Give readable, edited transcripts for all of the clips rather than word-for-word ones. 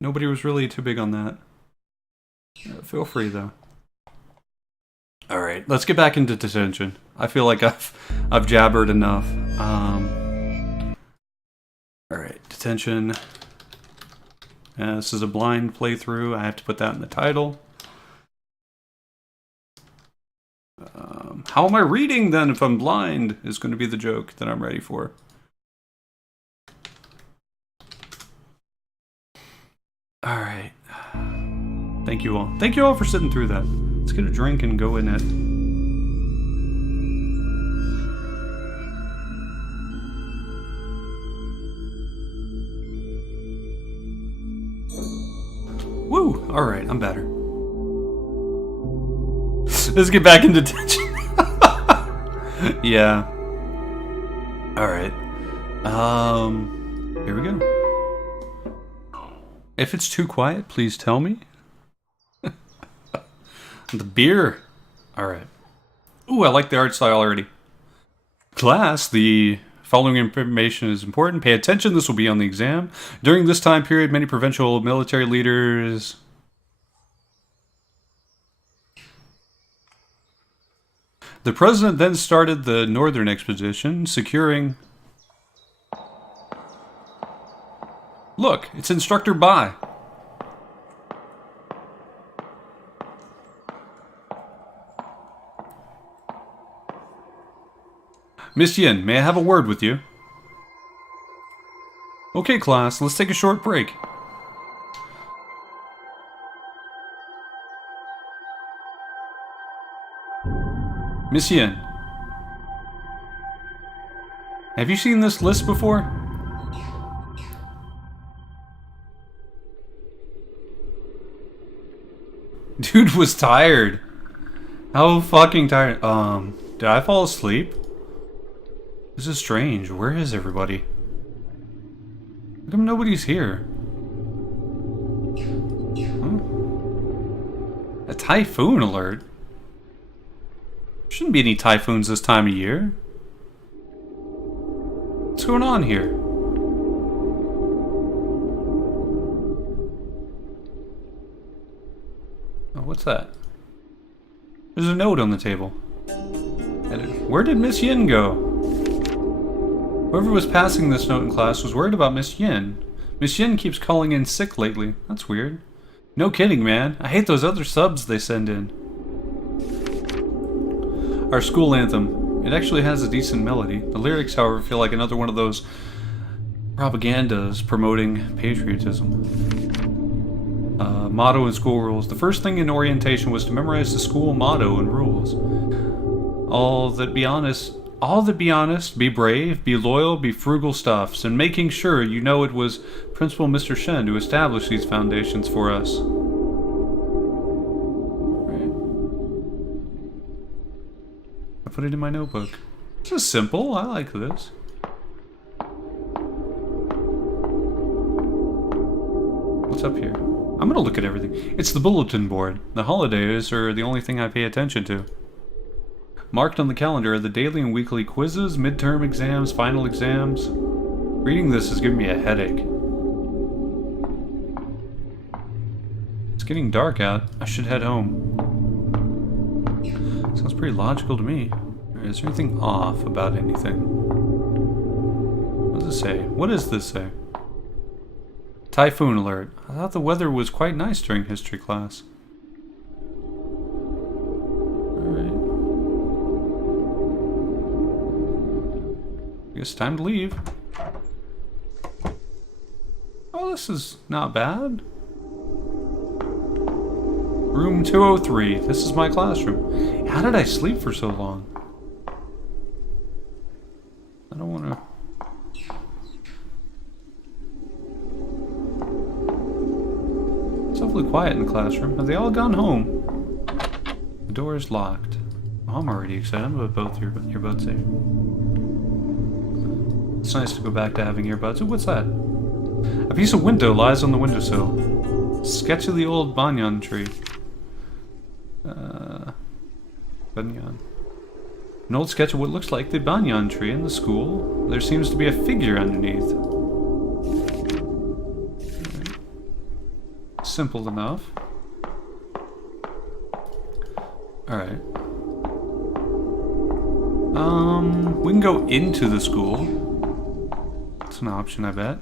Nobody was really too big on that. Feel free, though. Alright, let's get back into detention. I feel like I've jabbered enough. Alright, detention. This is a blind playthrough. I have to put that in the title. How am I reading then if I'm blind? Is going to be the joke that I'm ready for. Alright. Thank you all. Thank you all for sitting through that. Let's get a drink and go in it. Woo! Alright, I'm better. Let's get back into detention. Yeah. Alright. Here we go. If it's too quiet, please tell me. The beer. Alright. Ooh, I like the art style already. Class, the following information is important. Pay attention, this will be on the exam. During this time period, many provincial military leaders... The president then started the Northern Expedition, securing... Look, it's Instructor Bai. Miss Yin, may I have a word with you? Okay, class, let's take a short break. Miss Yin, have you seen this list before? Dude was tired. How fucking tired. Did I fall asleep? This is strange. Where is everybody? How come nobody's here? Huh? A typhoon alert? Shouldn't be any typhoons this time of year. What's going on here? Oh, what's that? There's a note on the table. Where did Miss Yin go? Whoever was passing this note in class was worried about Miss Yin. Miss Yin keeps calling in sick lately. That's weird. No kidding, man. I hate those other subs they send in. Our school anthem. It actually has a decent melody. The lyrics, however, feel like another one of those propagandas promoting patriotism. Motto and school rules. The first thing in orientation was to memorize the school motto and rules. All that be honest, be brave, be loyal, be frugal stuffs, and making sure you know it was Principal Mr. Shen who established these foundations for us. Right. I put it in my notebook. This is simple, I like this. What's up here? I'm gonna look at everything. It's the bulletin board. The holidays are the only thing I pay attention to. Marked on the calendar are the daily and weekly quizzes, midterm exams, final exams. Reading this is giving me a headache. It's getting dark out. I should head home. Sounds pretty logical to me. Is there anything off about anything? What does it say? What does this say? Typhoon alert. I thought the weather was quite nice during history class. Alright. I guess time to leave. Oh, this is not bad. Room 203. This is my classroom. How did I sleep for so long? I don't want to... It's awfully quiet in the classroom. Have they all gone home? The door is locked. Oh, I'm already excited. I'm about both earbuds here. It's nice to go back to having earbuds. Ooh, what's that? A piece of window lies on the windowsill. Sketch of the old banyan tree. Banyan. An old sketch of what looks like the banyan tree in the school. There seems to be a figure underneath. simple enough. Alright. We can go into the school. That's an option, I bet.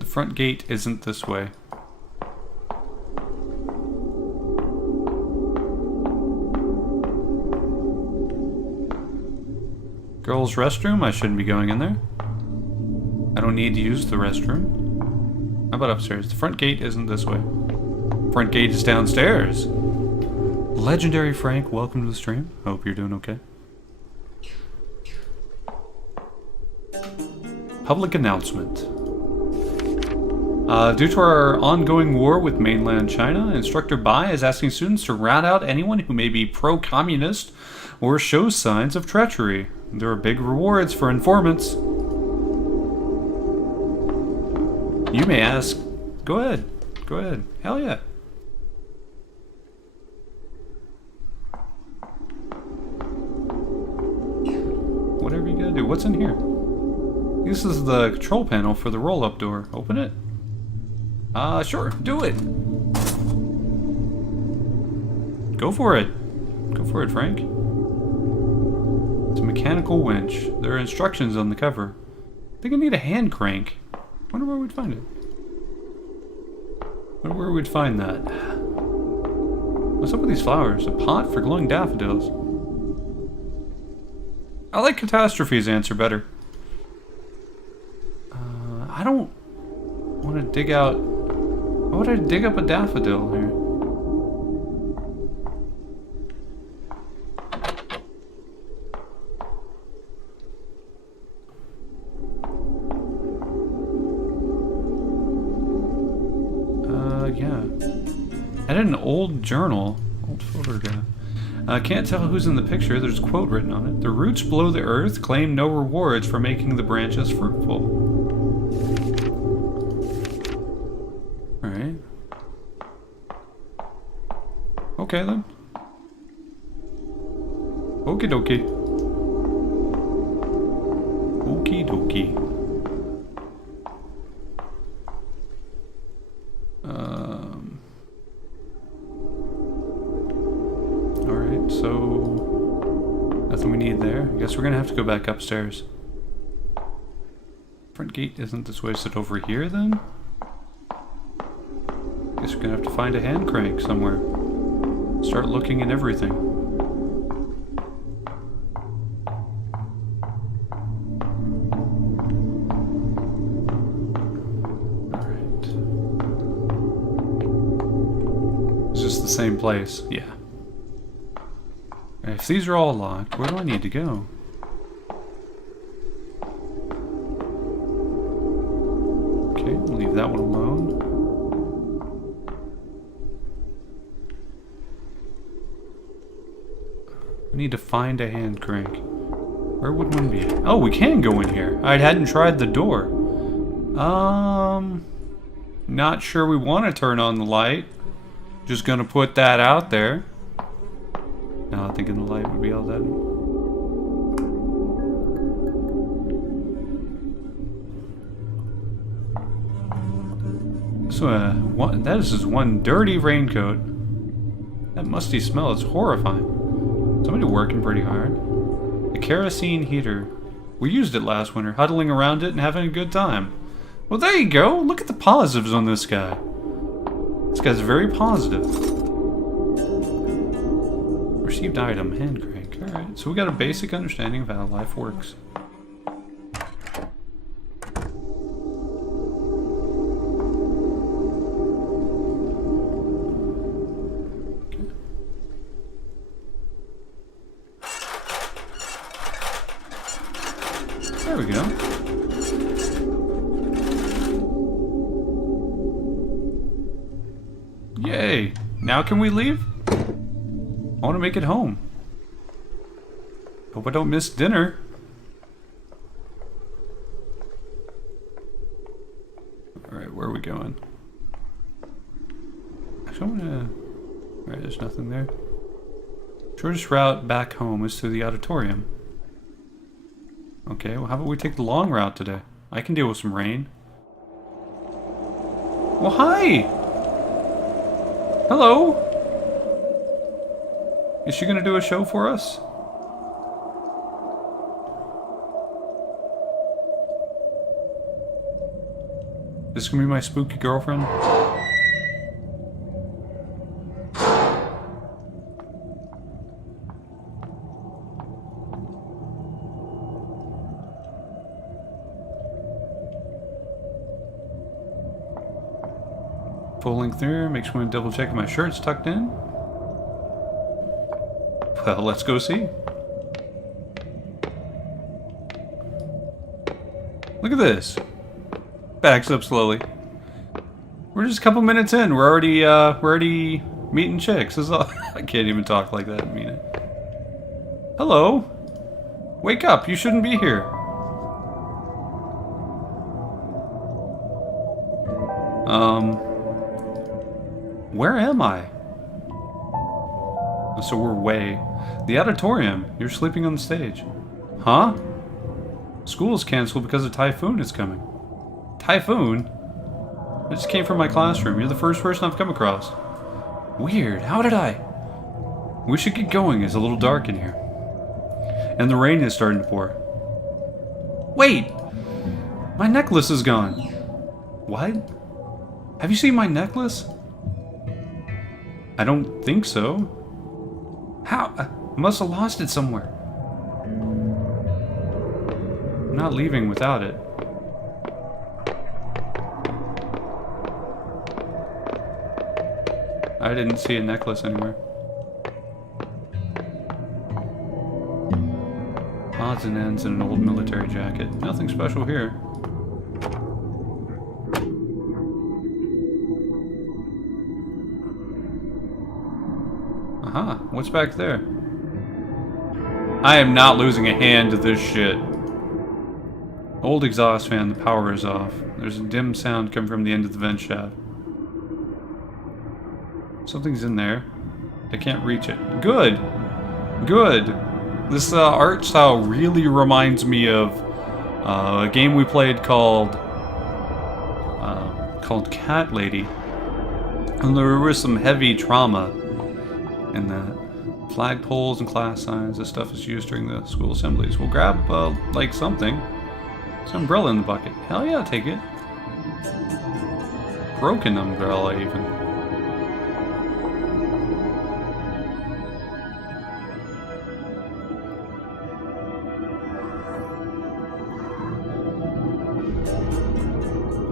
The front gate isn't this way. Girls' restroom? I shouldn't be going in there. I don't need to use the restroom. How about upstairs? The front gate isn't this way. Front gate is downstairs. Legendary Frank, welcome to the stream. Hope you're doing okay. Public announcement. Due to our ongoing war with mainland China, Instructor Bai is asking students to rat out anyone who may be pro-communist or shows signs of treachery. There are big rewards for informants. You may ask. Go ahead. Go ahead. Hell yeah. Whatever you gotta do. What's in here? This is the control panel for the roll-up door. Open it. Sure. Do it. Go for it. Go for it, Frank. It's a mechanical winch. There are instructions on the cover. I think I need a hand crank. Wonder where we'd find it. Wonder where we'd find that. What's up with these flowers? A pot for glowing daffodils. I like Catastrophe's answer better. I don't want to dig out... Why would I dig up a daffodil here? Yeah. I did an old journal. Old photograph. Can't tell who's in the picture. There's a quote written on it. The roots below the earth claim no rewards for making the branches fruitful. Alright. Okay then. Okie dokie. Okie dokie. Alright, so nothing we need there. I guess we're gonna have to go back upstairs. Front gate isn't this way, is it over here then? Guess we're gonna have to find a hand crank somewhere. Start looking at everything. Alright. Is this the same place? Yeah. If these are all locked, where do I need to go? Okay, we'll leave that one alone. I need to find a hand crank. Where would one be? Oh, we can go in here. I hadn't tried the door. Not sure we want to turn on the light. Just gonna put that out there. Not thinking the light would be all that. So, that is just one dirty raincoat. That musty smell is horrifying. Somebody working pretty hard. A kerosene heater. We used it last winter, huddling around it and having a good time. Well, there you go. Look at the positives on this guy. This guy's very positive. Received item, hand crank. Alright, so we got a basic understanding of how life works. There we go. Yay! Now can we leave? I want to make it home. Hope I don't miss dinner. Alright, where are we going? Actually, I'm gonna... Alright, there's nothing there. Shortest route back home is through the auditorium. Okay, well how about we take the long route today? I can deal with some rain. Well, hi! Hello! Is she gonna do a show for us? Is this gonna be my spooky girlfriend? Full length mirror makes me want to double check if my shirt's tucked in. Well, let's go see. Look at this. Backs up slowly. We're just a couple minutes in. We're already meeting chicks. This is all I can't even talk like that and mean it. Hello. Wake up. You shouldn't be here. Where am I? So we're way. The auditorium. You're sleeping on the stage. Huh? School's canceled because a typhoon is coming. Typhoon? It just came from my classroom. You're the first person I've come across. Weird. How did I? We should get going. It's a little dark in here. And the rain is starting to pour. Wait! My necklace is gone. What? Have you seen my necklace? I don't think so. How? I must have lost it somewhere. I'm not leaving without it. I didn't see a necklace anywhere. Odds and ends and an old military jacket. Nothing special here. Aha, what's back there? I am not losing a hand to this shit. Old exhaust fan, the power is off. There's a dim sound coming from the end of the vent shaft. Something's in there. I can't reach it. Good! Good! This art style really reminds me of a game we played called Cat Lady. And there was some heavy trauma in that. Flagpoles and class signs. This stuff is used during the school assemblies. We'll grab, like something. Some umbrella in the bucket. Hell yeah, take it. Broken umbrella, even.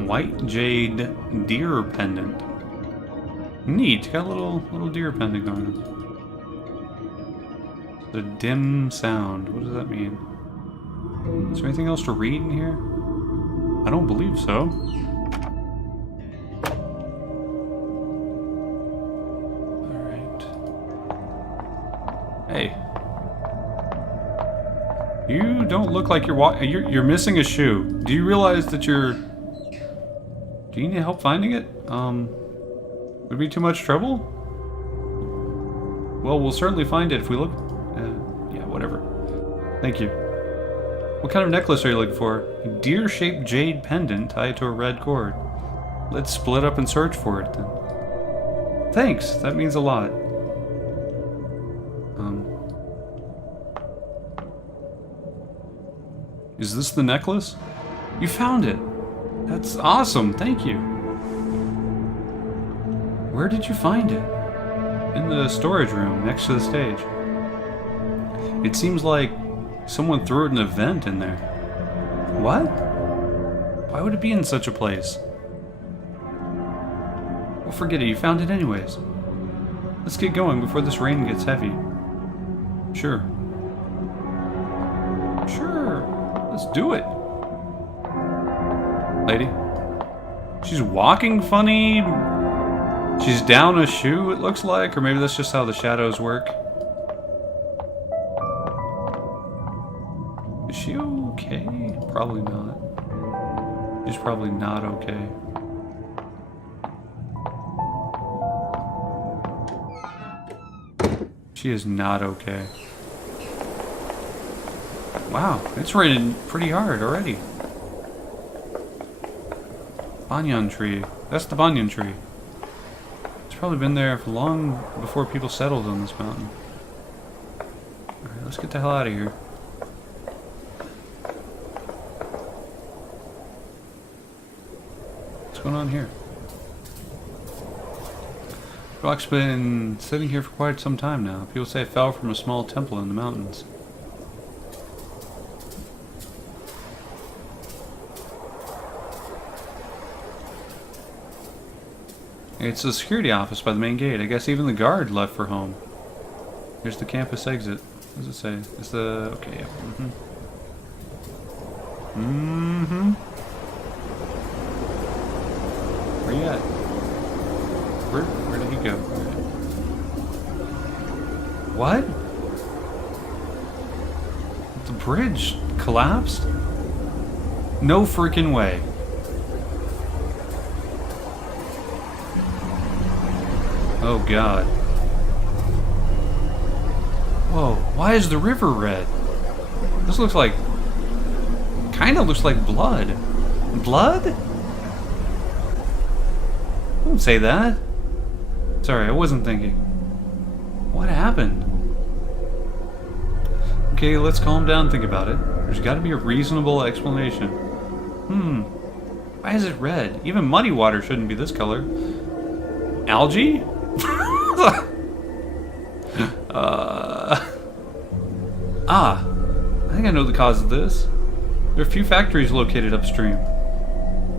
White jade deer pendant. Neat. Got a little deer pendant going on. The dim sound. What does that mean? Is there anything else to read in here? I don't believe so. Alright. Hey. You don't look like you're missing a shoe. Do you realize that you're... Do you need help finding it? Would it be too much trouble? Well, we'll certainly find it if we look... yeah, whatever. Thank you. What kind of necklace are you looking for? A deer-shaped jade pendant tied to a red cord. Let's split up and search for it, then. Thanks, that means a lot. Is this the necklace? You found it! That's awesome, thank you. Where did you find it? In the storage room, next to the stage. It seems like someone threw it in a vent in there. What? Why would it be in such a place? Well, forget it, you found it anyways. Let's get going before this rain gets heavy. Sure. Sure, let's do it. Lady? She's walking funny. She's down a shoe, it looks like. Or maybe that's just how the shadows work. Is she okay? Probably not. She's probably not okay. She is not okay. Wow, it's raining pretty hard already. Banyan tree. That's the banyan tree. It's probably been there for long before people settled on this mountain. Alright, let's get the hell out of here. What's going on here? The rock's been sitting here for quite some time now. People say it fell from a small temple in the mountains. It's the security office by the main gate. I guess even the guard left for home. Here's the campus exit. What does it say? It's the... okay, yeah. Where you at? Where did he go? What? The bridge collapsed? No freaking way. Oh god. Whoa, why is the river red? This looks like... kinda looks like blood. Blood? Don't say that. Sorry, I wasn't thinking. What happened? Okay, let's calm down and think about it. There's gotta be a reasonable explanation. Why is it red? Even muddy water shouldn't be this color. Algae? I think I know the cause of this. There are a few factories located upstream.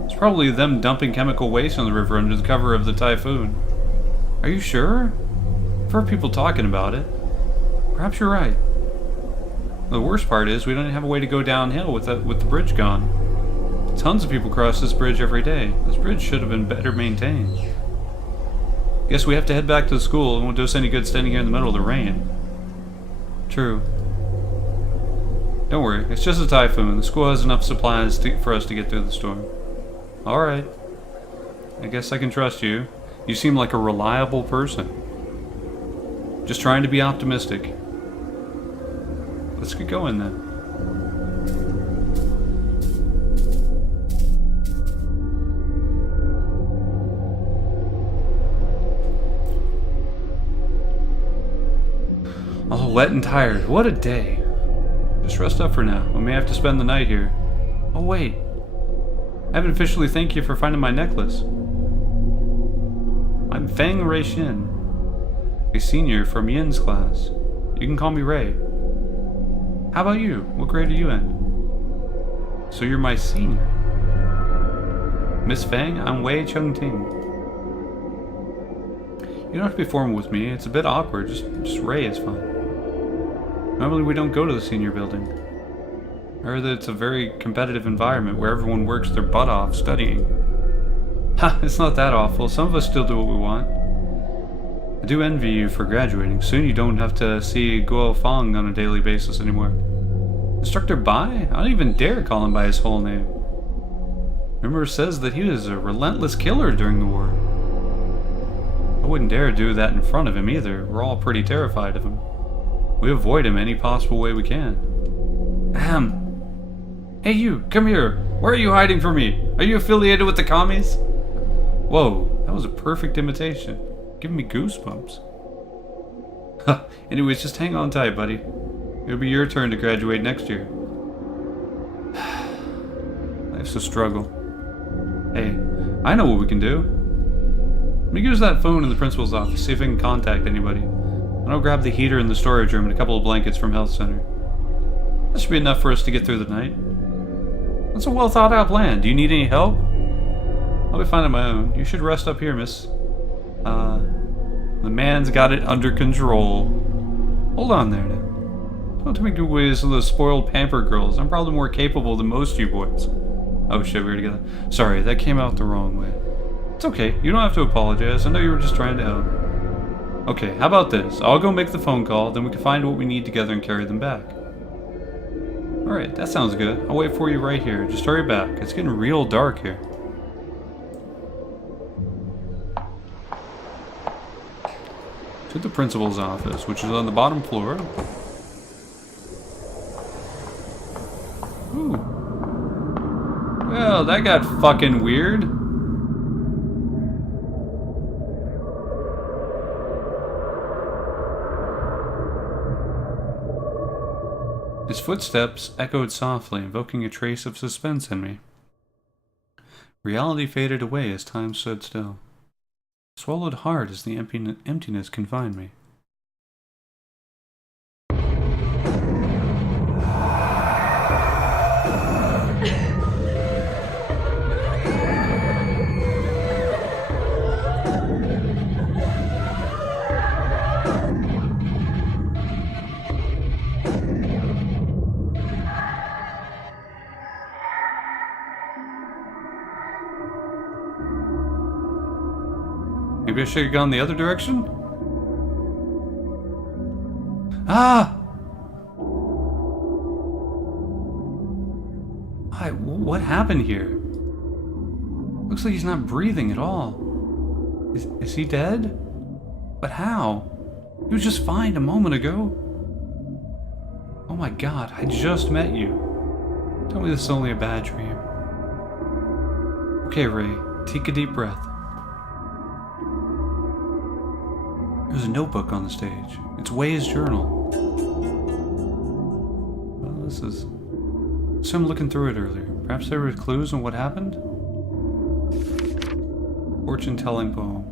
It's probably them dumping chemical waste on the river under the cover of the typhoon. Are you sure? I've heard people talking about it. Perhaps you're right. The worst part is we don't have a way to go downhill with the bridge gone. Tons of people cross this bridge every day. This bridge should have been better maintained. Guess we have to head back to the school. It won't do us any good standing here in the middle of the rain. True. Don't worry, it's just a typhoon. The school has enough supplies for us to get through the storm. Alright. I guess I can trust you. You seem like a reliable person. Just trying to be optimistic. Let's get going then. All wet and tired. What a day. Just rest up for now. We may have to spend the night here. Oh wait. I haven't officially thanked you for finding my necklace. I'm Feng Ruixin, a senior from Yin's class. You can call me Ray. How about you? What grade are you in? So you're my senior. Miss Feng, I'm Wei Chengting. You don't have to be formal with me. It's a bit awkward. Just Ray is fine. Normally we don't go to the senior building. I heard that it's a very competitive environment where everyone works their butt off studying. Ha, it's not that awful. Some of us still do what we want. I do envy you for graduating. Soon you don't have to see Guo Fang on a daily basis anymore. Instructor Bai? I don't even dare call him by his whole name. Rumor says that he was a relentless killer during the war. I wouldn't dare do that in front of him either. We're all pretty terrified of him. We avoid him any possible way we can. Ahem. Hey you, come here. Where are you hiding from me? Are you affiliated with the commies? Whoa, that was a perfect imitation. Giving me goosebumps. Anyways, just hang on tight, buddy. It'll be your turn to graduate next year. Life's a struggle. Hey, I know what we can do. Let me use that phone in the principal's office, see if I can contact anybody. And I'll grab the heater in the storage room and a couple of blankets from Health Center. That should be enough for us to get through the night. That's a well thought out plan. Do you need any help? I'll be fine on my own. You should rest up here, miss. The man's got it under control. Hold on there now. Don't make your ways to those spoiled pampered girls. I'm probably more capable than most of you boys. Oh shit, we were together. Sorry, that came out the wrong way. It's okay. You don't have to apologize. I know you were just trying to help. Okay, how about this? I'll go make the phone call, then we can find what we need together and carry them back. Alright, that sounds good. I'll wait for you right here. Just hurry back. It's getting real dark here. To the principal's office, which is on the bottom floor. Ooh. Well, that got fucking weird. His footsteps echoed softly, invoking a trace of suspense in me. Reality faded away as time stood still. I swallowed hard as the emptiness confined me. Maybe I should have gone the other direction? Ah! What happened here? Looks like he's not breathing at all. Is he dead? But how? He was just fine a moment ago. Oh my god, I just met you. Tell me this is only a bad dream. Okay, Ray, take a deep breath. There's a notebook on the stage. It's Way's journal. Well, this is... So I'm looking through it earlier. Perhaps there were clues on what happened? Fortune-telling poem.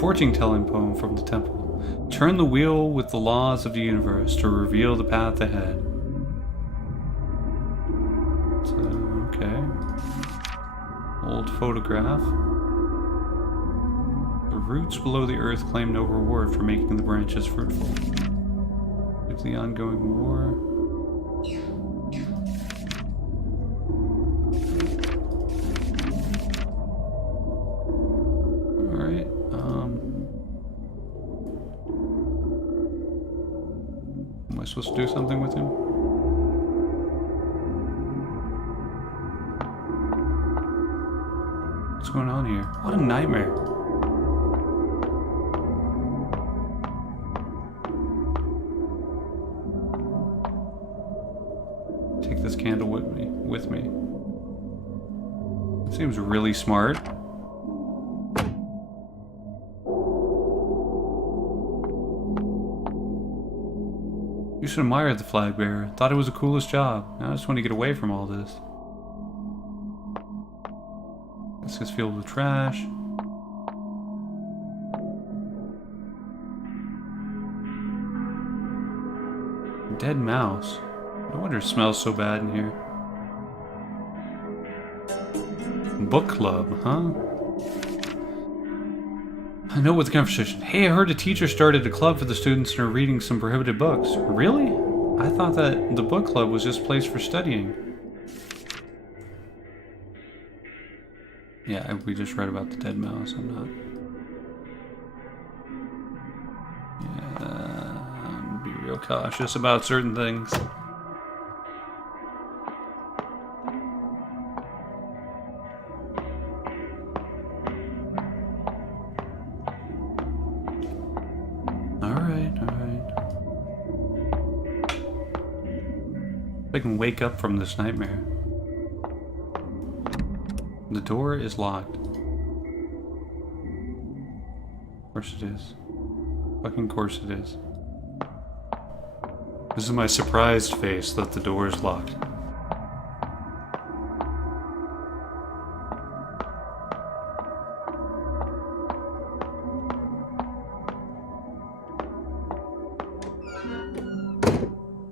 Fortune-telling poem from the temple. Turn the wheel with the laws of the universe to reveal the path ahead. So, okay. Old photograph. The roots below the earth claim no reward for making the branches fruitful. If the ongoing war... Alright, am I supposed to do something with him? What's going on here? What a nightmare. Take this candle with me. It seems really smart. You should admire the flag bearer. Thought it was the coolest job. Now I just want to get away from all this. This gets filled with trash. Dead mouse. No wonder it smells so bad in here. Book club, huh? I know what the conversation. Hey, I heard a teacher started a club for the students and are reading some prohibited books. Really? I thought that the book club was just a place for studying. Yeah, we just read about the dead mouse. I'm not... Yeah, be real cautious about certain things. I can wake up from this nightmare. The door is locked. Of course it is. Fucking course it is. This is my surprised face that the door is locked.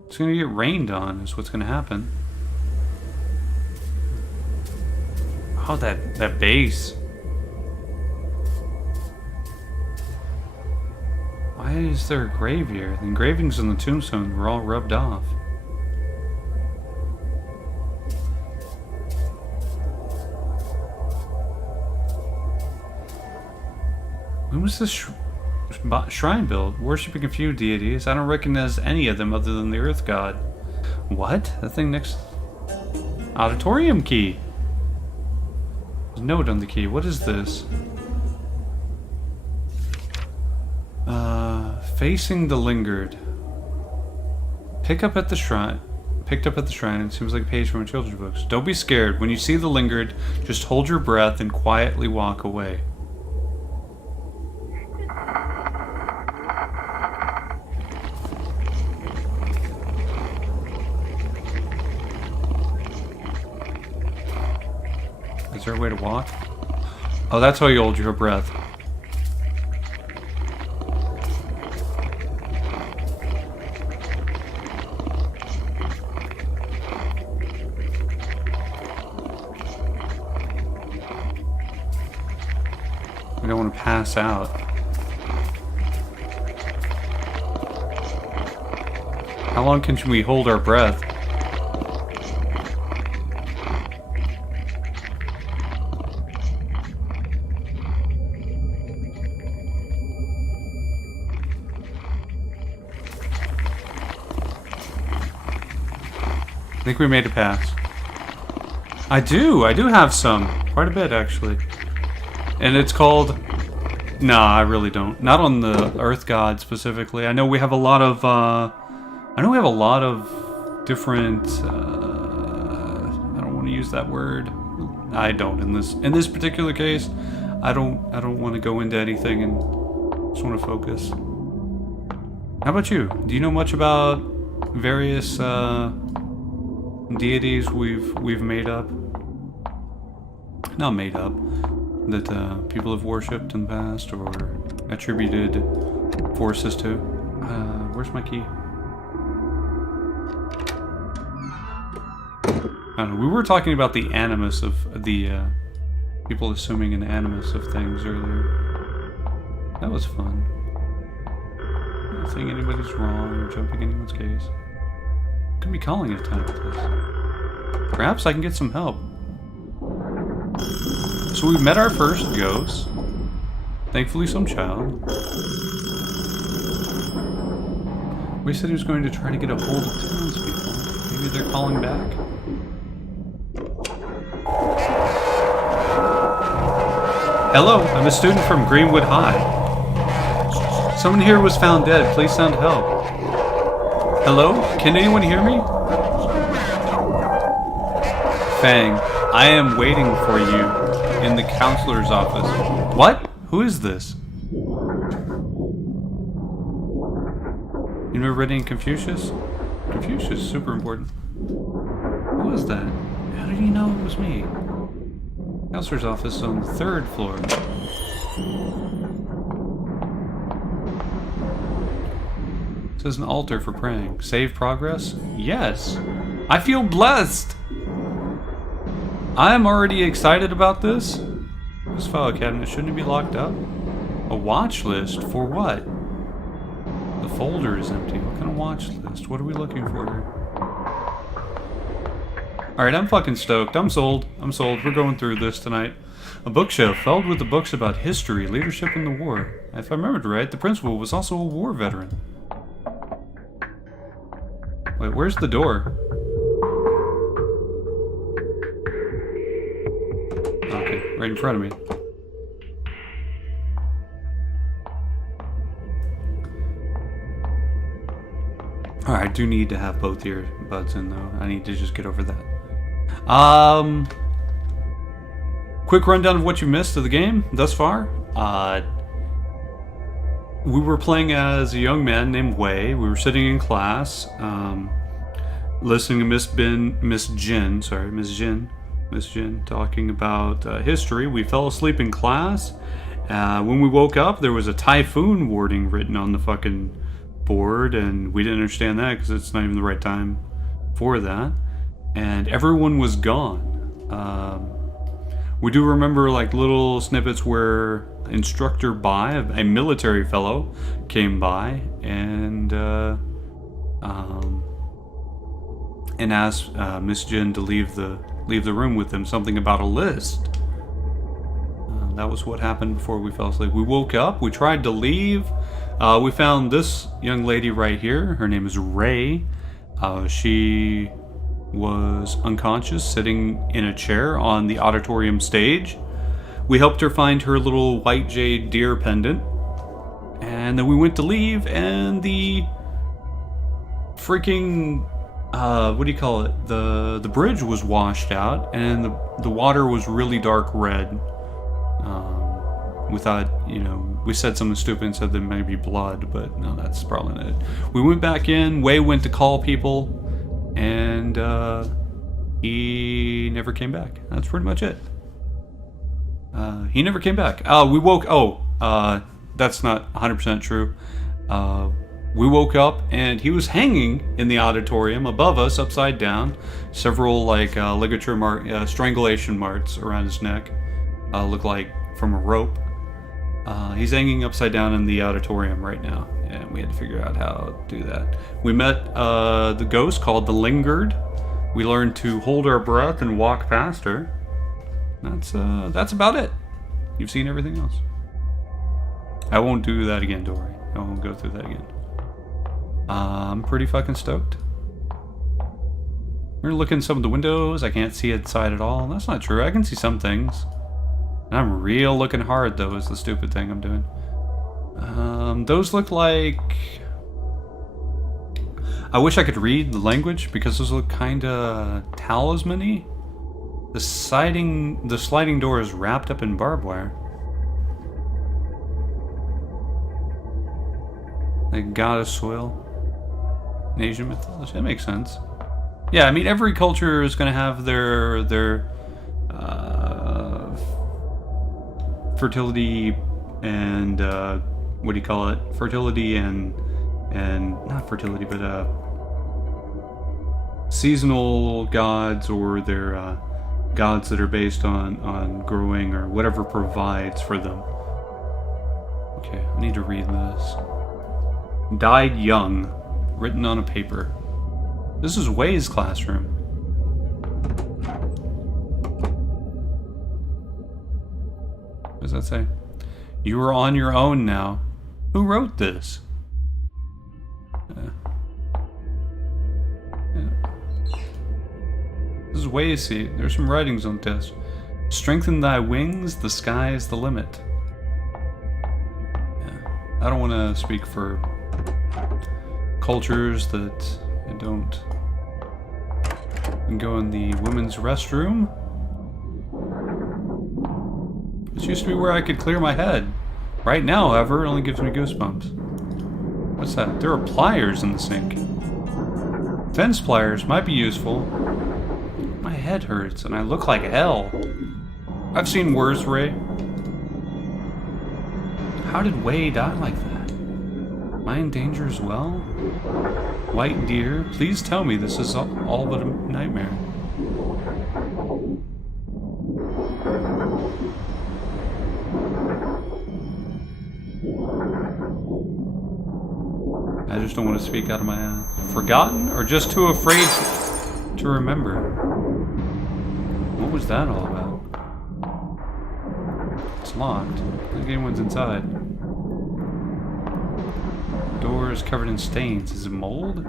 It's gonna get rained on, is what's gonna happen. Oh, that bass. Why is there a grave here? The engravings on the tombstone were all rubbed off. When was this shrine built? Worshipping a few deities. I don't recognize any of them other than the Earth God. What? That thing next... Auditorium key. There's a note on the key. What is this? Facing the lingered. Picked up at the shrine. It seems like a page from a children's books. Don't be scared. When you see the lingered, just hold your breath and quietly walk away. there a way to walk? Oh, that's how you hold your breath. We don't want to pass out. How long can we hold our breath? I think we made it past. I do have some. Quite a bit, actually. And it's called... Nah, I really don't. Not on the Earth God, specifically. I know we have a lot of, different, I don't want to use that word. I don't in this particular case. I don't want to go into anything and just want to focus. How about you? Do you know much about various, deities we've made up? Not made up. That people have worshipped in the past or attributed forces to. Where's my key? I don't know. We were talking about the animus of the people assuming an animus of things earlier. That was fun. Not saying anybody's wrong or jumping anyone's case. Could be calling it time with this. Perhaps I can get some help. So we met our first ghost. Thankfully some child. We said he was going to try to get a hold of townspeople. Maybe they're calling back. Hello, I'm a student from Greenwood High. Someone here was found dead. Please send help. Hello? Can anyone hear me? Fang, I am waiting for you in the counselor's office. What? Who is this? You never read any Confucius? Confucius is super important. Who is that? How did he know it was me? Counselor's office is on the 3rd floor. It says an altar for praying. Save progress? Yes. I feel blessed! I'm already excited about this. This file cabinet, shouldn't it be locked up? A watch list? For what? The folder is empty. What kind of watch list? What are we looking for here? Alright, I'm fucking stoked. I'm sold. I'm sold. We're going through this tonight. A bookshelf filled with the books about history, leadership, and the war. If I remembered right, the principal was also a war veteran. Wait, where's the door? Okay, right in front of me. Alright, I do need to have both earbuds in though. I need to just get over that. Quick rundown of what you missed of the game thus far. We were playing as a young man named Wei. We were sitting in class, listening to Miss Jin talking about history. We fell asleep in class. When we woke up, there was a typhoon warning written on the fucking board, and we didn't understand that because it's not even the right time for that. And everyone was gone. We do remember like little snippets where Instructor Bai, a military fellow, came by and asked Miss Jin to leave the room with him. Something about a list. That was what happened before we fell asleep. We woke up. We tried to leave. We found this young lady right here. Her name is Ray. She was unconscious, sitting in a chair on the auditorium stage. We helped her find her little white jade deer pendant. And then we went to leave, and the freaking, what do you call it? The bridge was washed out, and the water was really dark red. We thought, we said something stupid and said there might be blood, but no, that's probably not it. We went back in, Wei went to call people, and he never came back. That's pretty much it. He never came back. We woke... that's not 100% true. We woke up and he was hanging in the auditorium above us, upside down. Several, like, ligature strangulation marks around his neck. Look like from a rope. He's hanging upside down in the auditorium right now, and we had to figure out how to do that. We met the ghost called the Lingered. We learned to hold our breath and walk past her. That's about it. You've seen everything else. I won't do that again, Dory. I won't go through that again. I'm pretty fucking stoked. We're looking at some of the windows. I can't see inside at all. That's not true. I can see some things. I'm real looking hard, though, is the stupid thing I'm doing. Those look like... I wish I could read the language, because those look kinda talisman-y. The sliding door is wrapped up in barbed wire. Like goddess soil. In Asian mythology. That makes sense. Yeah, I mean, every culture is gonna have their fertility and what do you call it? Fertility and not fertility, but seasonal gods, or their gods that are based on growing or whatever provides for them. Okay, I need to read this. Died young, written on a paper. This is Wei's classroom. What does that say? You are on your own now. Who wrote this? This is Wei's seat. There's some writings on the desk. Strengthen thy wings, the sky is the limit. Yeah. I don't want to speak for cultures that don't go in the women's restroom. This used to be where I could clear my head. Right now, however, it only gives me goosebumps. What's that? There are pliers in the sink. Fence pliers might be useful. My head hurts and I look like hell. I've seen worse, Ray. How did Wei die like that? Am I in danger as well? White deer, please tell me this is all but a nightmare. I just don't want to speak out of my ass. Forgotten or just too afraid to remember? What was that all about? It's locked. I think anyone's inside. The door is covered in stains. Is it mold?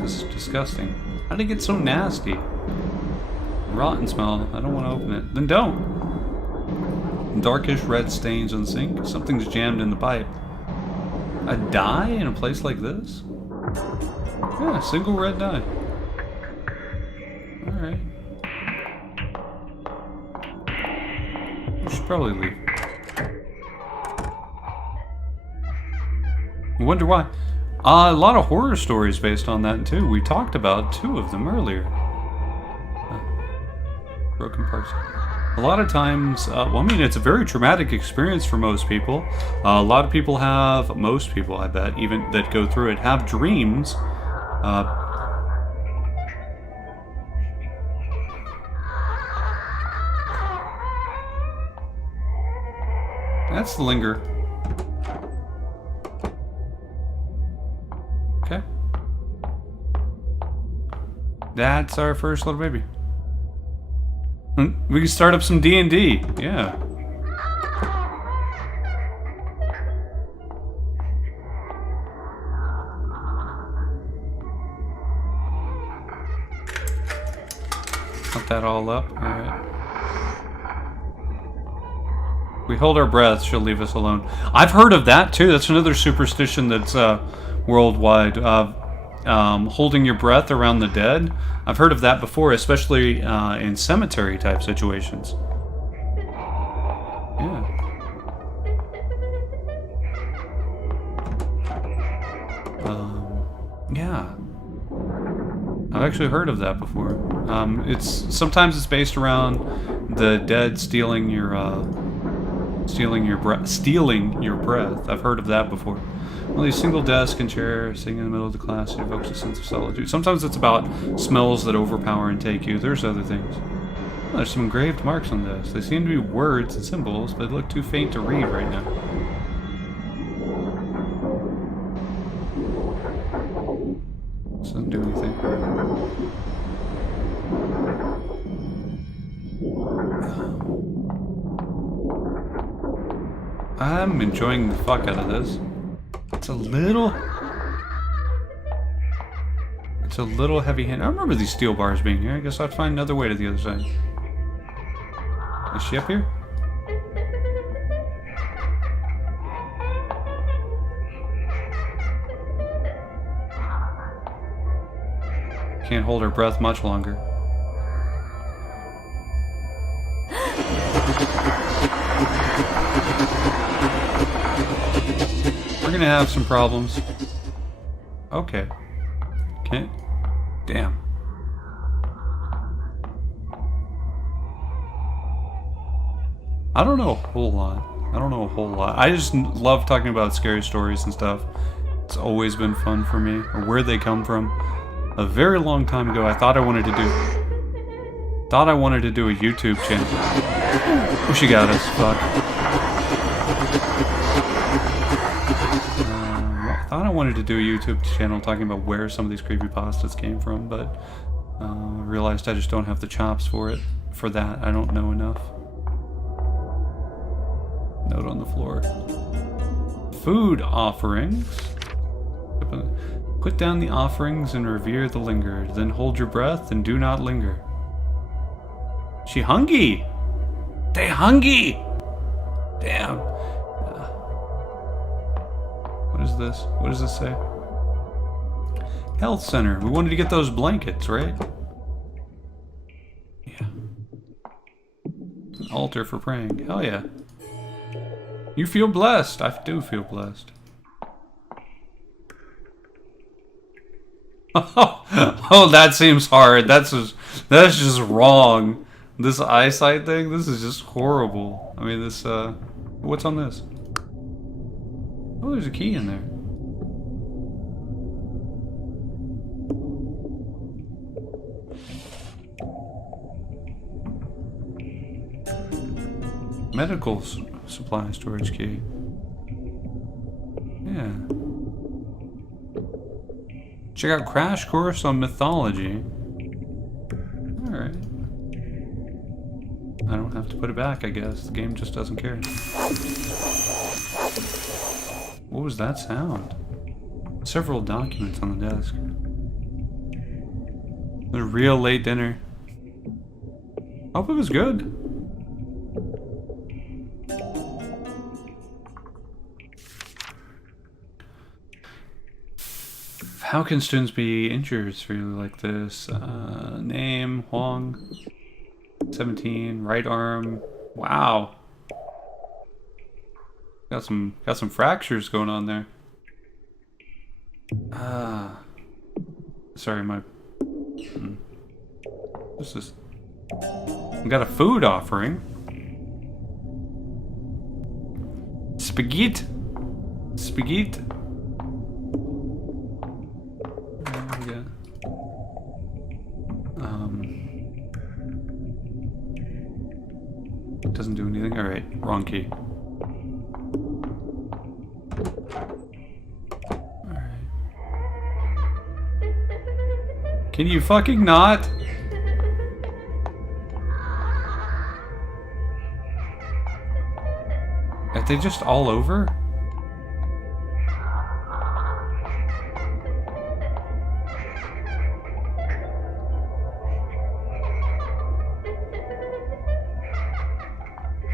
This is disgusting. How did it get so nasty? Rotten smell. I don't want to open it. Then don't. Darkish red stains on the sink. Something's jammed in the pipe. A dye in a place like this? Yeah, single red dye. Alright. We should probably leave. I wonder why. A lot of horror stories based on that too. We talked about 2 of them earlier. Broken parts. A lot of times, well, I mean, it's a very traumatic experience for most people. A lot of people have, most people, I bet, even that go through it, have dreams. That's the linger. Okay. That's our first little baby. We can start up some D&D. Yeah. Put that all up. Alright. We hold our breath, she'll leave us alone. I've heard of that too. That's another superstition that's worldwide. Holding your breath around the dead. I've heard of that before, especially in cemetery type situations. Yeah. Yeah. I've actually heard of that before. Sometimes it's based around the dead stealing your breath. I've heard of that before. Only a single desk and chair sitting in the middle of the class evokes a sense of solitude. Sometimes it's about smells that overpower and take you. There's other things. Oh, there's some engraved marks on this. They seem to be words and symbols, but they look too faint to read right now. This doesn't do anything. I'm enjoying the fuck out of this. It's a little heavy-handed. I remember these steel bars being here. I guess I'd find another way to the other side. Is she up here? Can't hold her breath much longer. We're gonna have some problems. Okay. Can't. Damn. I don't know a whole lot. I just love talking about scary stories and stuff. It's always been fun for me, or where they come from. A very long time ago, I thought I wanted to do a YouTube channel. Oh, she got us. Fuck. I thought I wanted to do a YouTube channel talking about where some of these creepypastas came from, but I realized I just don't have the chops for it. For that, I don't know enough. Note on the floor. Food offerings. Put down the offerings and revere the lingered. Then hold your breath and do not linger. She hungry. They hungry. Damn. What is this? What does this say? Health center. We wanted to get those blankets, right? Yeah. An altar for praying. Hell yeah. You feel blessed. I do feel blessed. Oh, that seems hard. That's just wrong. This eyesight thing, this is just horrible. I mean, this, what's on this? Oh, there's a key in there. Medical supply storage key. Yeah. Check out Crash Course on Mythology. Alright. I don't have to put it back, I guess. The game just doesn't care. What was that sound? Several documents on the desk. A real late dinner. Hope it was good. How can students be injured severely like this? Name, Huang. 17, right arm. Wow. Got some fractures going on there. Sorry, my... What's this? We got a food offering. Spaghetti. Spaghetti. Doesn't do anything. Alright, wrong key. Alright. Can you fucking not? Are they just all over?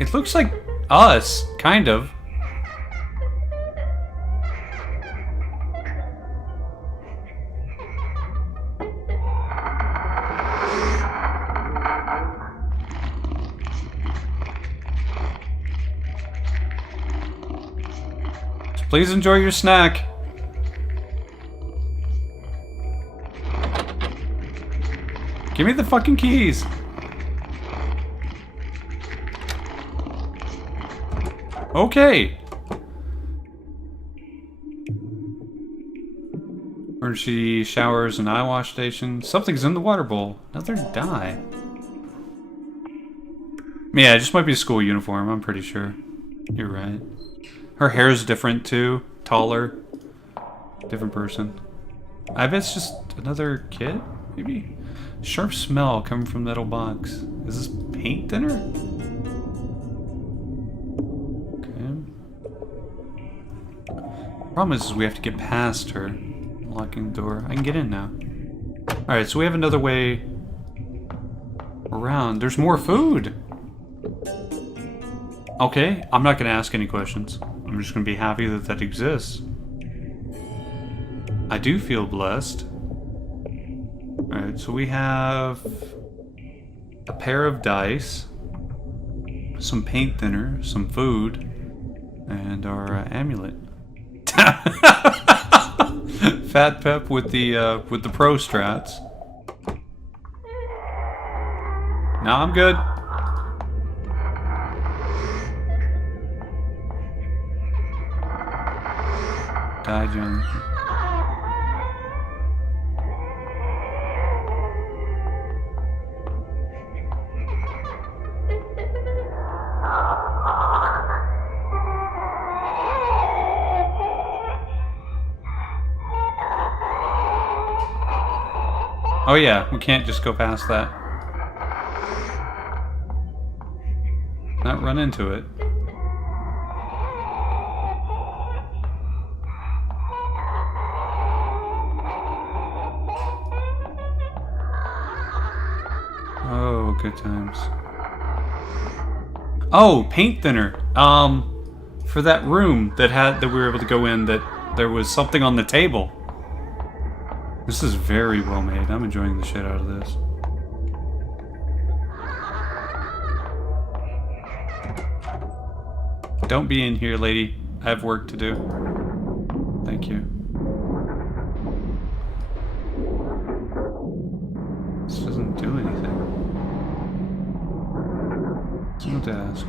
It looks like us, kind of. Please enjoy your snack. Give me the fucking keys. Okay. Emergency showers and eye wash station. Something's in the water bowl. Another dye. Yeah, it just might be a school uniform, I'm pretty sure. You're right. Her hair's different too. Taller. Different person. I bet it's just another kid, maybe? Sharp smell coming from that little box. Is this paint thinner? Problem is we have to get past her. Locking the door. I can get in now. Alright, so we have another way around. There's more food! Okay, I'm not going to ask any questions. I'm just going to be happy that that exists. I do feel blessed. Alright, so we have a pair of dice, some paint thinner, some food, and our amulet. Fat Pep with the pro strats. Now I'm good. Die, John. Oh yeah, we can't just go past that. Not run into it. Oh, good times. Oh, paint thinner. For that room that we were able to go in, that there was something on the table. This is very well made. I'm enjoying the shit out of this. Don't be in here, lady. I have work to do. Thank you. This doesn't do anything. It's no task.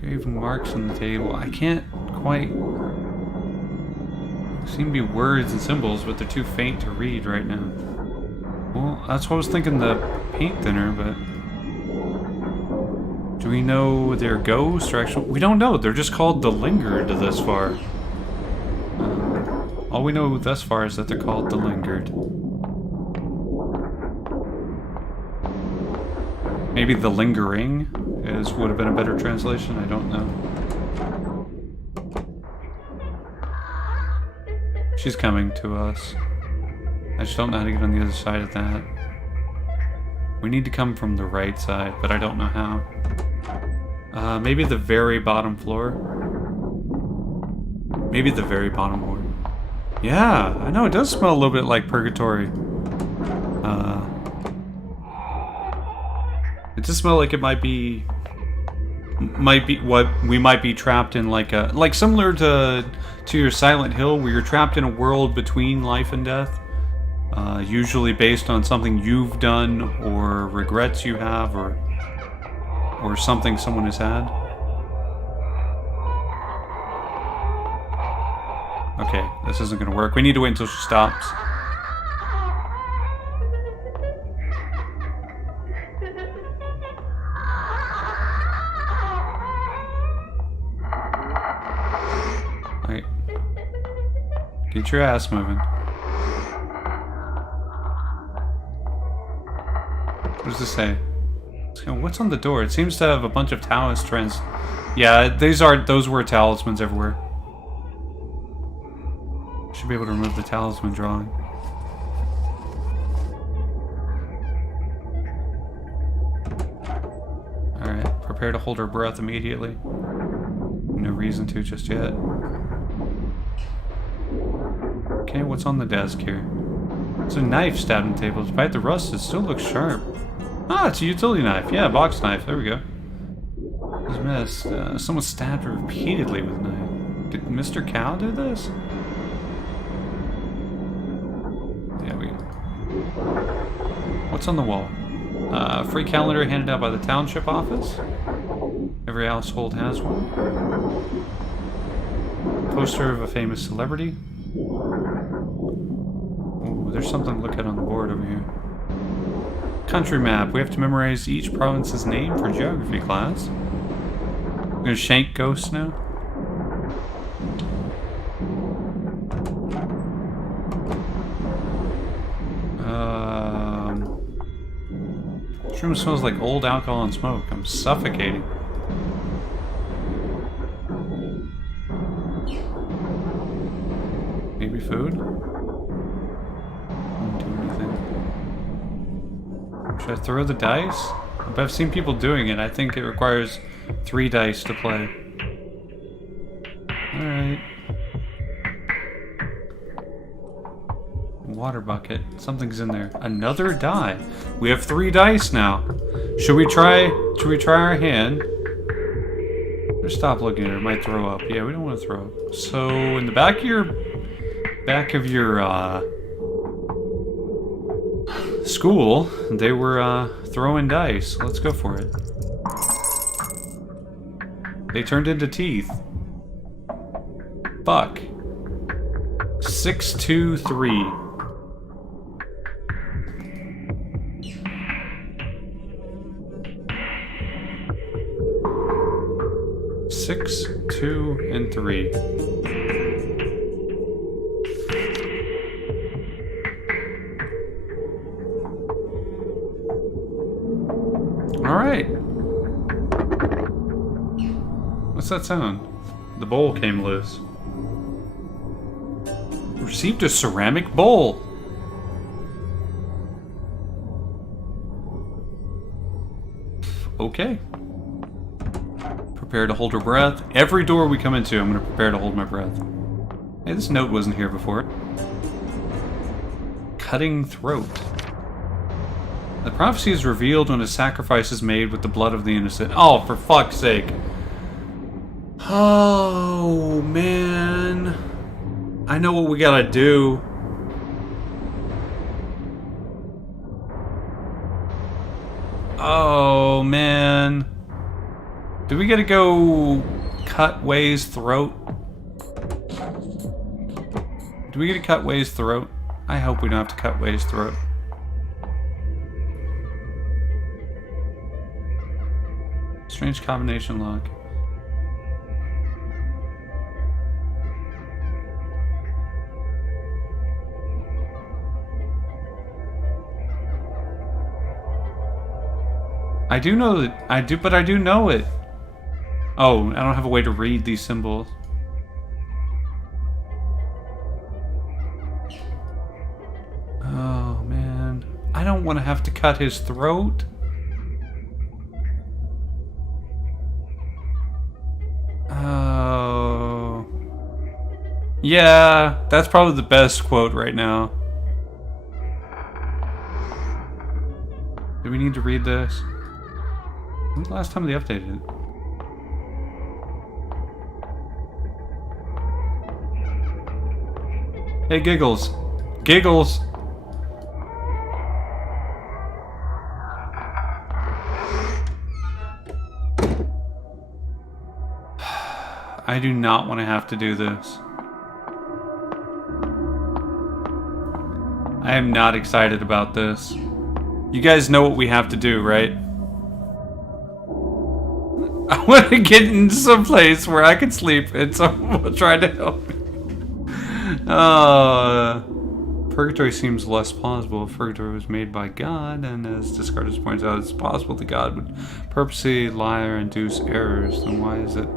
Grave marks on the table. I can't quite... Seem to be words and symbols, but they're too faint to read right now. Well, that's what I was thinking, the paint thinner, but... Do we know they're ghosts or actual... We don't know, they're just called the Lingered thus far. All we know thus far is that they're called the Lingered. Maybe the Lingering would have been a better translation, I don't know. She's coming to us. I just don't know how to get on the other side of that. We need to come from the right side, but I don't know how. Maybe the very bottom floor? Maybe the very bottom floor. Yeah, I know, it does smell a little bit like purgatory. It does smell like it might be what we might be trapped in, like similar to your Silent Hill, where you're trapped in a world between life and death, usually based on something you've done or regrets you have, or something someone has had. Okay, this isn't gonna work. We need to wait until she stops. Get your ass moving. What does this say? What's on the door? It seems to have a bunch of Taoist trends. Yeah, those were talismans everywhere. Should be able to remove the talisman drawing. Alright, prepare to hold her breath immediately. No reason to just yet. Okay, what's on the desk here? It's a knife stabbed in the table. Despite the rust, it still looks sharp. Ah, it's a utility knife. Yeah, box knife. There we go. It's missed. Someone stabbed her repeatedly with a knife. Did Mr. Cow do this? Yeah, we... What's on the wall? Free calendar handed out by the township office. Every household has one. Poster of a famous celebrity. Ooh, there's something to look at on the board over here. Country map. We have to memorize each province's name for geography class. I'm gonna shank ghosts now. This room smells like old alcohol and smoke. I'm suffocating. Maybe food? Won't do anything. Should I throw the dice? But I've seen people doing it. I think it requires 3 dice to play. Alright. Water bucket. Something's in there. Another die. We have 3 dice now. Should we try our hand? Just stop looking at it. It might throw up. Yeah, we don't want to throw up. So in the back of your school, they were throwing dice. Let's go for it. They turned into teeth. Fuck. 6, 2, 3. Six, 2, and 3. All right. What's that sound? The bowl came loose. Received a ceramic bowl. Okay. Prepare to hold her breath. Every door we come into, I'm going to prepare to hold my breath. Hey, this note wasn't here before. Cutting throat. The prophecy is revealed when a sacrifice is made with the blood of the innocent. Oh, for fuck's sake. Oh, man. I know what we gotta do. Oh, man. Do we gotta go cut Way's throat? Do we get to cut Way's throat? I hope we don't have to cut Way's throat. Strange combination lock. I do know that. But I do know it. Oh, I don't have a way to read these symbols. Oh, man. I don't want to have to cut his throat. Oh. Yeah, that's probably the best quote right now. Do we need to read this? When's the last time they updated it? Hey, Giggles. Giggles! I do not want to have to do this. I am not excited about this. You guys know what we have to do, right? I want to get into some place where I can sleep and someone will try to help me. Purgatory seems less plausible if purgatory was made by God, and as Descartes points out, it's possible that God would purposely lie or induce errors. Then why is it?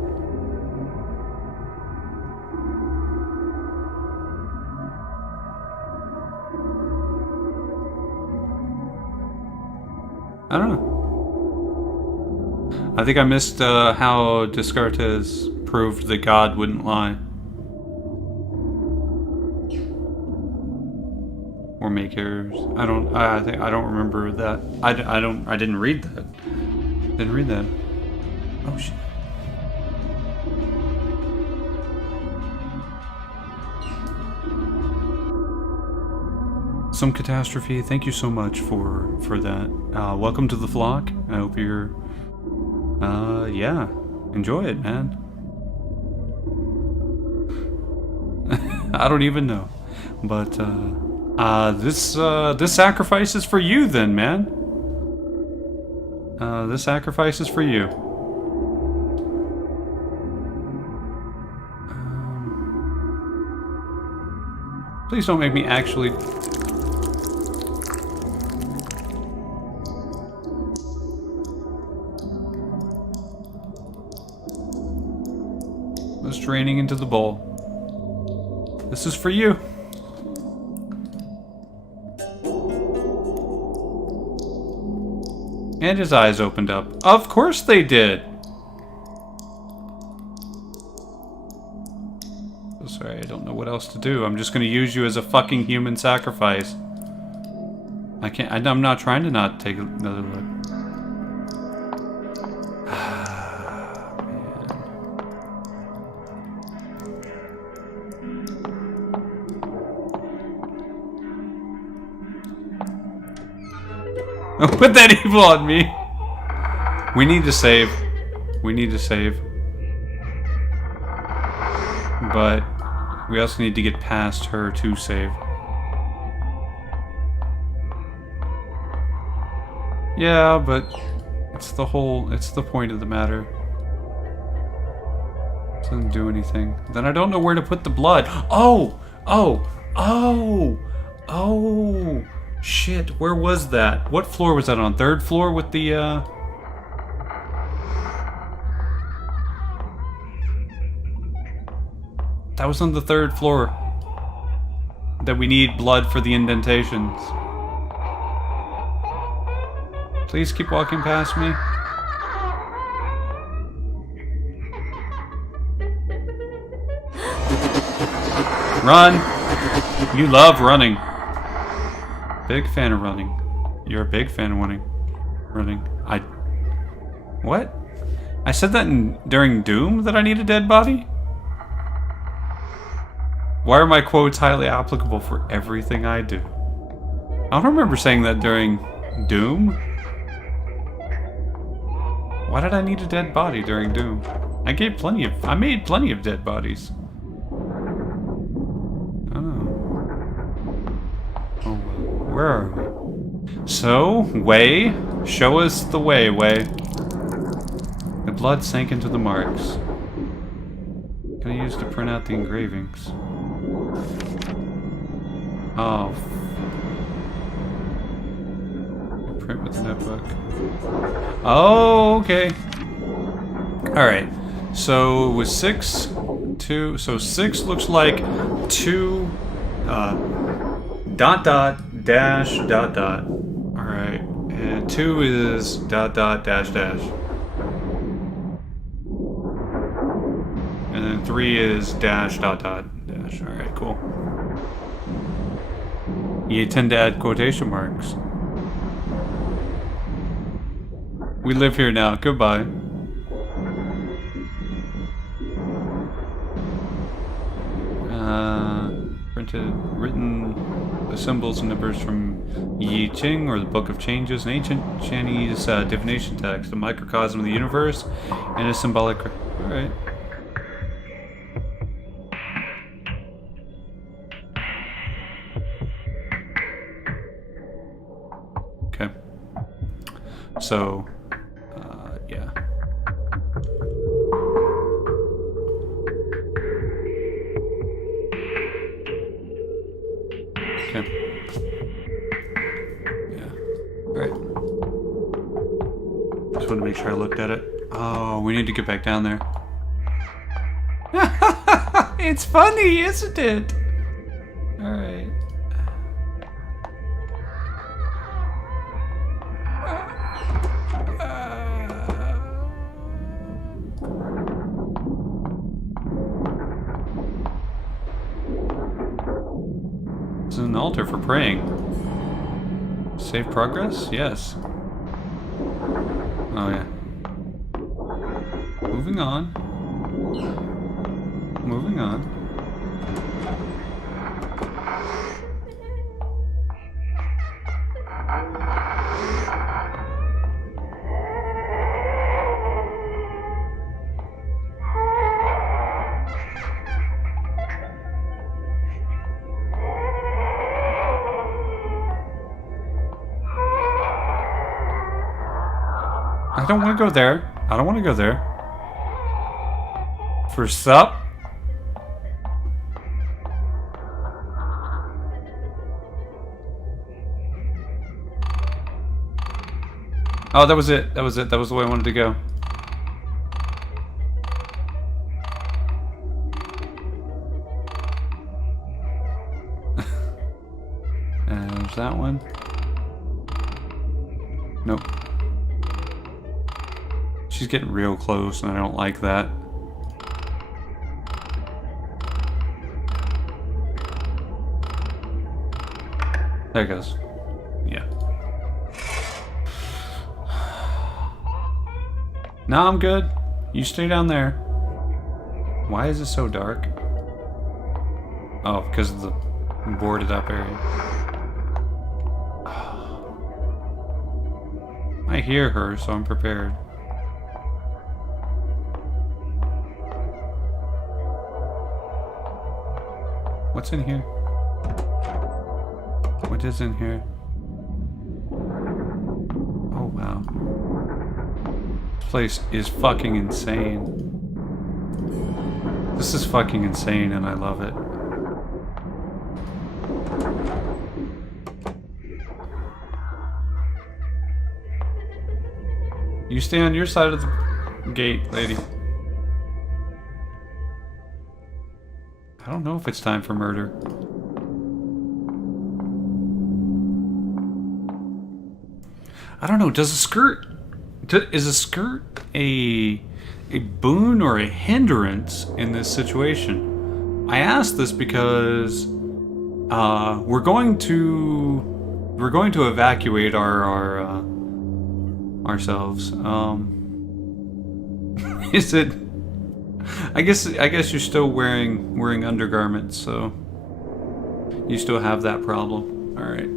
I don't know. I think I missed how Descartes proved that God wouldn't lie. Or make errors. I don't remember that. I didn't read that. Didn't read that. Oh shit. some catastrophe. Thank you so much for that. Welcome to the flock. I hope you're, yeah, enjoy it, man. I don't even know, but this sacrifice is for you, then, man. This sacrifice is for you. Please don't make me actually. It's draining into the bowl. This is for you. And his eyes opened up. Of course they did. Oh, sorry, I don't know what else to do. I'm just gonna use you as a fucking human sacrifice. I can't. I'm not trying to not take another look. Put that evil on me. We need to save. We need to save. But we also need to get past her to save. Yeah, but it's the point of the matter. It doesn't do anything. Then I don't know where to put the blood. Oh! Oh! Oh! Oh! Shit, where was that? What floor was that on? Third floor with the, That was on the third floor. That we need blood for the indentations. Please keep walking past me. Run! You love running. Big fan of running. You're a big fan of running. What? I said that during Doom that I need a dead body? Why are my quotes highly applicable for everything I do? I don't remember saying that during Doom. Why did I need a dead body during Doom? I made plenty of dead bodies. Where are we? So, Way, show us the way, Way. The blood sank into the marks. Can I use to print out the engravings? Oh. Print with the notebook. Oh, okay. Alright. So, it was 6, 2, so 6 looks like 2, dot dot dash dot dot. Alright. And 2 is dot dot dash dash. And then 3 is dash dot dot dash. Alright, cool. You tend to add quotation marks. We live here now. Goodbye. Written the symbols and numbers from Yi Ching, or the Book of Changes, an ancient Chinese divination text, a microcosm of the universe, and a symbolic. Alright. Okay. So, yeah. Okay. Yeah. Alright. Just wanted to make sure I looked at it. Oh, we need to get back down there. It's funny, isn't it? Alright. This is an altar for praying. Save progress? Yes. Oh, yeah. Moving on. Moving on. I don't want to go there. I don't want to go there. For sup? Oh, that was it. That was it. That was the way I wanted to go. And there's that one. Nope. She's getting real close, and I don't like that. There it goes. Yeah. No, I'm good. You stay down there. Why is it so dark? Oh, because of the boarded up area. I hear her, so I'm prepared. What's in here? What is in here? Oh, wow. This place is fucking insane. This is fucking insane, and I love it. You stay on your side of the gate, lady. I don't know if it's time for murder. I don't know, does a skirt... Is a skirt a boon or a hindrance in this situation? I ask this because we're going to evacuate ourselves. Is it? I guess you're still wearing undergarments, so you still have that problem. All right.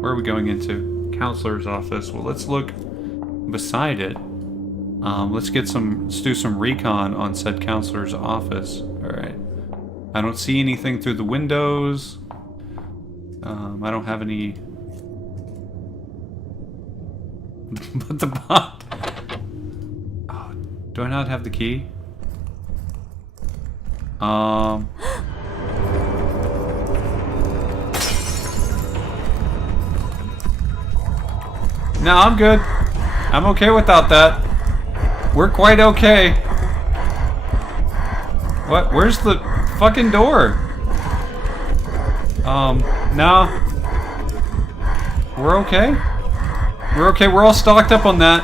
Where are we going into? Counselor's office. Well, let's look beside it. Let's do some recon on said counselor's office. All right. I don't see anything through the windows. I don't have any. But the bot. Oh, do I not have the key? No, I'm good. I'm okay without that. We're quite okay. What? Where's the fucking door? No. We're okay? We're okay. We're all stocked up on that.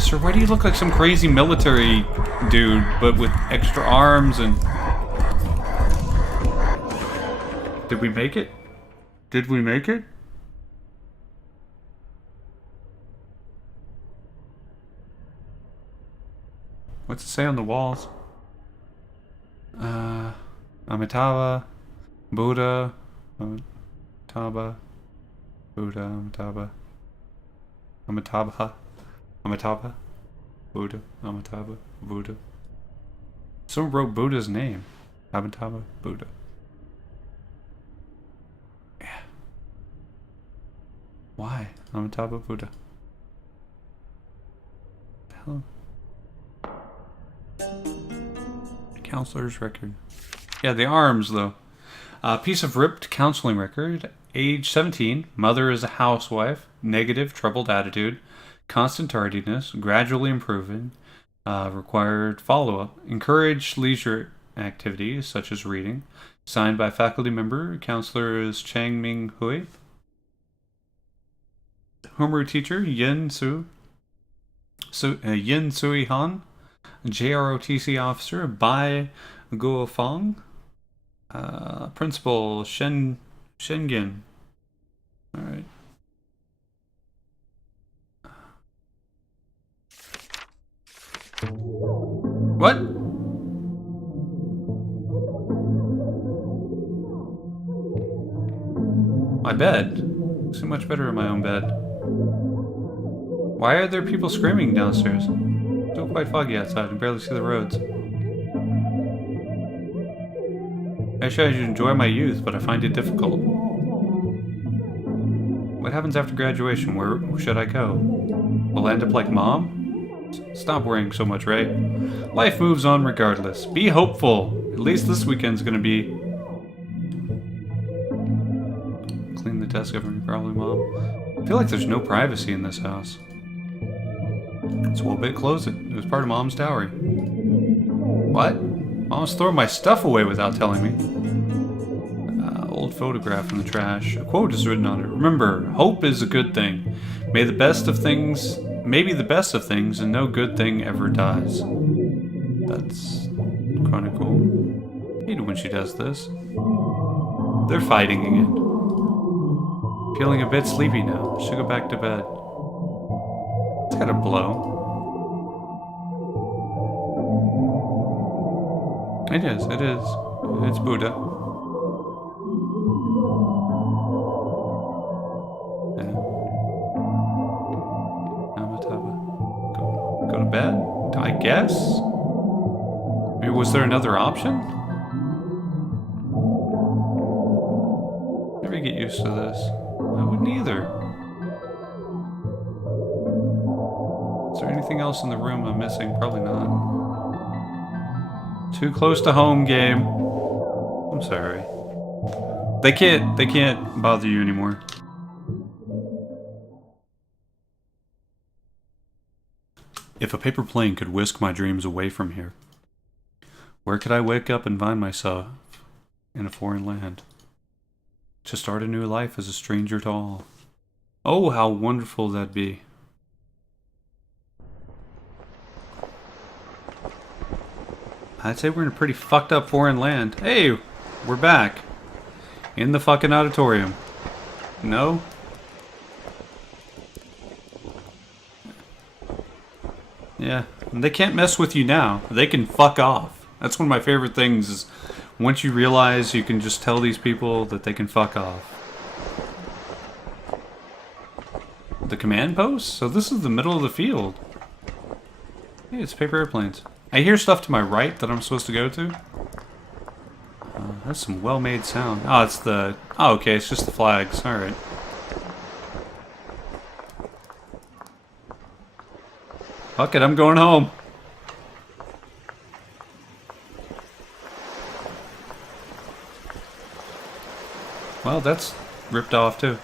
Sir, why do you look like some crazy military dude, but with extra arms and... Did we make it? Did we make it? What's it say on the walls? Amitabha, Buddha, Amitabha, Buddha, Amitabha, Amitabha, Amitabha, Buddha, Amitabha, Buddha. Someone wrote Buddha's name. Amitabha, Buddha. Yeah. Why? Amitabha, Buddha. What the hell? Counselor's record. Yeah, the arms, though. Piece of ripped counseling record. Age 17. Mother is a housewife. Negative, troubled attitude. Constant tardiness. Gradually improving. Required follow-up. Encourage leisure activities, such as reading. Signed by faculty member. Counselor is Chang Ming Hui. Homeroom teacher, Yin Sui Han. JROTC officer, Bai Guofeng. Principal, Shengin. Alright. What? My bed. So much better in my own bed. Why are there people screaming downstairs? It's still quite foggy outside. I can barely see the roads. Actually, I should enjoy my youth, but I find it difficult. What happens after graduation? Where should I go? Will I end up like Mom? Stop worrying so much, Ray. Life moves on regardless. Be hopeful. At least this weekend's gonna be... Clean the desk over me, probably, Mom. I feel like there's no privacy in this house. So we'll close it. It was part of Mom's dowry. What? Mom's throwing my stuff away without telling me. Old photograph in the trash. A quote is written on it. Remember, hope is a good thing. Maybe the best of things, and no good thing ever dies. That's kind of cool. I hate it when she does this. They're fighting again. Feeling a bit sleepy now. Should go back to bed. It's gotta blow. It is. It's Buddha. Yeah. Go to bed? I guess? Maybe was there another option? Never get used to this. I wouldn't either. Is there anything else in the room I'm missing? Probably not. Too close to home, game. I'm sorry. They can't bother you anymore. If a paper plane could whisk my dreams away from here, where could I wake up and find myself in a foreign land? To start a new life as a stranger to all. Oh, how wonderful that'd be. I'd say we're in a pretty fucked up foreign land. Hey, we're back. In the fucking auditorium. No? Yeah, they can't mess with you now. They can fuck off. That's one of my favorite things is once you realize you can just tell these people that they can fuck off. The command post? So this is the middle of the field. Hey, it's paper airplanes. I hear stuff to my right that I'm supposed to go to. That's some well-made sound. Oh, it's the... Oh, okay, it's just the flags. Alright. Fuck it, I'm going home. Well, that's ripped off too.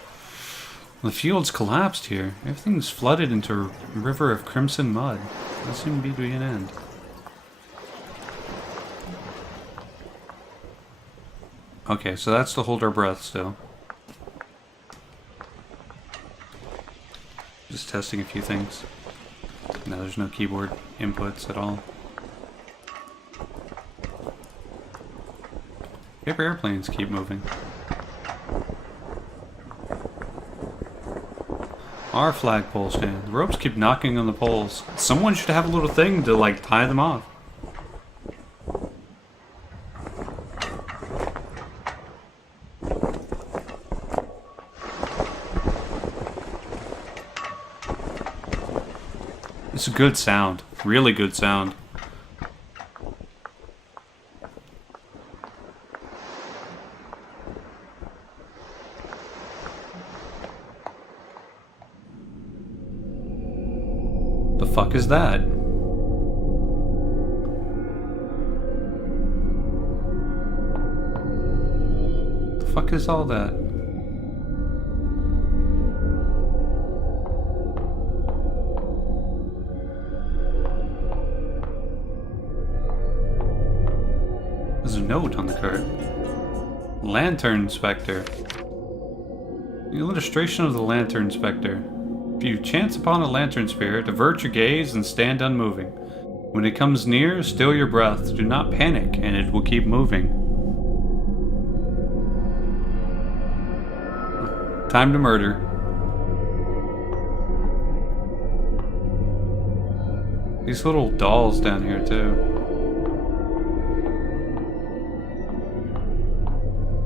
The field's collapsed here. Everything's flooded into a river of crimson mud. Doesn't seem to be an end. Okay, so that's to hold our breath still. Just testing a few things. No, there's no keyboard inputs at all. Paper airplanes keep moving. Our flagpole stand. The ropes keep knocking on the poles. Someone should have a little thing to, like, tie them off. It's a good sound. Really good sound. The fuck is that? The fuck is all that? There's a note on the card. Lantern Inspector. The illustration of the Lantern Inspector. If you chance upon a lantern spirit, avert your gaze and stand unmoving. When it comes near, still your breath. Do not panic, and it will keep moving. Time to murder. These little dolls down here, too.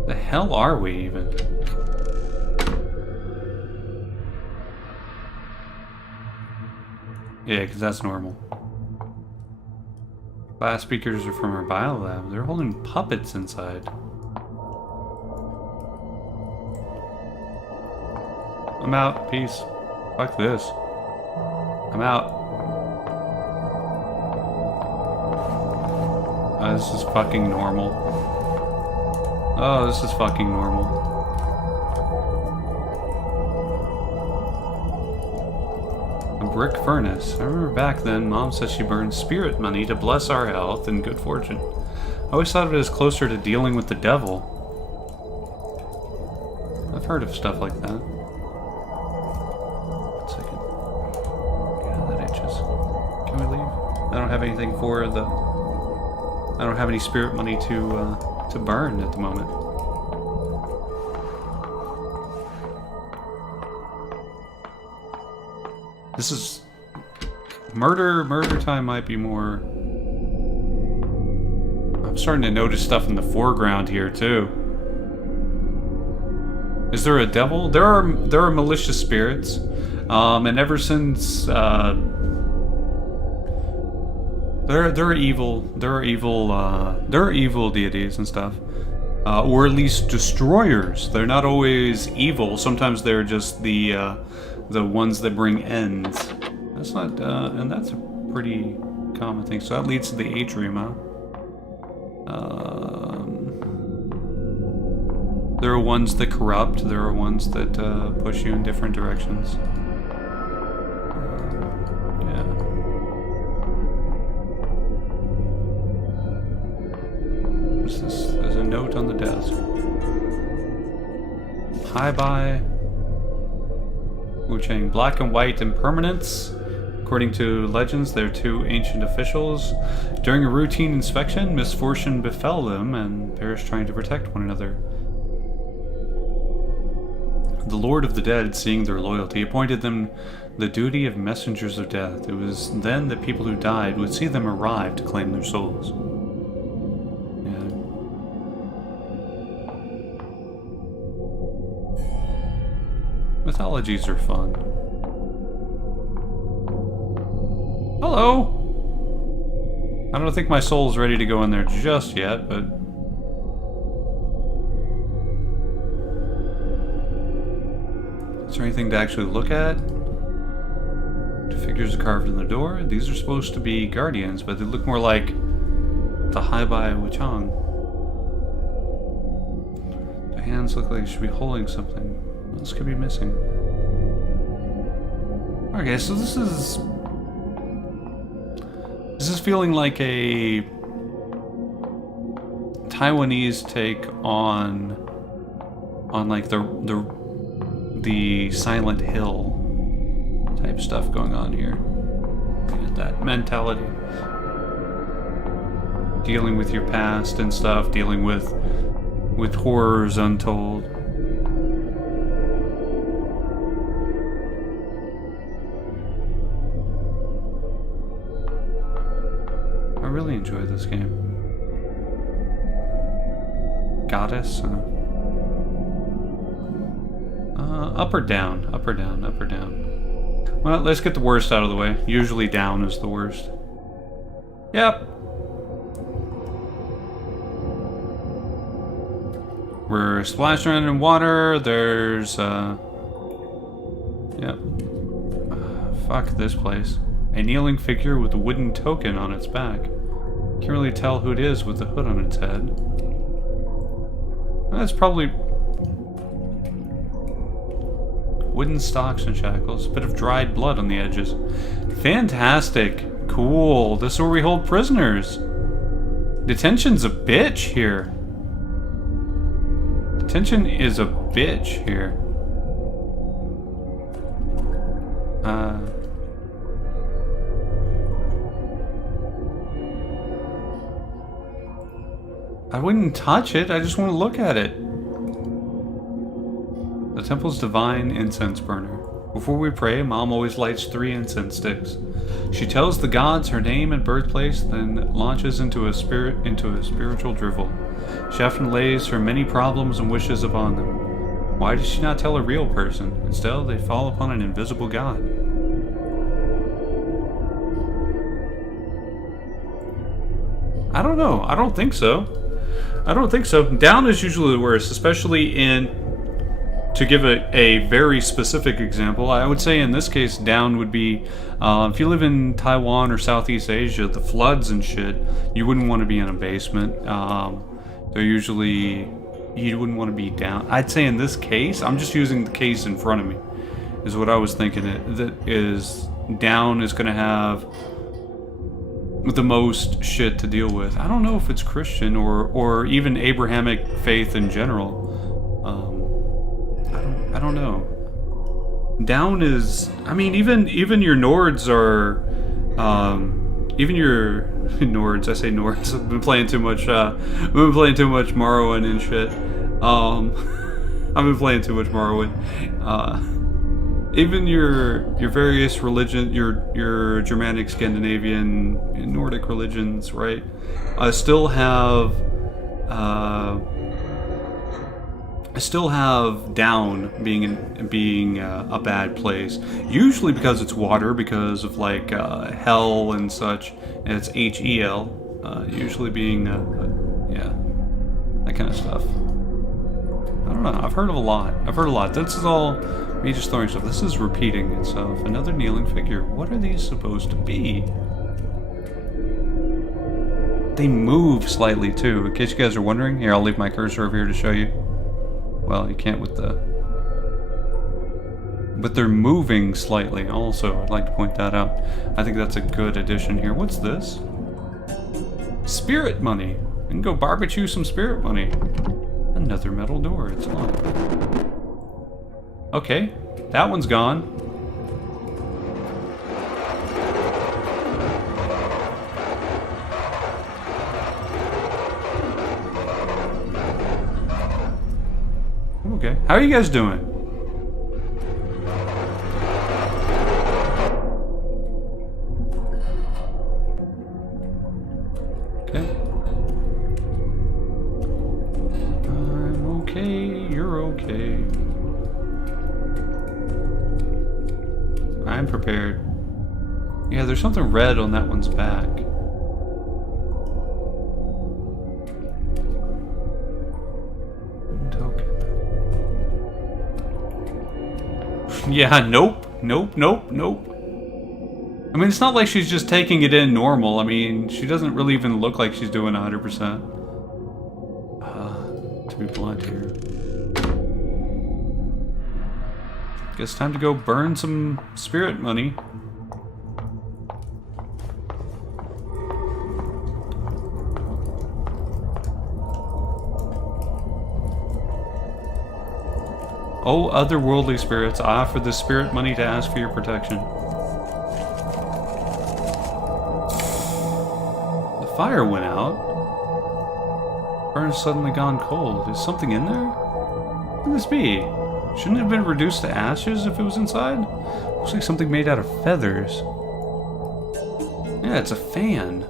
The hell are we even? Yeah, because that's normal. Glass speakers are from our biolab. They're holding puppets inside. I'm out. Peace. Fuck this. I'm out. This is fucking normal. Oh, this is fucking normal. A brick furnace. I remember back then, Mom said she burned spirit money to bless our health and good fortune. I always thought of it as closer to dealing with the devil. I've heard of stuff like that. 1 second. Yeah, that itches. Can we leave? I don't have anything for the... I don't have any spirit money to burn at the moment. This is... Murder time might be more... I'm starting to notice stuff in the foreground here, too. Is there a devil? There are malicious spirits. And ever since... There are evil deities and stuff, or at least destroyers. They're not always evil. Sometimes they're just the ones that bring ends. That's not, and that's a pretty common thing. So that leads to the atrium, huh? There are ones that corrupt. There are ones that push you in different directions. There's a note on the desk. Hi bye. Wu-Chang. Black and white impermanence. According to legends, they're two ancient officials. During a routine inspection, misfortune befell them and perished trying to protect one another. The Lord of the Dead, seeing their loyalty, appointed them the duty of messengers of death. It was then that people who died would see them arrive to claim their souls. Mythologies are fun. Hello! I don't think my soul's ready to go in there just yet, but... Is there anything to actually look at? The figures are carved in the door. These are supposed to be guardians, but they look more like the Hai-Bai Wu-Chang. The hands look like they should be holding something. What else could be missing? Okay, so this is feeling like a Taiwanese take on like the Silent Hill type stuff going on here. And that mentality. Dealing with your past and stuff, dealing with horrors untold. I really enjoy this game. Goddess? Up or down? Up or down? Up or down? Well, let's get the worst out of the way. Usually down is the worst. Yep. We're splashing around in water. There's, yep. Fuck this place. A kneeling figure with a wooden token on its back. Can't really tell who it is with the hood on its head. That's probably... wooden stocks and shackles. A bit of dried blood on the edges. Fantastic. Cool. This is where we hold prisoners. Detention's a bitch here. Detention is a bitch here. I wouldn't touch it, I just want to look at it. The temple's divine incense burner. Before we pray, Mom always lights 3 incense sticks. She tells the gods her name and birthplace, then launches into a spiritual drivel. She often lays her many problems and wishes upon them. Why does she not tell a real person? Instead, they fall upon an invisible god. I don't know. I don't think so. I don't think so. Down is usually the worst, especially in To give a very specific example, I would say in this case, down would be if you live in Taiwan or Southeast Asia, the floods and shit, you wouldn't want to be in a basement. They're usually, you wouldn't want to be down. I'd say in this case, I'm just using the case in front of me, is what I was thinking. That is, down is going to have the most shit to deal with. I don't know if it's Christian or even Abrahamic faith in general. I don't know. Down is, I mean, even your Nords are, even your Nords. I say Nords. I've been playing too much. I've been playing too much Morrowind and shit. I've been playing too much Morrowind. Even your various religion, your Germanic, Scandinavian, and Nordic religions, right? Still have down being a bad place. Usually because it's water, because of like hell and such. And it's HEL. Usually being yeah, that kind of stuff. I don't know. I've heard a lot. This is all me just throwing stuff. This is repeating itself. Another kneeling figure. What are these supposed to be? They move slightly too. In case you guys are wondering, here, I'll leave my cursor over here to show you. Well, you can't with the... But they're moving slightly also. I'd like to point that out. I think that's a good addition here. What's this? Spirit money. We can go barbecue some spirit money. Another metal door. It's locked. Okay. That one's gone. Okay. How are you guys doing? Okay. I'm okay. You're okay. I'm prepared. Yeah, there's something red on that one's back. Yeah, nope. I mean, it's not like she's just taking it in normal. I mean, she doesn't really even look like she's doing 100%. To be blunt here. Guess time to go burn some spirit money. Oh, otherworldly spirits, I offer the spirit money to ask for your protection. The fire went out. Furnace suddenly gone cold. Is something in there? What could this be? Shouldn't it have been reduced to ashes if it was inside? Looks like something made out of feathers. Yeah, it's a fan.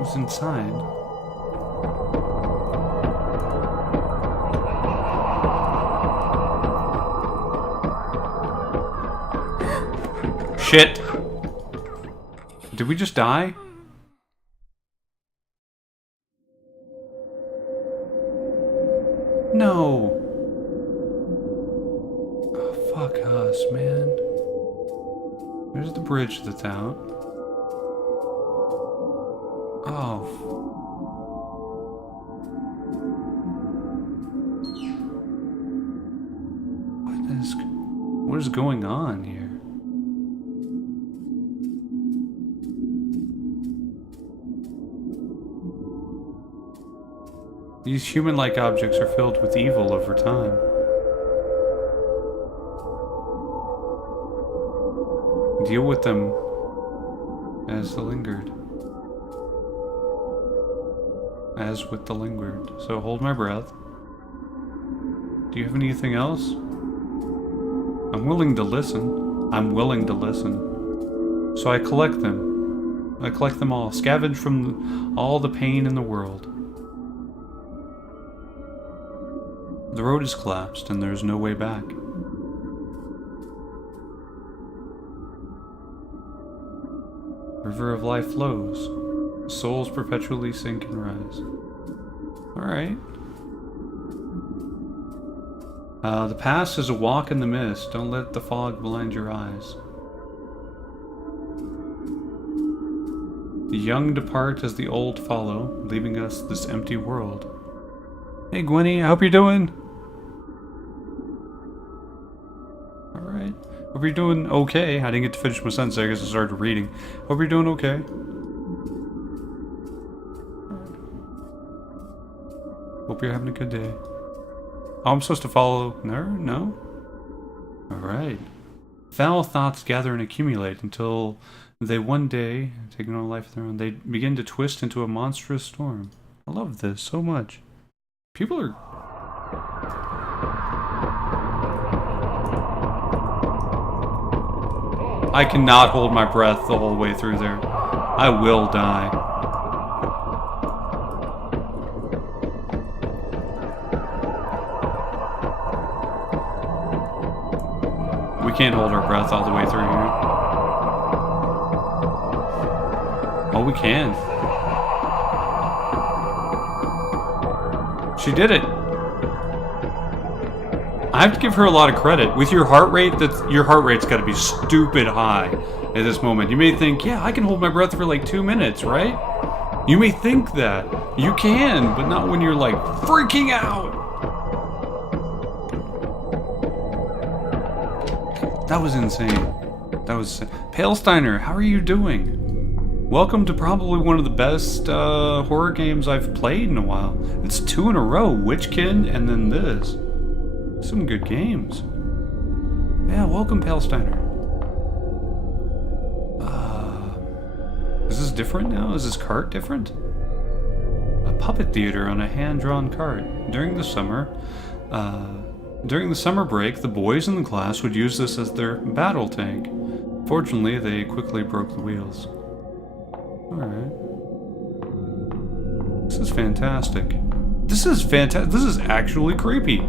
Was inside. Shit. Did we just die? No. Oh, fuck us, man. There's the bridge that's out. Oh. What is going on here? These human-like objects are filled with evil over time. Deal with them as the lingered. As with the lingered. So hold my breath. Do you have anything else? I'm willing to listen. I'm willing to listen. So I collect them. I collect them all. Scavenge from all the pain in the world. The road is collapsed and there is no way back. River of life flows. Souls perpetually sink and rise. Alright. The past is a walk in the mist. Don't let the fog blind your eyes. The young depart as the old follow, leaving us this empty world. Hey Gwenny, I hope you're doing. Alright. Hope you're doing okay. I didn't get to finish my sentence there because I started reading. Hope you're doing okay. Hope you're having a good day. Oh, I'm supposed to follow her? No? Alright. Foul thoughts gather and accumulate until they one day, taking on a life of their own, they begin to twist into a monstrous storm. I love this so much. People are... I cannot hold my breath the whole way through there. I will die. We can't hold our breath all the way through here. Oh, we can. She did it. I have to give her a lot of credit. With your heart rate, your heart rate's got to be stupid high at this moment. You may think, yeah, I can hold my breath for like 2 minutes, right? You may think that. You can, but not when you're like freaking out. That was insane. That was... Palesteiner, how are you doing? Welcome to probably one of the best horror games I've played in a while. It's 2 in a row. Witchkin and then this. Some good games. Yeah, welcome, Palesteiner. Is this different now? Is this cart different? A puppet theater on a hand-drawn cart. During the summer break, the boys in the class would use this as their battle tank. Fortunately, they quickly broke the wheels. Alright. This is fantastic. This is fantastic. This is actually creepy.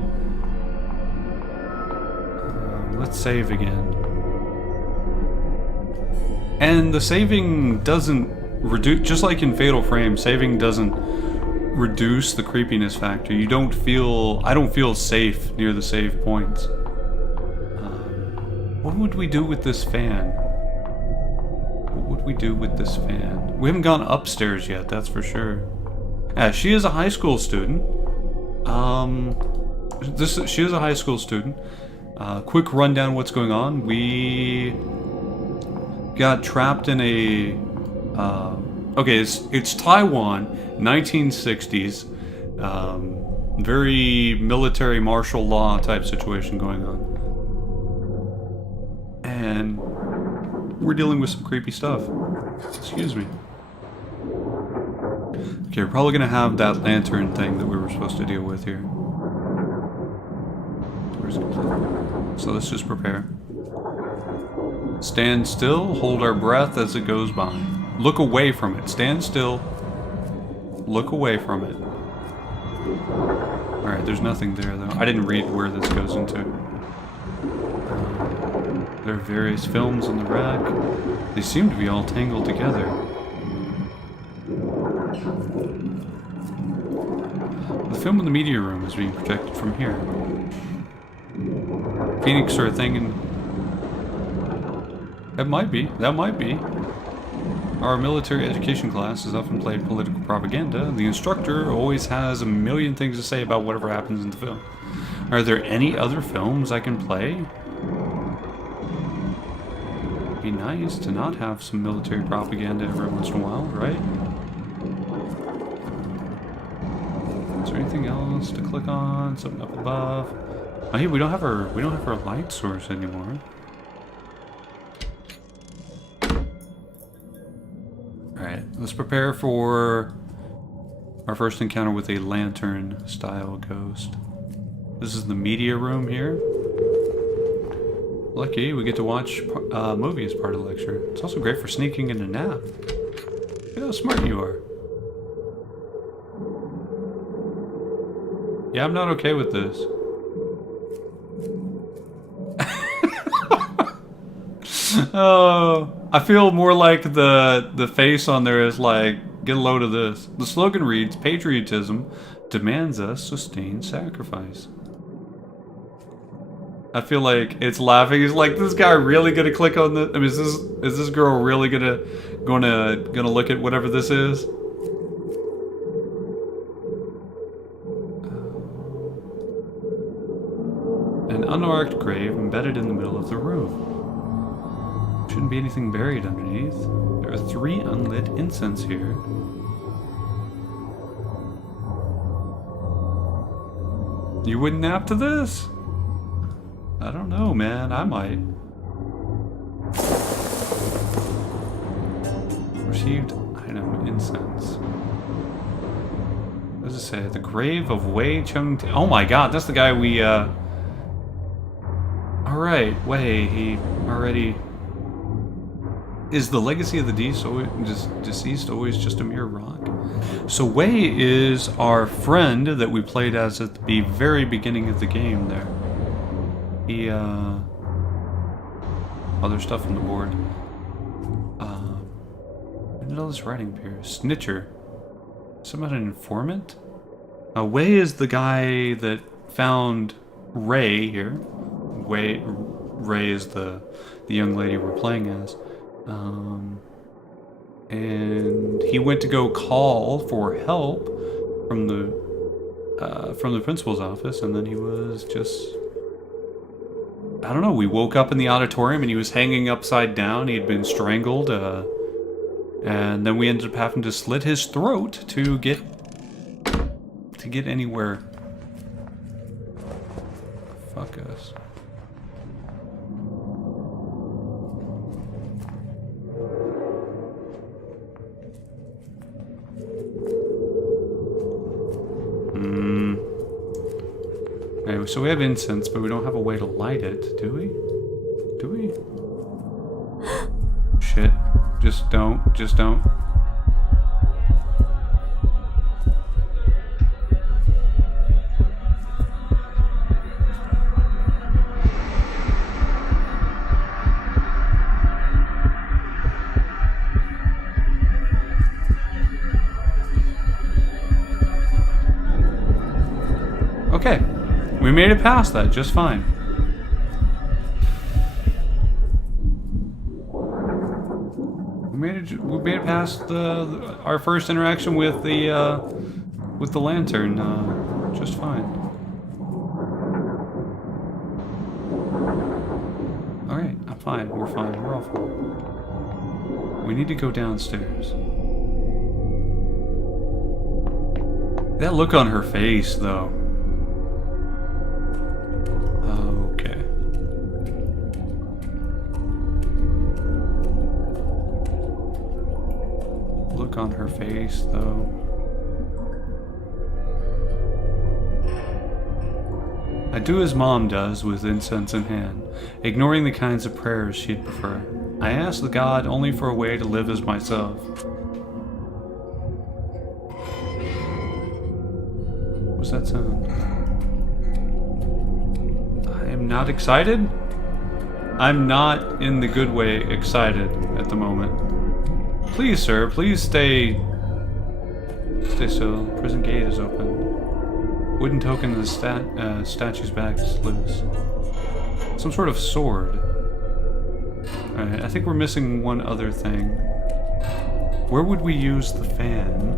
Let's save again. And the saving doesn't reduce, just like in Fatal Frame, saving doesn't reduce the creepiness factor. You don't feel, I don't feel safe near the save points. What would we do with this fan? What would we do with this fan? We haven't gone upstairs yet, that's for sure. She is a high school student. She is a high school student. Quick rundown of what's going on. We got trapped in a... okay, it's Taiwan, 1960s. Very military martial law type situation going on. And we're dealing with some creepy stuff. Excuse me. Okay, we're probably gonna have that lantern thing that we were supposed to deal with here. So let's just prepare. Stand still, hold our breath as it goes by. Look away from it. Stand still. Look away from it. Alright, there's nothing there though. I didn't read where this goes into. There are various films in the rack. They seem to be all tangled together. The film in the media room is being projected from here. Phoenix or a thing in... That might be. That might be. Our military education class has often played political propaganda. The instructor always has a million things to say about whatever happens in the film. Are there any other films I can play? It'd be nice to not have some military propaganda every once in a while, right? Is there anything else to click on? Something up above? Oh, hey, we don't have our light source anymore. Alright, let's prepare for our first encounter with a lantern-style ghost. This is the media room here. Lucky, we get to watch a movie as part of the lecture. It's also great for sneaking in a nap. Look at how smart you are. Yeah, I'm not okay with this. Oh, I feel more like the face on there is like get a load of this. The slogan reads, "Patriotism demands us sustain sacrifice." I feel like it's laughing. It's like, this guy really gonna click on this? I mean, is this girl really gonna look at whatever this is? An unmarked grave embedded in the middle of the room. Shouldn't be anything buried underneath. There are 3 unlit incense here. You wouldn't nap to this? I don't know, man. I might. Received item incense. What does it say? The grave of Wei Chung. Oh my god, that's the guy we, Alright, Wei, he already... Is the legacy of the deceased always just a mere rock? So Wei is our friend that we played as at the very beginning of the game there. He, other stuff on the board. When did all this writing appear? Snitcher. Some about an informant? Wei is the guy that found Ray here. Ray is the young lady we're playing as. And he went to go call for help from the principal's office, and then he was just... I don't know, we woke up in the auditorium and he was hanging upside down. He had been strangled, and then we ended up having to slit his throat to get anywhere. Fuck us. Anyway, so we have incense, but we don't have a way to light it, do we? Do we? Shit. Just don't. Okay. We made it past that just fine. We made it past our first interaction with the lantern just fine. All right, I'm fine. We're fine. We're all fine. We need to go downstairs. That look on her face, though. On her face, though. I do as Mom does with incense in hand, ignoring the kinds of prayers she'd prefer. I ask the God only for a way to live as myself. What's that sound? I am not excited? I'm not in the good way excited at the moment. Please, sir, please stay still. Prison gate is open. Wooden token of the statue's back is loose. Some sort of sword. Alright, I think we're missing one other thing. Where would we use the fan?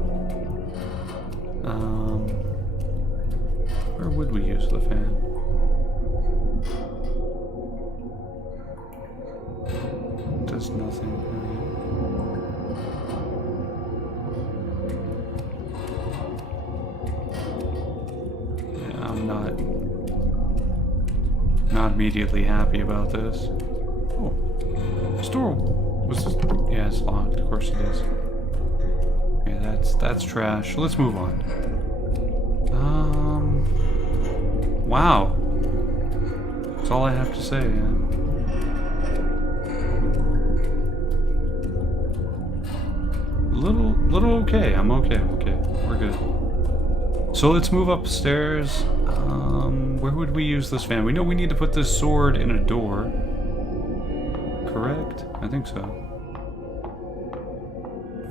Where would we use the fan? Does nothing. Not immediately happy about this. Oh, this door was this, yeah, it's locked. Of course it is. Okay, that's trash. Let's move on. Wow. That's all I have to say. Little okay. I'm okay. We're good. So let's move upstairs. Where would we use this fan? We know we need to put this sword in a door. Correct? I think so.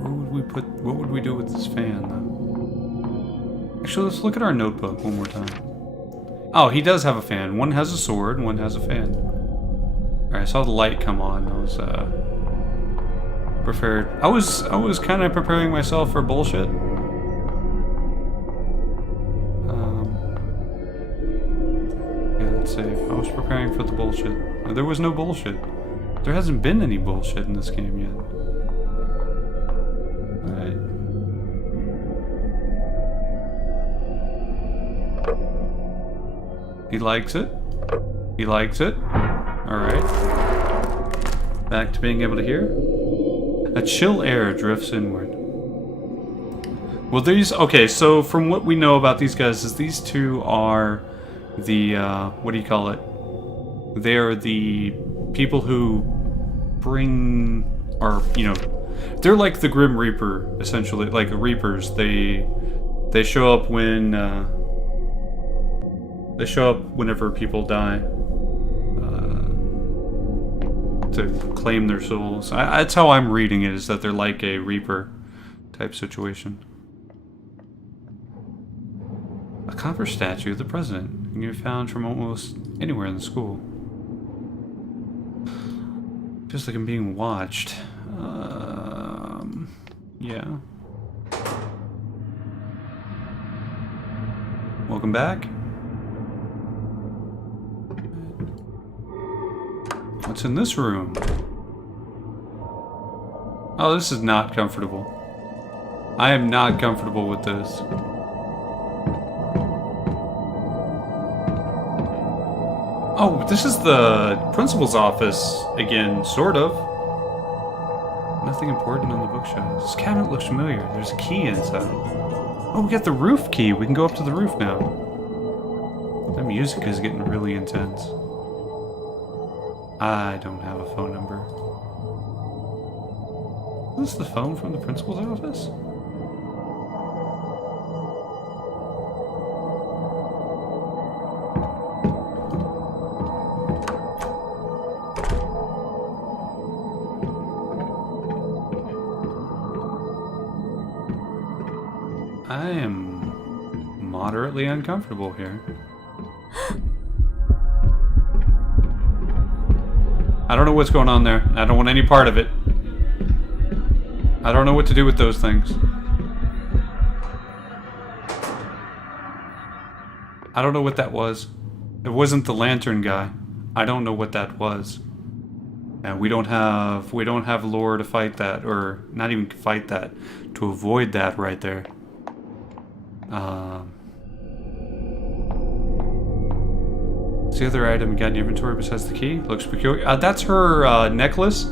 What would we do with this fan, though? Actually, let's look at our notebook one more time. Oh, he does have a fan. One has a sword, and one has a fan. Alright, I saw the light come on. I was, prepared. I was kind of preparing myself for bullshit. Yeah, let's see. I was preparing for the bullshit. There was no bullshit. There hasn't been any bullshit in this game yet. Alright. He likes it. He likes it. Alright. Back to being able to hear. A chill air drifts inward. Well, okay, so from what we know about these guys is these two are the, what do you call it? They're the people who bring, or, you know, they're like the Grim Reaper, essentially, like Reapers. They show up when, they show up whenever people die. To claim their souls. That's how I'm reading it, is that they're like a Reaper type situation. A copper statue of the president can be found from almost anywhere in the school. Just like I'm being watched. Yeah. Welcome back. What's in this room? Oh, this is not comfortable. I am not comfortable with this. Oh, this is the principal's office again, sort of. Nothing important on the bookshelf. This cabinet looks familiar. There's a key inside. Oh, we got the roof key. We can go up to the roof now. The music is getting really intense. I don't have a phone number. Is this the phone from the principal's office? I am moderately uncomfortable here. I don't know what's going on there. I don't want any part of it. I don't know what to do with those things. I don't know what that was. It wasn't the lantern guy. I don't know what that was. And we don't have lore to fight that, or not even fight that, to avoid that right there. What's the other item you got in your inventory besides the key? Looks peculiar. That's her necklace.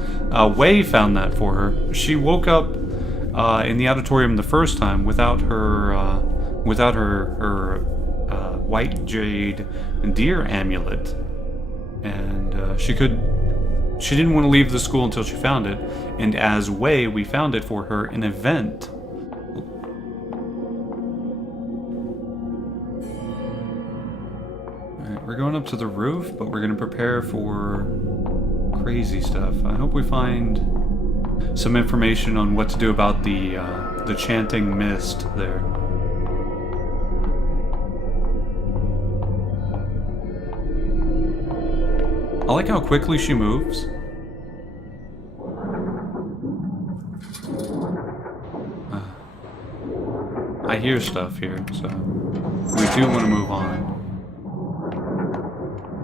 Wei found that for her. She woke up in the auditorium the first time without her white jade deer amulet, and she didn't want to leave the school until she found it. And as Wei, we found it for her in an event. We're going up to the roof, but we're going to prepare for crazy stuff. I hope we find some information on what to do about the chanting mist there. I like how quickly she moves. I hear stuff here, so we do want to move on.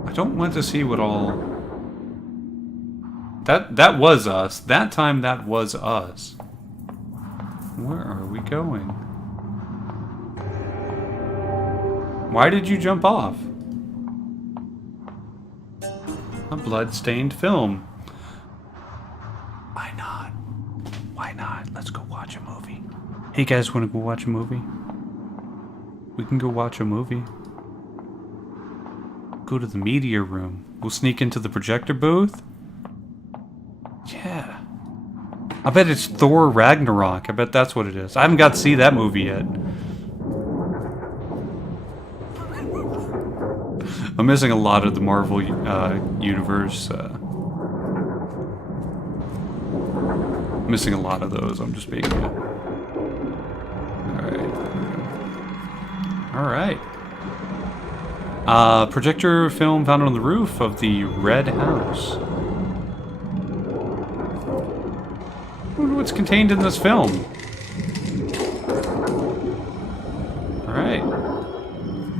I don't want to see what all... That was us. That time that was us. Where are we going? Why did you jump off? A blood-stained film. Why not? Why not? Let's go watch a movie. Hey guys, want to go watch a movie? We can go watch a movie. Go to the media room. We'll sneak into the projector booth. Yeah. I bet it's Thor Ragnarok. I bet that's what it is. I haven't got to see that movie yet. I'm missing a lot of the Marvel universe. missing a lot of those. I'm just being... Alright. Alright. Projector film found on the roof of the red house. I wonder what's contained in this film. Alright.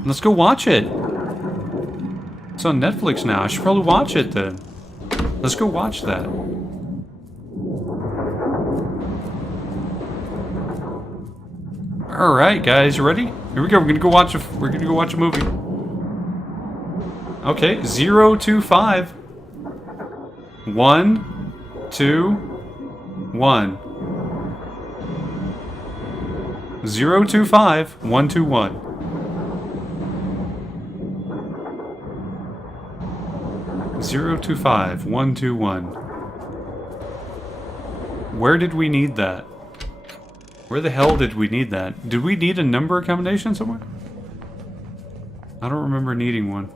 Let's go watch it. It's on Netflix now. I should probably watch it then. Let's go watch that. Alright, guys, you ready? Here we go. We're gonna go watch a movie. Okay, 0 to 5. 1, 2, 1. 0 to 5. 1 to 1. 0 to 5. 1 to 1. Where did we need that? Where the hell did we need that? Did we need a number combination somewhere? I don't remember needing one.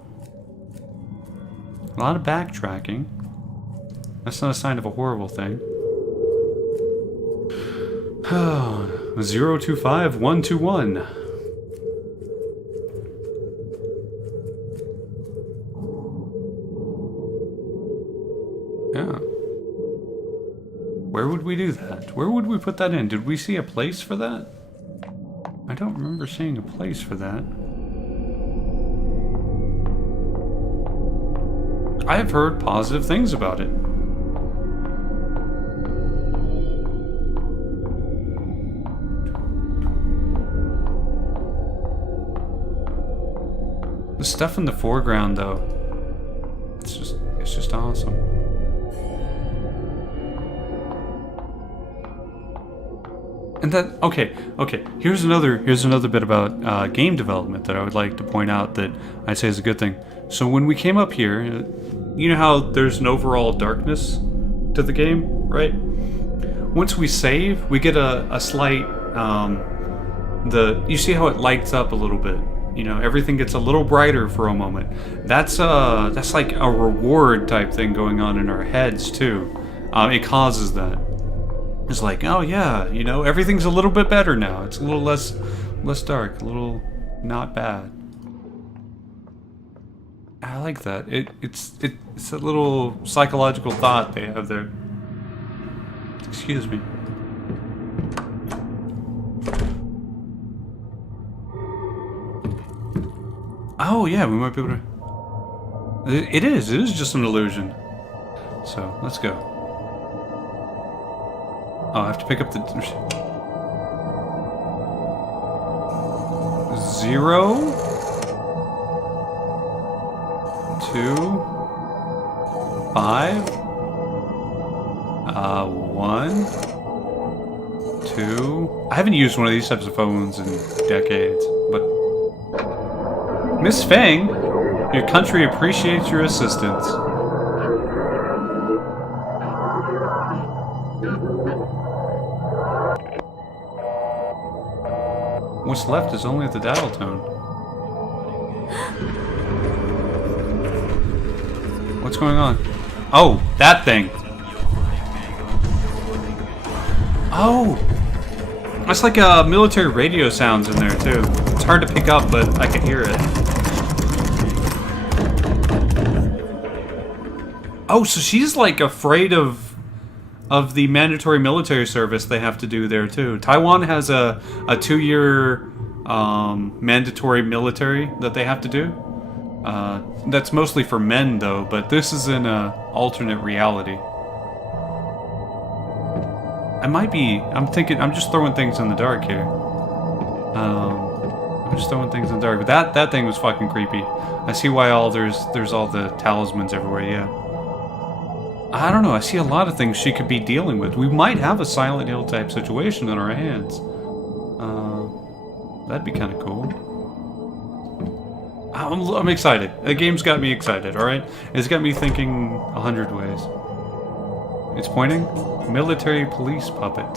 A lot of backtracking. That's not a sign of a horrible thing. 0 to 5, 1 to 1. Yeah. Where would we do that? Where would we put that in? Did we see a place for that? I don't remember seeing a place for that. I have heard positive things about it. The stuff in the foreground, though, it's just awesome. And that, okay, here's another bit about game development that I would like to point out that I'd say is a good thing. So when we came up here, you know how there's an overall darkness to the game, right? Once we save, we get a slight, you see how it lights up a little bit. You know, everything gets a little brighter for a moment. That's like a reward type thing going on in our heads too. It causes that. It's like, oh yeah, you know, everything's a little bit better now. It's a little less dark, a little not bad. I like that. It's a little psychological thought they have there. Excuse me. Oh yeah, we might be able to... It is just an illusion. So, let's go. Oh, I have to pick up the... 0 2 5 1 2. I haven't used one of these types of phones in decades, but Miss Fang, your country appreciates your assistance. What's left is only the dial tone. What's going on? Oh, that thing. Oh! That's like military radio sounds in there, too. It's hard to pick up, but I can hear it. Oh, so she's like afraid of the mandatory military service they have to do there, too. Taiwan has a 2-year mandatory military that they have to do. That's mostly for men, though, but this is in an alternate reality. I'm just throwing things in the dark here. I'm just throwing things in the dark. But that thing was fucking creepy. I see why there's all the talismans everywhere, yeah. I don't know, I see a lot of things she could be dealing with. We might have a Silent Hill type situation on our hands. That'd be kind of cool. I'm excited. The game's got me excited, alright? It's got me thinking 100 ways. It's pointing. Military police puppet.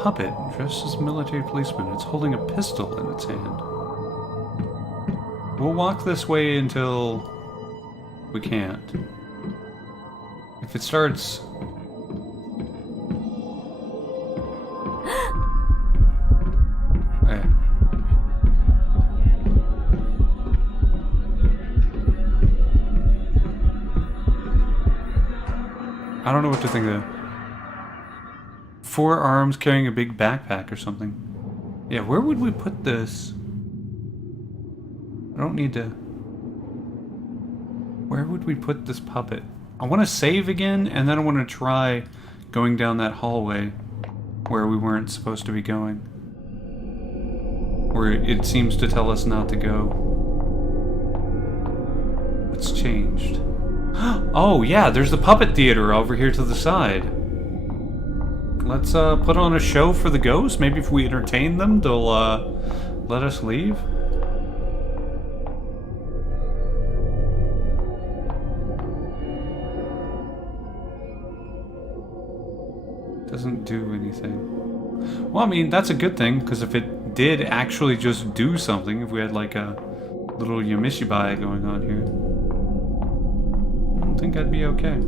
Puppet dressed as a military policeman. It's holding a pistol in its hand. We'll walk this way until we can't. If it starts... Okay. I don't know what to think of. 4 arms carrying a big backpack or something. Yeah, where would we put this? I don't need to... Where would we put this puppet? I want to save again, and then I want to try going down that hallway where we weren't supposed to be going. Where it seems to tell us not to go. What's changed? Oh, yeah, there's the puppet theater over here to the side. Let's put on a show for the ghosts. Maybe if we entertain them, they'll let us leave. Doesn't do anything. Well, I mean, that's a good thing, because if it did actually just do something, if we had like a little Yamishibai going on here, I don't think I'd be okay.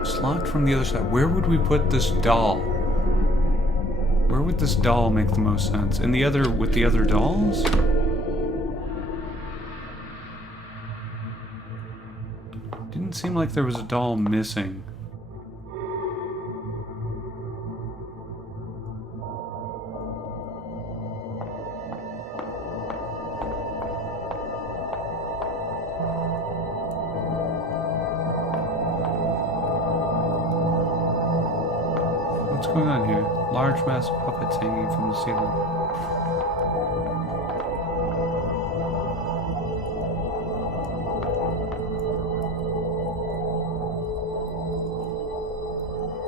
It's locked from the other side. Where would we put this doll? Where would this doll make the most sense? In the other, with the other dolls? Didn't seem like there was a doll missing. What's going on here? Large mass of puppets hanging from the ceiling.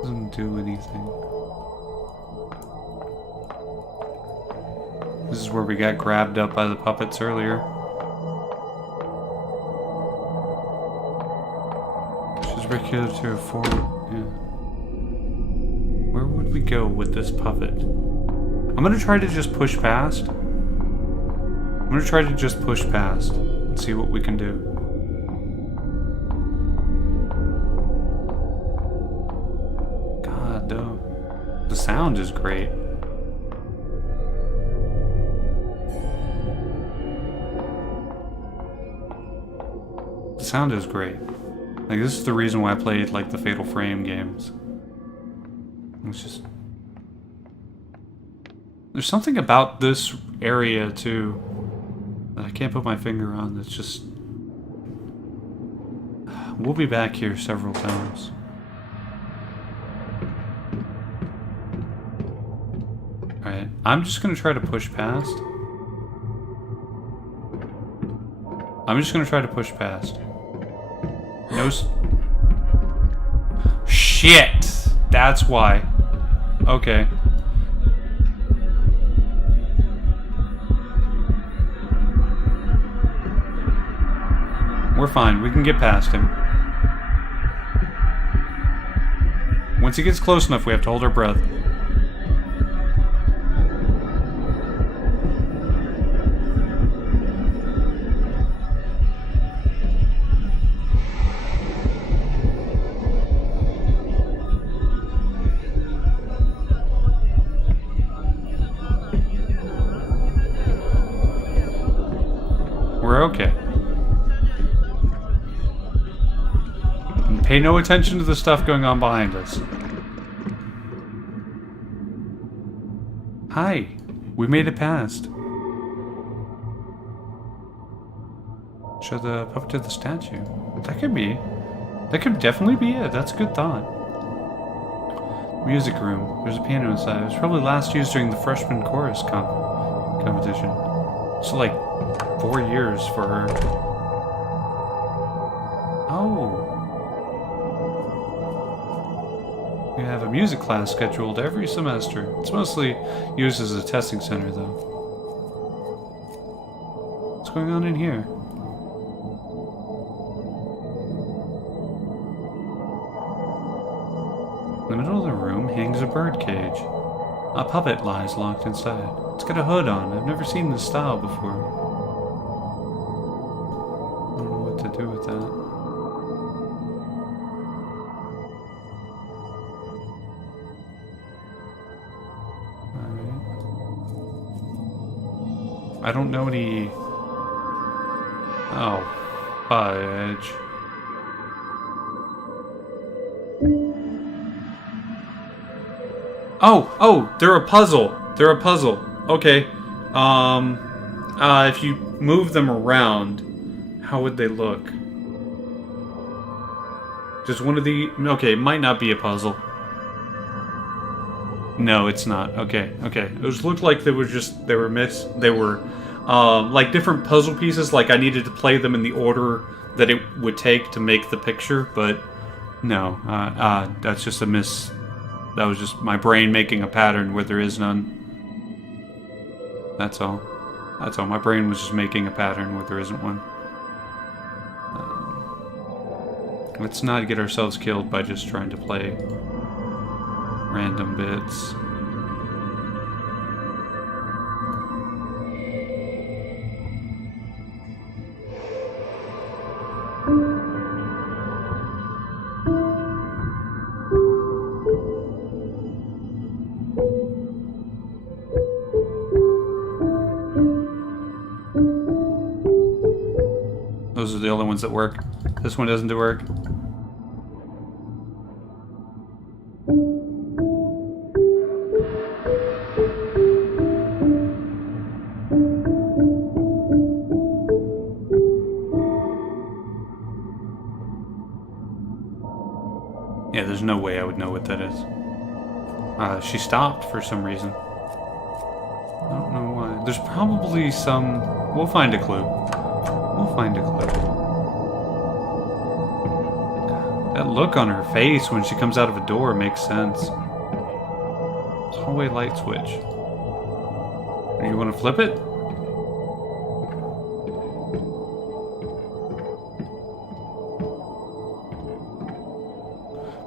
Doesn't do anything. This is where we got grabbed up by the puppets earlier. She's regulated to a 4. Yeah. Where would we go with this puppet? I'm gonna try to just push past. I'm gonna try to just push past and see what we can do. God, though. The sound is great. The sound is great. Like, this is the reason why I played, like, the Fatal Frame games. It's just... There's something about this area, too, that I can't put my finger on. That's just... We'll be back here several times. Alright, I'm just gonna try to push past. I'm just gonna try to push past. No... Shit! That's why. Okay. We're fine. We can get past him. Once he gets close enough, we have to hold our breath. We're okay. And pay no attention to the stuff going on behind us. Hi. We made it past. Show the puppet to the statue. That could be. That could definitely be it. That's a good thought. Music room. There's a piano inside. It was probably last used during the freshman chorus competition. So like 4 years for her. Oh. We have a music class scheduled every semester. It's mostly used as a testing center, though. What's going on in here? In the middle of the room hangs a bird cage. A puppet lies locked inside. It's got a hood on. I've never seen this style before. I don't know what to do with that. I don't know any... Oh, fudge. Oh, they're a puzzle. They're a puzzle. Okay. If you move them around, how would they look? Just one of the... Okay, it might not be a puzzle. No, it's not. Okay. It just looked like they were like different puzzle pieces, like I needed to play them in the order that it would take to make the picture, but no, that's just a miss. That was just my brain making a pattern where there is none. That's all. My brain was just making a pattern where there isn't one. Let's not get ourselves killed by just trying to play random bits. Those are the only ones that work. This one doesn't work. Yeah, there's no way I would know what that is. She stopped for some reason. I don't know why. There's probably some... We'll find a clue. That look on her face when she comes out of a door makes sense. Hallway light switch. You want to flip it?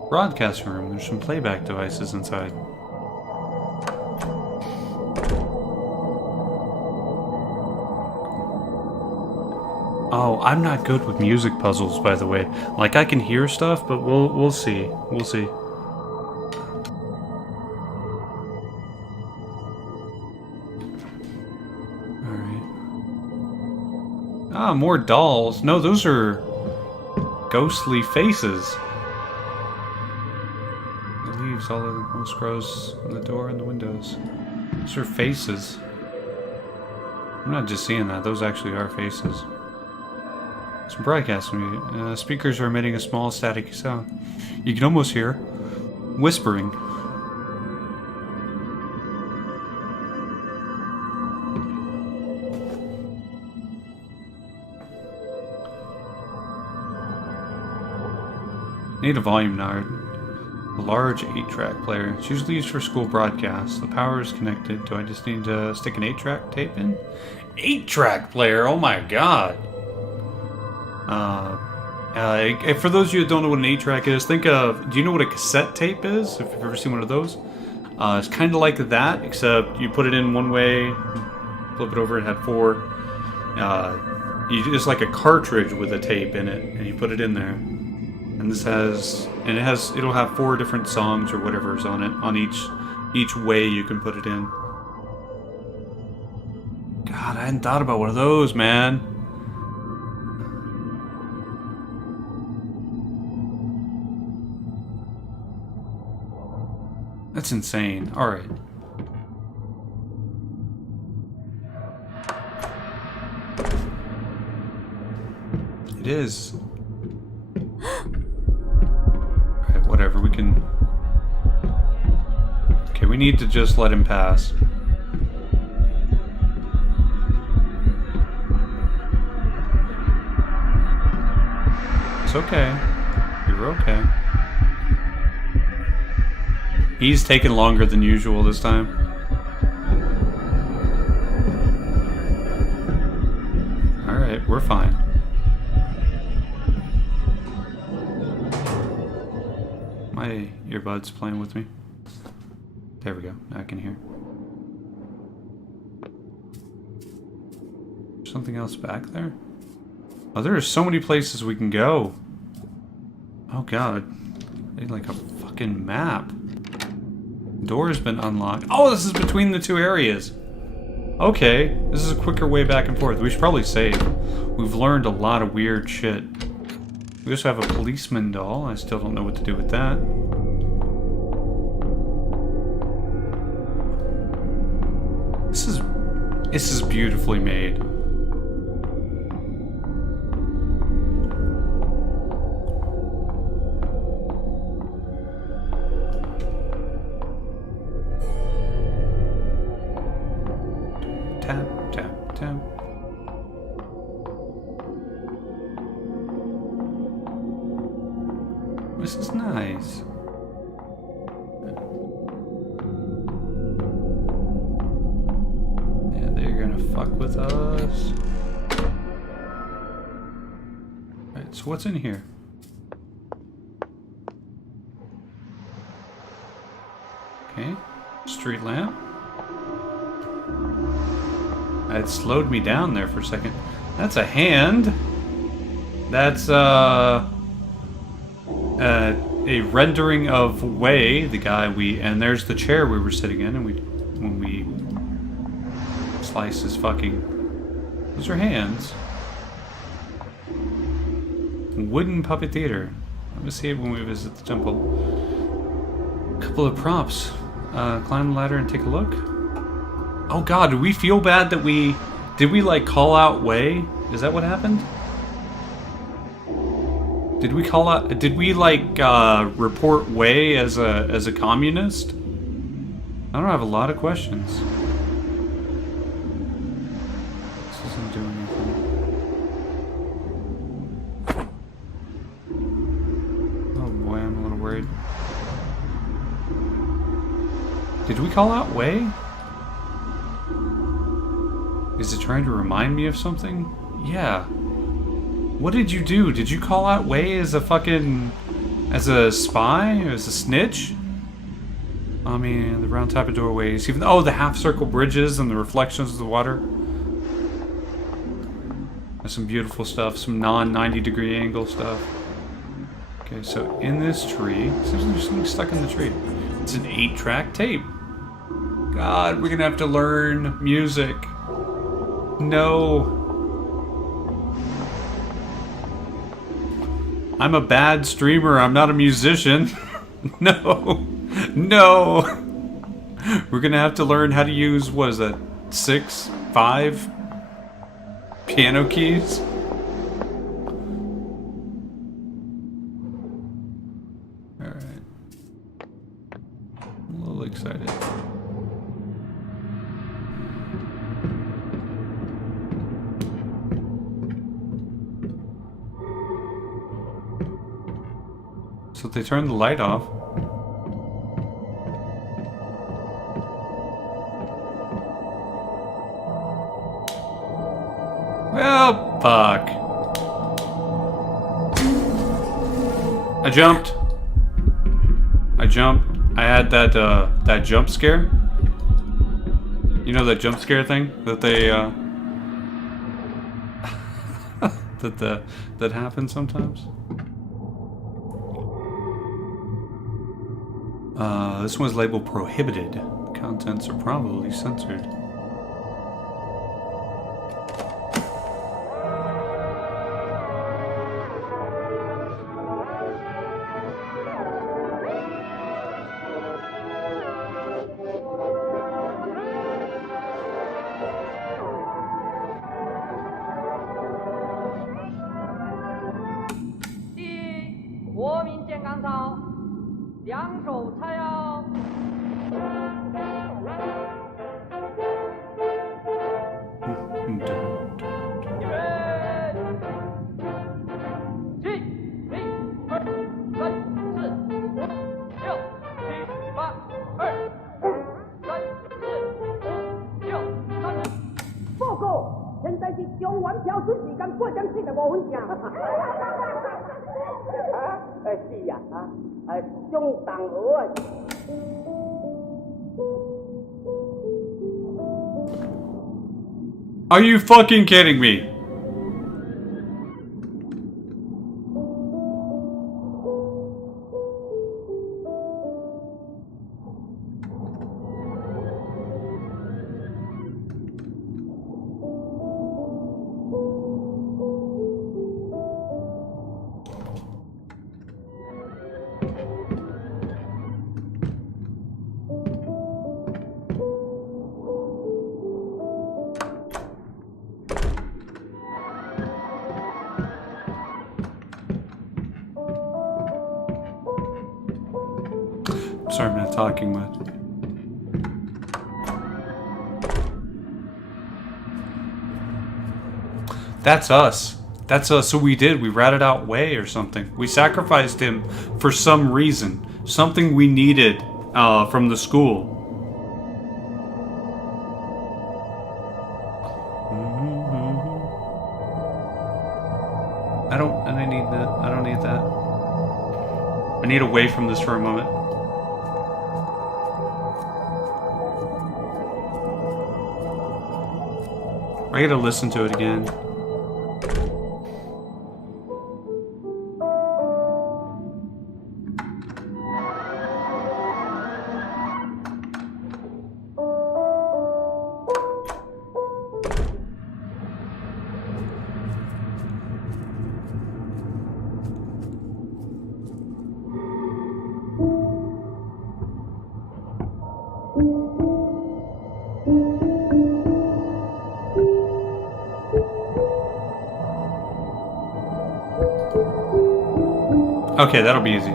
Broadcast room. There's some playback devices inside. Oh, I'm not good with music puzzles, by the way. Like, I can hear stuff, but we'll see. We'll see. Alright. Ah, more dolls. No, those are ghostly faces. The leaves, all the most gross on the door and the windows. Those are faces. I'm not just seeing that. Those actually are faces. Some broadcast speakers are emitting a small static sound. You can almost hear whispering. Need a volume knob. A large 8-track player. It's usually used for school broadcasts. The power is connected. Do I just need to stick an 8-track tape in? 8-track player? Oh my god! For those of you that don't know what an 8-track is, think of... Do you know what a cassette tape is? If you've ever seen one of those? It's kind of like that, except you put it in one way, flip it over, it had 4. It's like a cartridge with a tape in it, and you put it in there. And this has... And it'll have 4 different songs or whatever's on it, on each way you can put it in. God, I hadn't thought about one of those, man. That's insane. Alright. It is. Alright, whatever, we can... Okay, we need to just let him pass. It's okay. You're okay. He's taking longer than usual this time. Alright, we're fine. My earbud's playing with me. There we go. Now I can hear. Something else back there? Oh, there are so many places we can go. Oh god. I need like a fucking map. Door has been unlocked. Oh, this is between the two areas. Okay, this is a quicker way back and forth. We should probably save. We've learned a lot of weird shit. We also have a policeman doll. I still don't know what to do with that. This is beautifully made. Tap, tap, tap. This is nice. Yeah, they're gonna fuck with us. Alright, so what's in here? Okay, street lamp. It slowed me down there for a second. That's a hand. That's a rendering of Wei, the guy and there's the chair we were sitting in, and when we slice his fucking. Those are hands. Wooden puppet theater. Let me see it when we visit the temple. A couple of props. Climb the ladder and take a look. Oh god, do we feel bad that did we like call out Wei? Is that what happened? Did we call out, did we like report Wei as a communist? I don't have a lot of questions. This doesn't do anything. Oh boy, I'm a little worried. Did we call out Wei? Is it trying to remind me of something? Yeah. What did you do? Did you call out Wei as a fucking... as a spy? As a snitch? I mean, the round type of doorways. Even... oh, the half-circle bridges and the reflections of the water. That's some beautiful stuff. Some non-90-degree angle stuff. Okay, so in this tree... seems like there's something stuck in the tree. It's an 8-track tape. God, we're gonna have to learn music. No. I'm a bad streamer. I'm not a musician. No. No. We're gonna have to learn how to use, what is that? 6, 5 piano keys? Alright. I'm a little excited. So they turned the light off. Well, fuck. I jumped. I had that jump scare. You know that jump scare thing that they that happens sometimes. This one's labeled prohibited. Contents are probably censored. Are you fucking kidding me? sorry I'm not talking much. That's us. That's us. So we did. We ratted out Wei or something. We sacrificed him for some reason. Something we needed from the school. I don't need that. I need away from this for a moment. I gotta listen to it again. Okay, that'll be easy.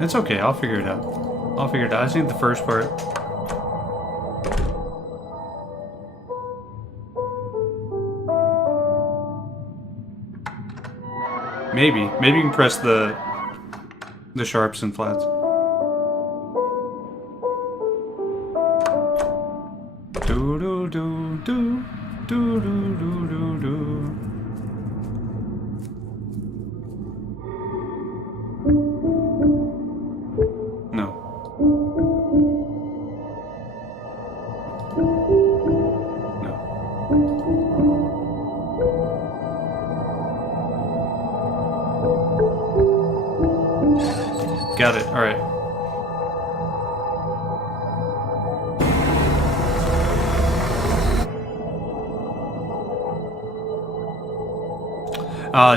It's okay, I'll figure it out. I just need the first part. Maybe you can press the sharps and flats. Do do do do do do do do do. No. Got it. All right.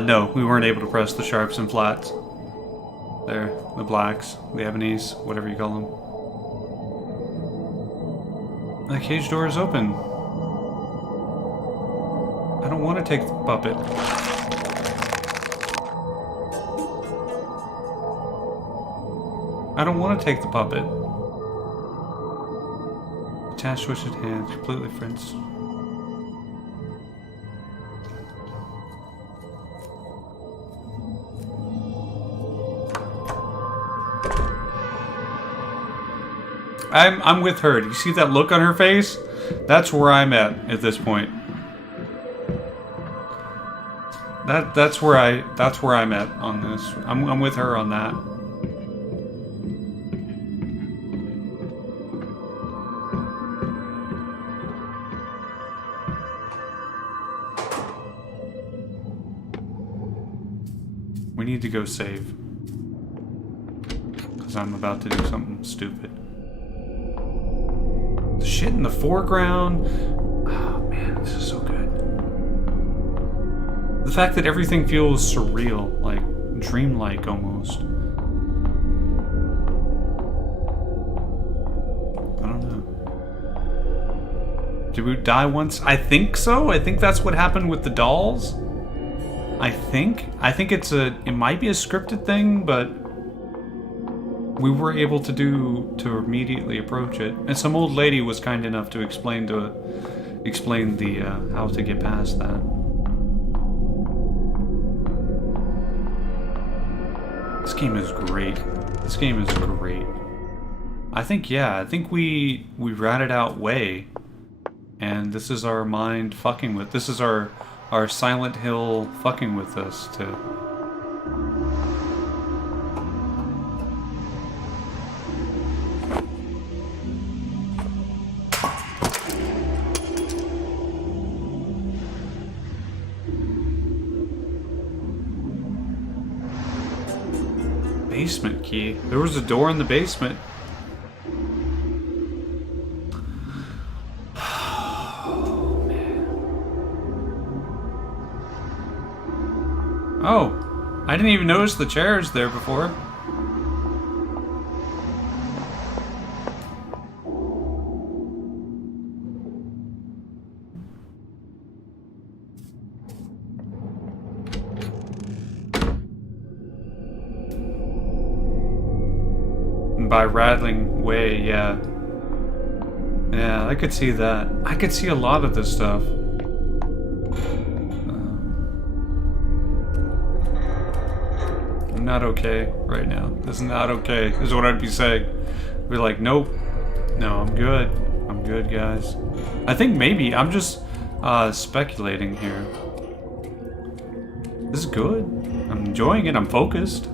No, we weren't able to press the sharps and flats. There, the blacks, the ebonies, whatever you call them. The cage door is open. I don't want to take the puppet. I don't want to take the puppet. Attached twisted hands, completely friends. I'm with her. Do you see that look on her face? That's where I'm at this point. That's where I'm at on this. I'm with her on that. We need to go save. Because I'm about to do something stupid. The shit in the foreground. Oh man, this is so good. The fact that everything feels surreal, like dreamlike almost. I don't know. Did we die once? I think so. I think that's what happened with the dolls. I think it might be a scripted thing, but we were able to immediately approach it. And some old lady was kind enough to explain the how to get past that. This game is great. This game is great. I think we ratted out Wei, and this is our mind fucking with. This is our Silent Hill fucking with us too. Basement key. There was a door in the basement. Oh, I didn't even notice the chairs there before. By rattling way, yeah. Yeah, I could see that. I could see a lot of this stuff. I'm not okay right now. This is not okay, is what I'd be saying. I'd be like, nope. No, I'm good. I'm good, guys. I think maybe I'm just speculating here. This is good. I'm enjoying it. I'm focused.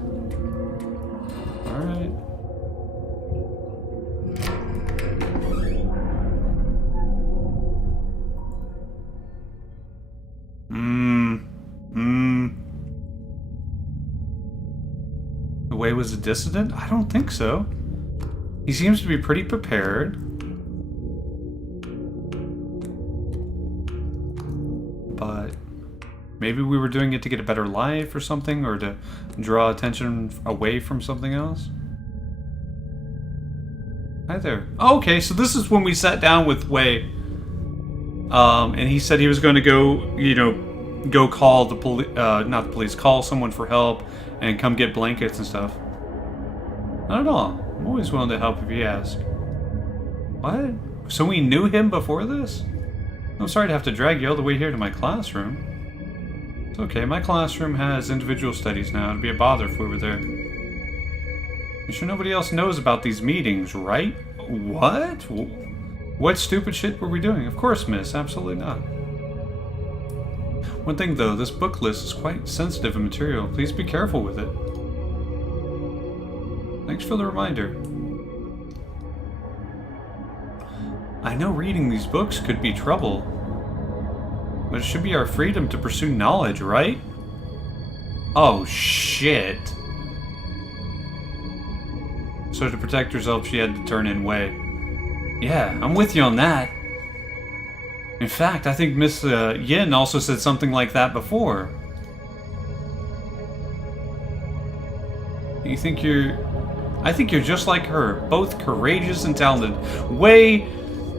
Alright. The Wei was a dissident? I don't think so. He seems to be pretty prepared. But maybe we were doing it to get a better life or something, or to draw attention away from something else. Hi there. Oh, okay, so this is when we sat down with Wei. And he said he was going to go, you know, go call the police, not the police, call someone for help and come get blankets and stuff. Not at all. I'm always willing to help if you ask. What? So we knew him before this? I'm sorry to have to drag you all the way here to my classroom. It's okay, my classroom has individual studies now. It'd be a bother if we were there. You sure nobody else knows about these meetings, right? What? What stupid shit were we doing? Of course, miss. Absolutely not. One thing, though, this book list is quite sensitive and material. Please be careful with it. Thanks for the reminder. I know reading these books could be trouble, but it should be our freedom to pursue knowledge, right? Oh, shit. So to protect herself, she had to turn in Wei. Yeah, I'm with you on that. In fact, I think Miss Yin also said something like that before. You think you're... I think you're just like her, both courageous and talented. Wei,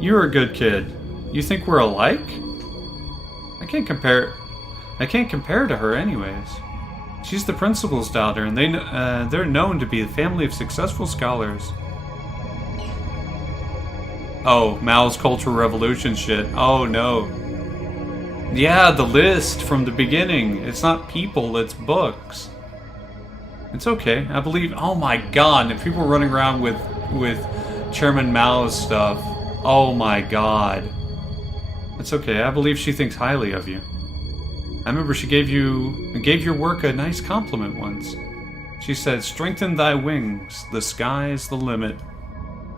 you're a good kid. You think we're alike? I can't compare to her anyways. She's the principal's daughter, and they're known to be a family of successful scholars. Oh, Mao's Cultural Revolution shit. Oh no. Yeah, the list from the beginning. It's not people, it's books. It's okay. I believe... Oh my god, if people are running around with Chairman Mao's stuff. Oh my god. It's okay. I believe she thinks highly of you. I remember she gave your work a nice compliment once. She said, "Strengthen thy wings. The sky's the limit."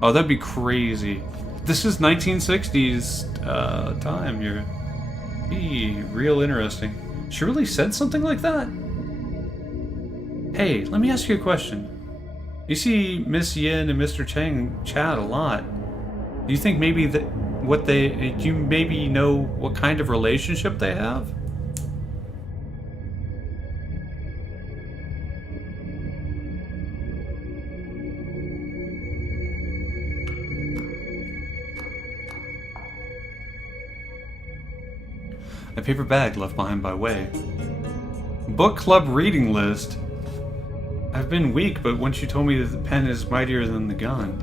Oh, that'd be crazy. This is 1960s time here. Be real interesting. She really said something like that? Hey, let me ask you a question. You see Miss Yin and Mr. Chang chat a lot. Do you think maybe do you maybe know what kind of relationship they have? A paper bag left behind by Wei. Book club reading list. I've been weak, but once you told me that the pen is mightier than the gun.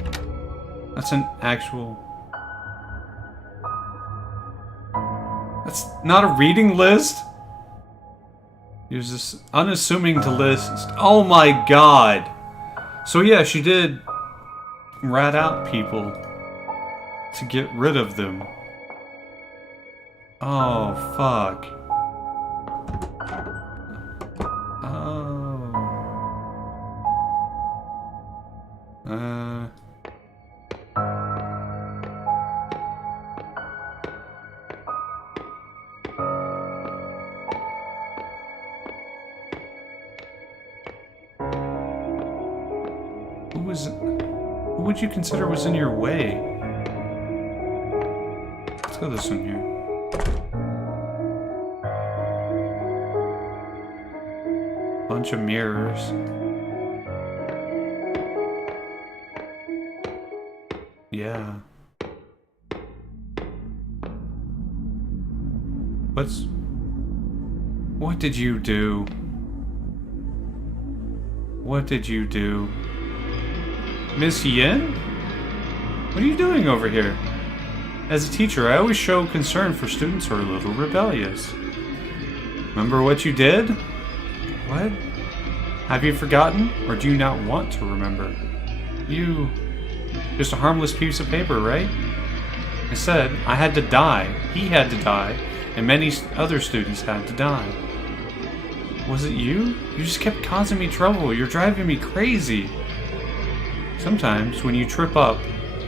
That's an actual... That's not a reading list? You're just unassuming to list. Oh my god! So yeah, she did rat out people to get rid of them. Oh, fuck. Oh. Who would you consider was in your way? Let's go this one here. bunch of mirrors. Yeah. What did you do? What did you do? Miss Yin? What are you doing over here? As a teacher, I always show concern for students who are a little rebellious. Remember what you did? What? Have you forgotten? Or do you not want to remember? You... just a harmless piece of paper, right? I said I had to die. He had to die. And many other students had to die. Was it you? You just kept causing me trouble. You're driving me crazy. Sometimes, when you trip up,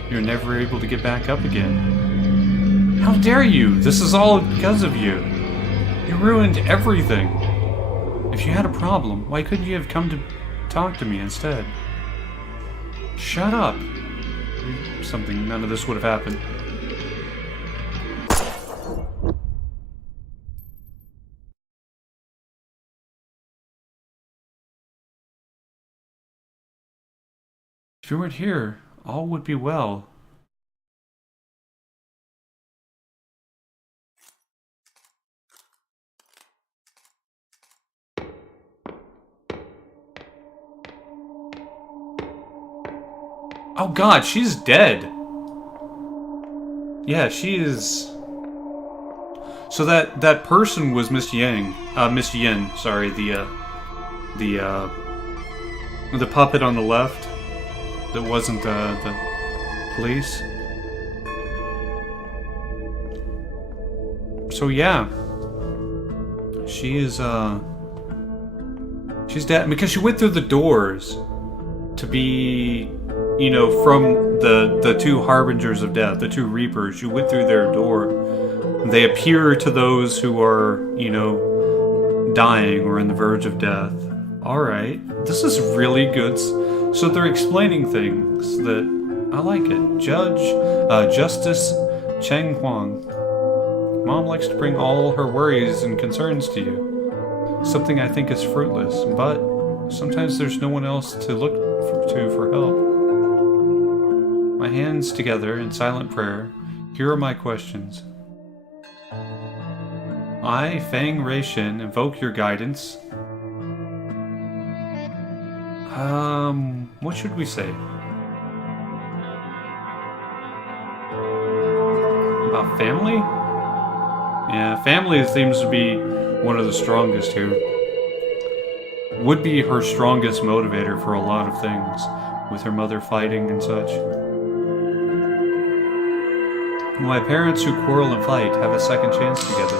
you're never able to get back up again. How dare you? This is all because of you. You ruined everything. If you had a problem, why couldn't you have come to talk to me instead? Shut up. Something, none of this would have happened. If you weren't here, all would be well. Oh god, she's dead. Yeah, she is... So that person was Miss Yin, sorry, the puppet on the left that wasn't the police. So yeah, she's dead because she went through the doors to be, you know, from the two harbingers of death, the two reapers. You went through their door. They appear to those who are, you know, dying or on the verge of death. Alright, this is really good. So they're explaining things that I like it. Justice Cheng Huang. Mom likes to bring all her worries and concerns to you. Something I think is fruitless, but sometimes there's no one else to look to for help. My hands together in silent prayer, here are my questions. I, Fang Reishin, invoke your guidance. What should we say? About family? Yeah, family seems to be one of the strongest here. Would be her strongest motivator for a lot of things, with her mother fighting and such. My parents who quarrel and fight have a second chance together.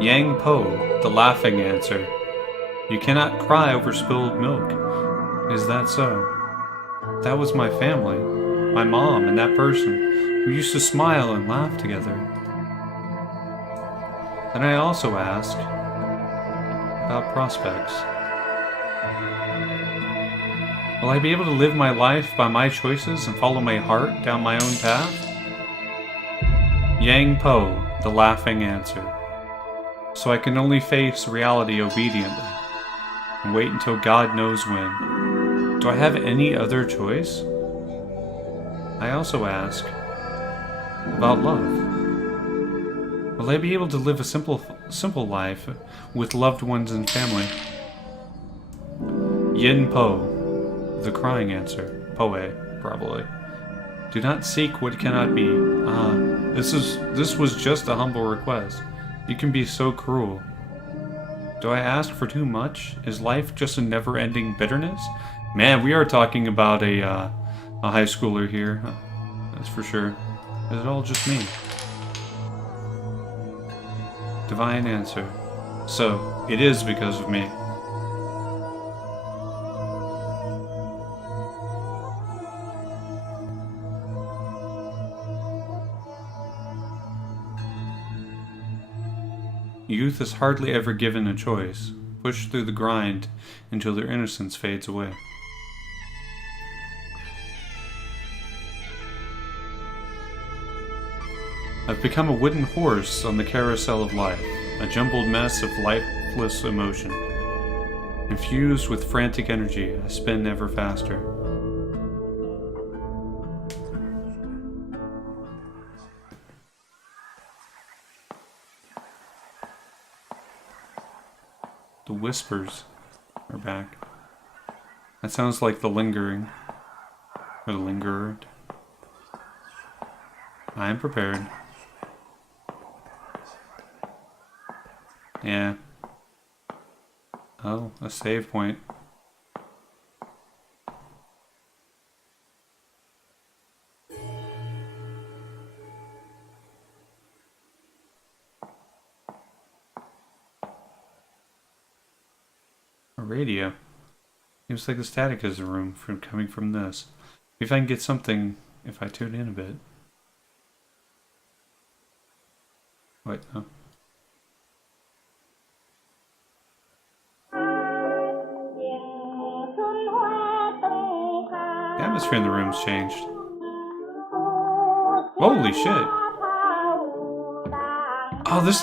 Yang Po, the laughing answer. You cannot cry over spilled milk. Is that so? That was my family. My mom and that person who used to smile and laugh together. And I also ask about prospects. Will I be able to live my life by my choices and follow my heart down my own path? Yang Po, the laughing answer. So I can only face reality obediently and wait until God knows when. Do I have any other choice? I also ask about love. Will I be able to live a simple life with loved ones and family? Yin Po, the crying answer. Poe, probably. Do not seek what cannot be. This was just a humble request. You can be so cruel. Do I ask for too much? Is life just a never-ending bitterness? Man, we are talking about a high schooler here. That's for sure. Is it all just me? Divine answer. So, it is because of me. Youth is hardly ever given a choice, pushed through the grind until their innocence fades away. I've become a wooden horse on the carousel of life, a jumbled mess of life breathless emotion. Infused with frantic energy, I spin ever faster. The whispers are back. That sounds like the lingering. Or the lingerer. I am prepared. Yeah. Oh, a save point. A radio. Seems like the static is the room from coming from this. If I can get something if I tune in a bit. Wait, no. The atmosphere in the room's changed. Holy shit. Oh, this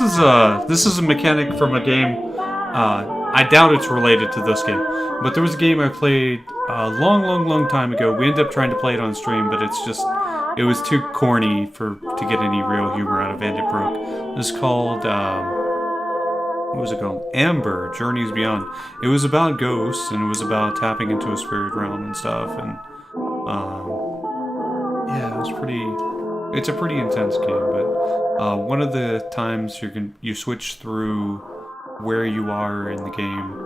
is a mechanic from a game. I doubt it's related to this game, but there was a game I played a long time ago. We ended up trying to play it on stream, but it was too corny to get any real humor out of it, and it broke. It's called, what was it called? Amber, Journeys Beyond. It was about ghosts, and it was about tapping into a spirit realm and stuff, and, yeah, it's a pretty intense game, but, one of the times you switch through where you are in the game,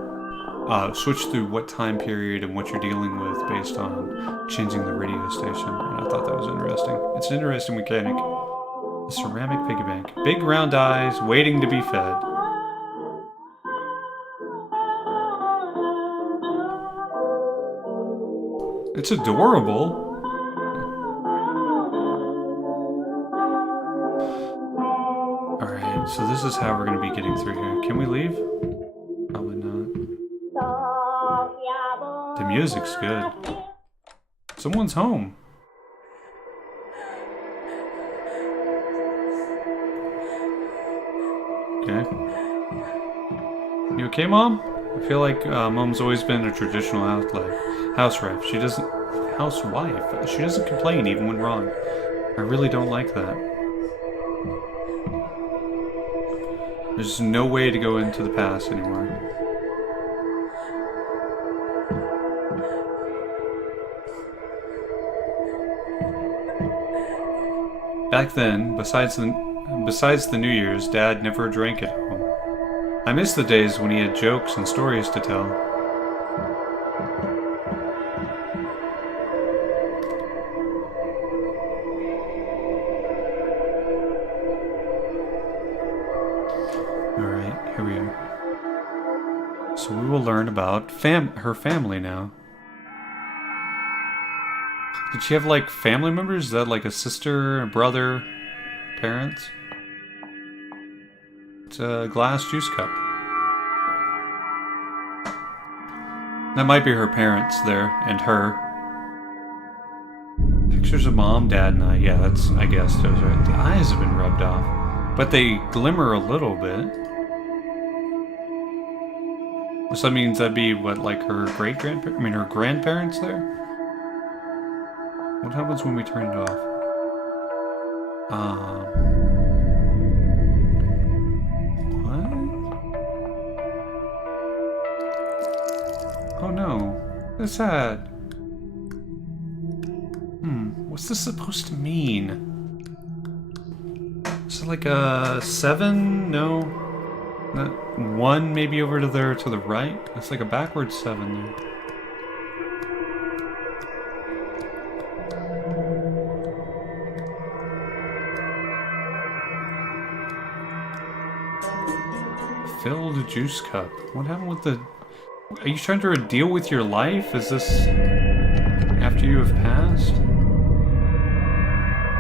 switch through what time period and what you're dealing with based on changing the radio station. And I thought that was interesting. It's an interesting mechanic. A ceramic piggy bank. Big round eyes waiting to be fed. It's adorable. Alright, so this is how we're going to be getting through here. Can we leave? Probably not. The music's good. Someone's home. Okay. You okay, Mom? I feel like Mom's always been a traditional housewife. She doesn't complain even when wrong. I really don't like that. There's no way to go into the past anymore. Back then, besides the New Year's, Dad never drank at home. I miss the days when he had jokes and stories to tell. Alright, here we are. So we will learn about her family now. Did she have, like, family members? Is that, like, a sister, a brother, parents? It's a glass juice cup. That might be her parents there, and her. Pictures of Mom, Dad, and I. Yeah, I guess those are... The eyes have been rubbed off. But they glimmer a little bit. So that means that'd be, what, like her her grandparents there? What happens when we turn it off? What? Oh no. That's sad. What's this supposed to mean? Is it like a 7? No. Not 1 maybe over to there to the right? It's like a backwards 7 there. Filled juice cup. What happened with the... Are you trying to deal with your life? Is this after you have passed?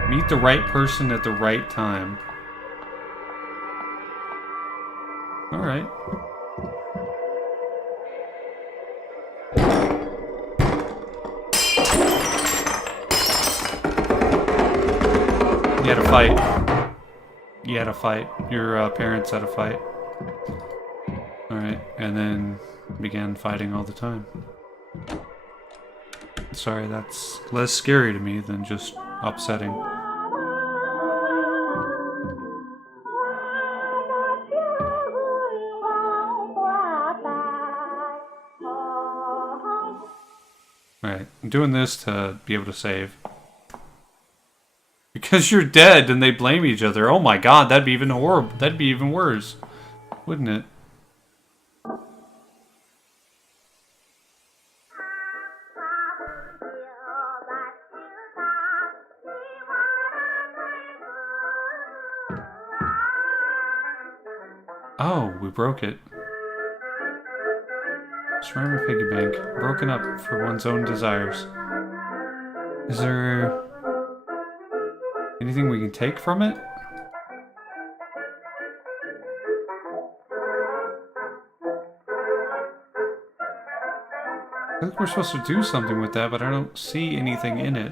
Meet the right person at the right time. Alright. You had a fight. You had a fight. Your parents had a fight. Alright. and then began fighting all the time. Sorry, that's less scary to me than just upsetting. Right, I'm doing this to be able to save. Because you're dead and they blame each other. Oh my god, that'd be even horrible. That'd be even worse. Wouldn't it? Oh, we broke it. Surrounding piggy bank. Broken up for one's own desires. Is there anything we can take from it? I think we're supposed to do something with that, but I don't see anything in it.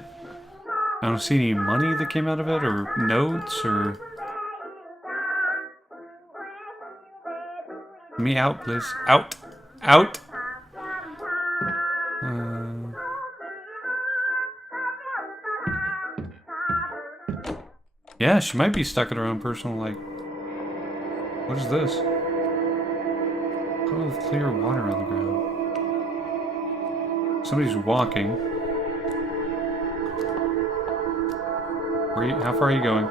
I don't see any money that came out of it, or notes, or... Let me out, please. Out! Out! Yeah, she might be stuck in her own personal, like... What is this? Oh, with clear water on the ground. Somebody's walking. How far are you going?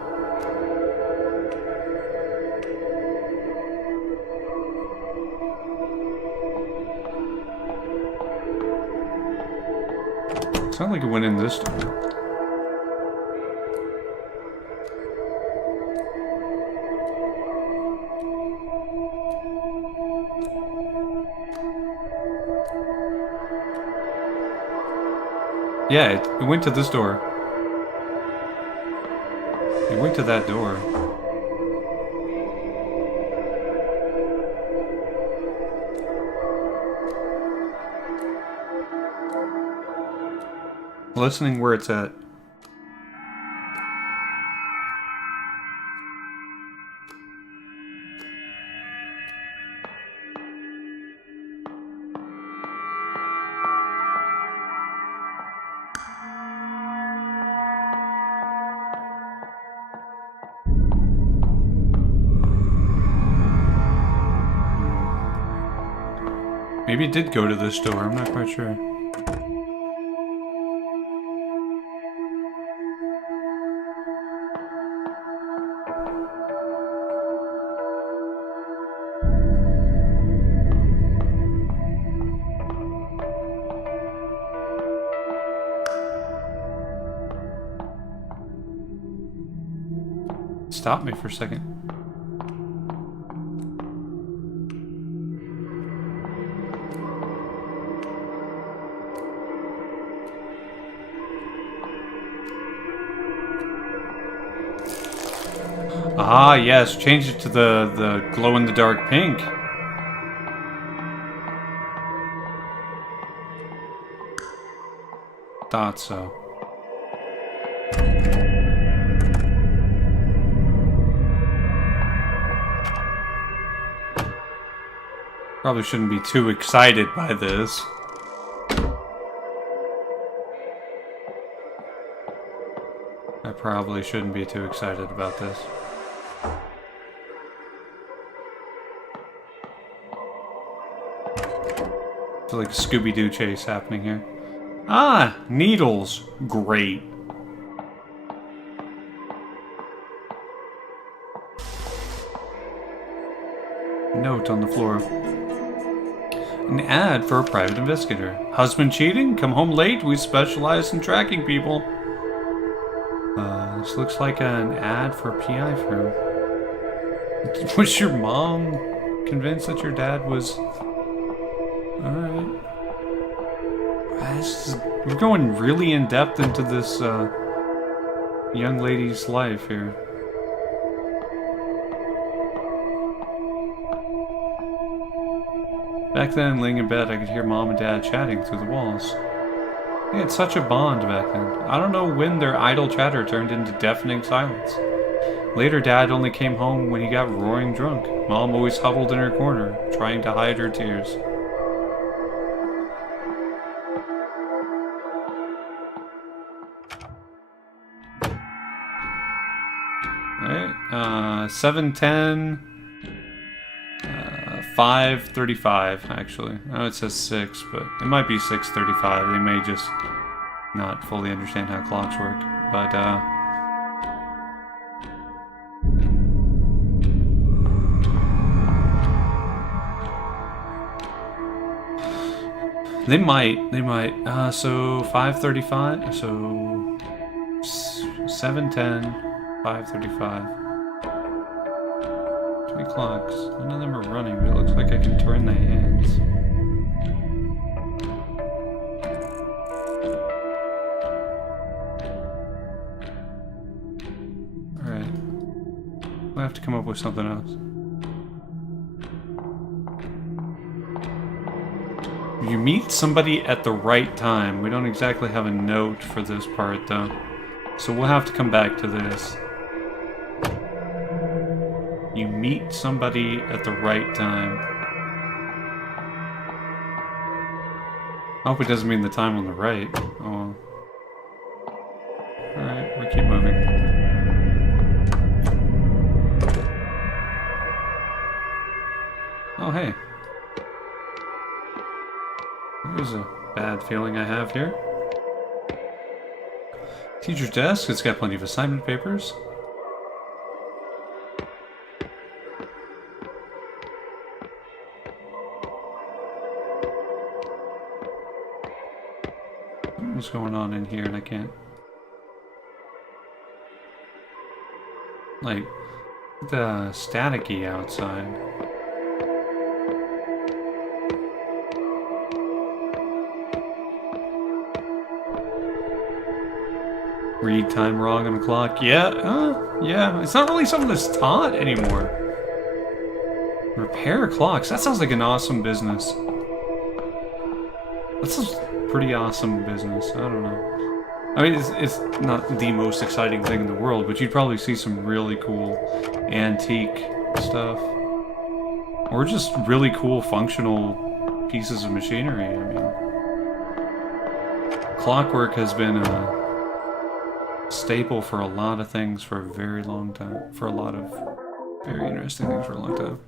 Sounds like it went in this door. Yeah, it went to this door. It went to that door. Listening where it's at. Maybe it did go to this door, I'm not quite sure. Stop me for a second. Ah, yes, change it to the glow-in-the-dark pink. Thought so. Probably shouldn't be too excited by this. I probably shouldn't be too excited about this. It's like a Scooby-Doo chase happening here. Ah! Needles! Great. Note on the floor. An ad for a private investigator. Husband cheating? Come home late? We specialize in tracking people. This looks like an ad for a PI firm. Was your mom convinced that your dad was... Alright. We're going really in-depth into this young lady's life here. Back then, laying in bed, I could hear Mom and Dad chatting through the walls. They had such a bond back then. I don't know when their idle chatter turned into deafening silence. Later, Dad only came home when he got roaring drunk. Mom always huddled in her corner, trying to hide her tears. Alright, 7:10, 5:35, actually. I know it says 6, but it might be 6:35. They may just not fully understand how clocks work, but, They might, so 5:35, so 7:10, 5:35. 3 clocks. None of them are running, but it looks like I can turn the hands. Alright. We'll have to come up with something else. You meet somebody at the right time. We don't exactly have a note for this part, though. So we'll have to come back to this. You meet somebody at the right time. I hope it doesn't mean the time on the right. Oh. Alright, we'll keep moving. Oh, hey. There's a bad feeling I have here. Teacher's desk, it's got plenty of assignment papers. What's going on in here and I can't... Like, the staticky outside. Read time wrong on the clock. Yeah, yeah. It's not really something that's taught anymore. Repair clocks. That sounds like an awesome business. That sounds pretty awesome business. I don't know. I mean, it's not the most exciting thing in the world, but you'd probably see some really cool antique stuff. Or just really cool functional pieces of machinery. I mean, clockwork has been a staple for a lot of things for a very long time. For a lot of very interesting things for a long time.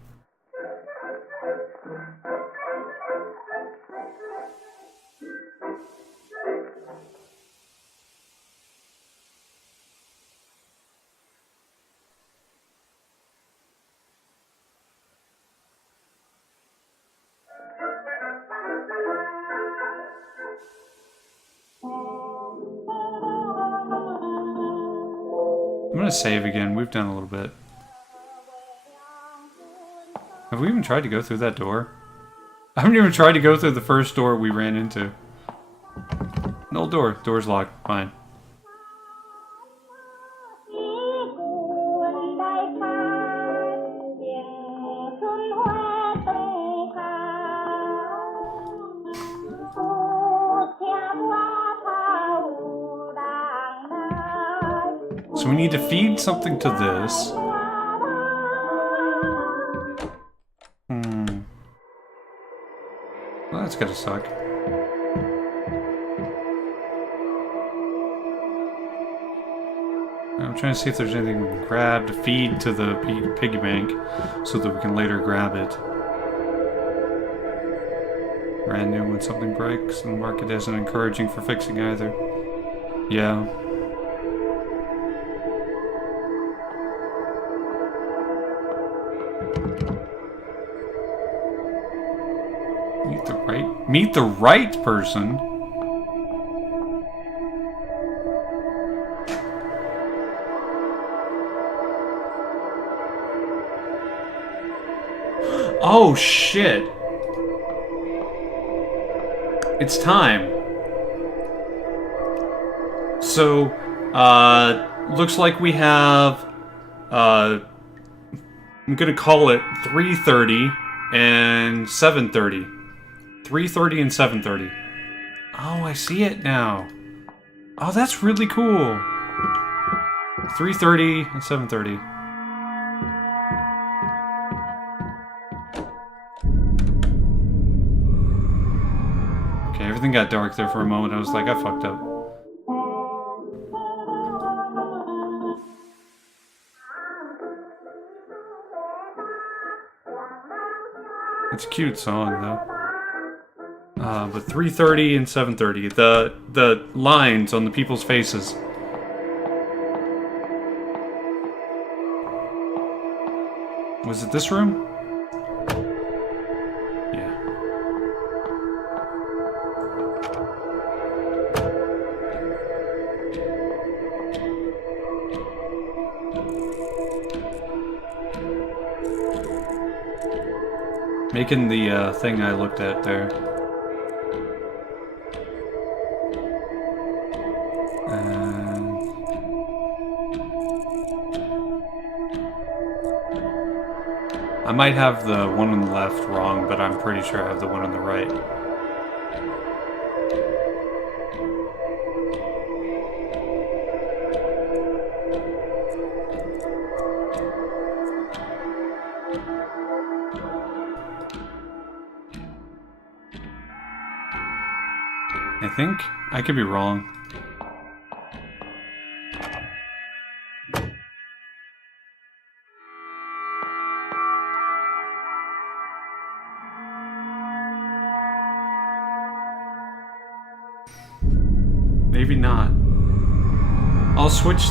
I'm gonna save again. We've done a little bit. Have we even tried to go through that door? I haven't even tried to go through the first door we ran into. No door. Door's locked. Fine. So we need to feed something to this. Well, that's gotta suck. I'm trying to see if there's anything we can grab to feed to the piggy bank so that we can later grab it. Brand new when something breaks, and the market isn't encouraging for fixing either. Yeah. Meet the right person? Oh shit. It's time. So, looks like we have, I'm gonna call it 3:30 and 7:30. 3:30 and 7:30. Oh, I see it now. Oh, that's really cool. 3:30 and 7:30. Okay, everything got dark there for a moment. I was like, I fucked up. It's a cute song, though. But 3:30 and 7:30, the lines on the people's faces. Was it this room? Yeah. Making the thing I looked at there. I might have the one on the left wrong, but I'm pretty sure I have the one on the right. I think. I could be wrong. Maybe not. I'll switch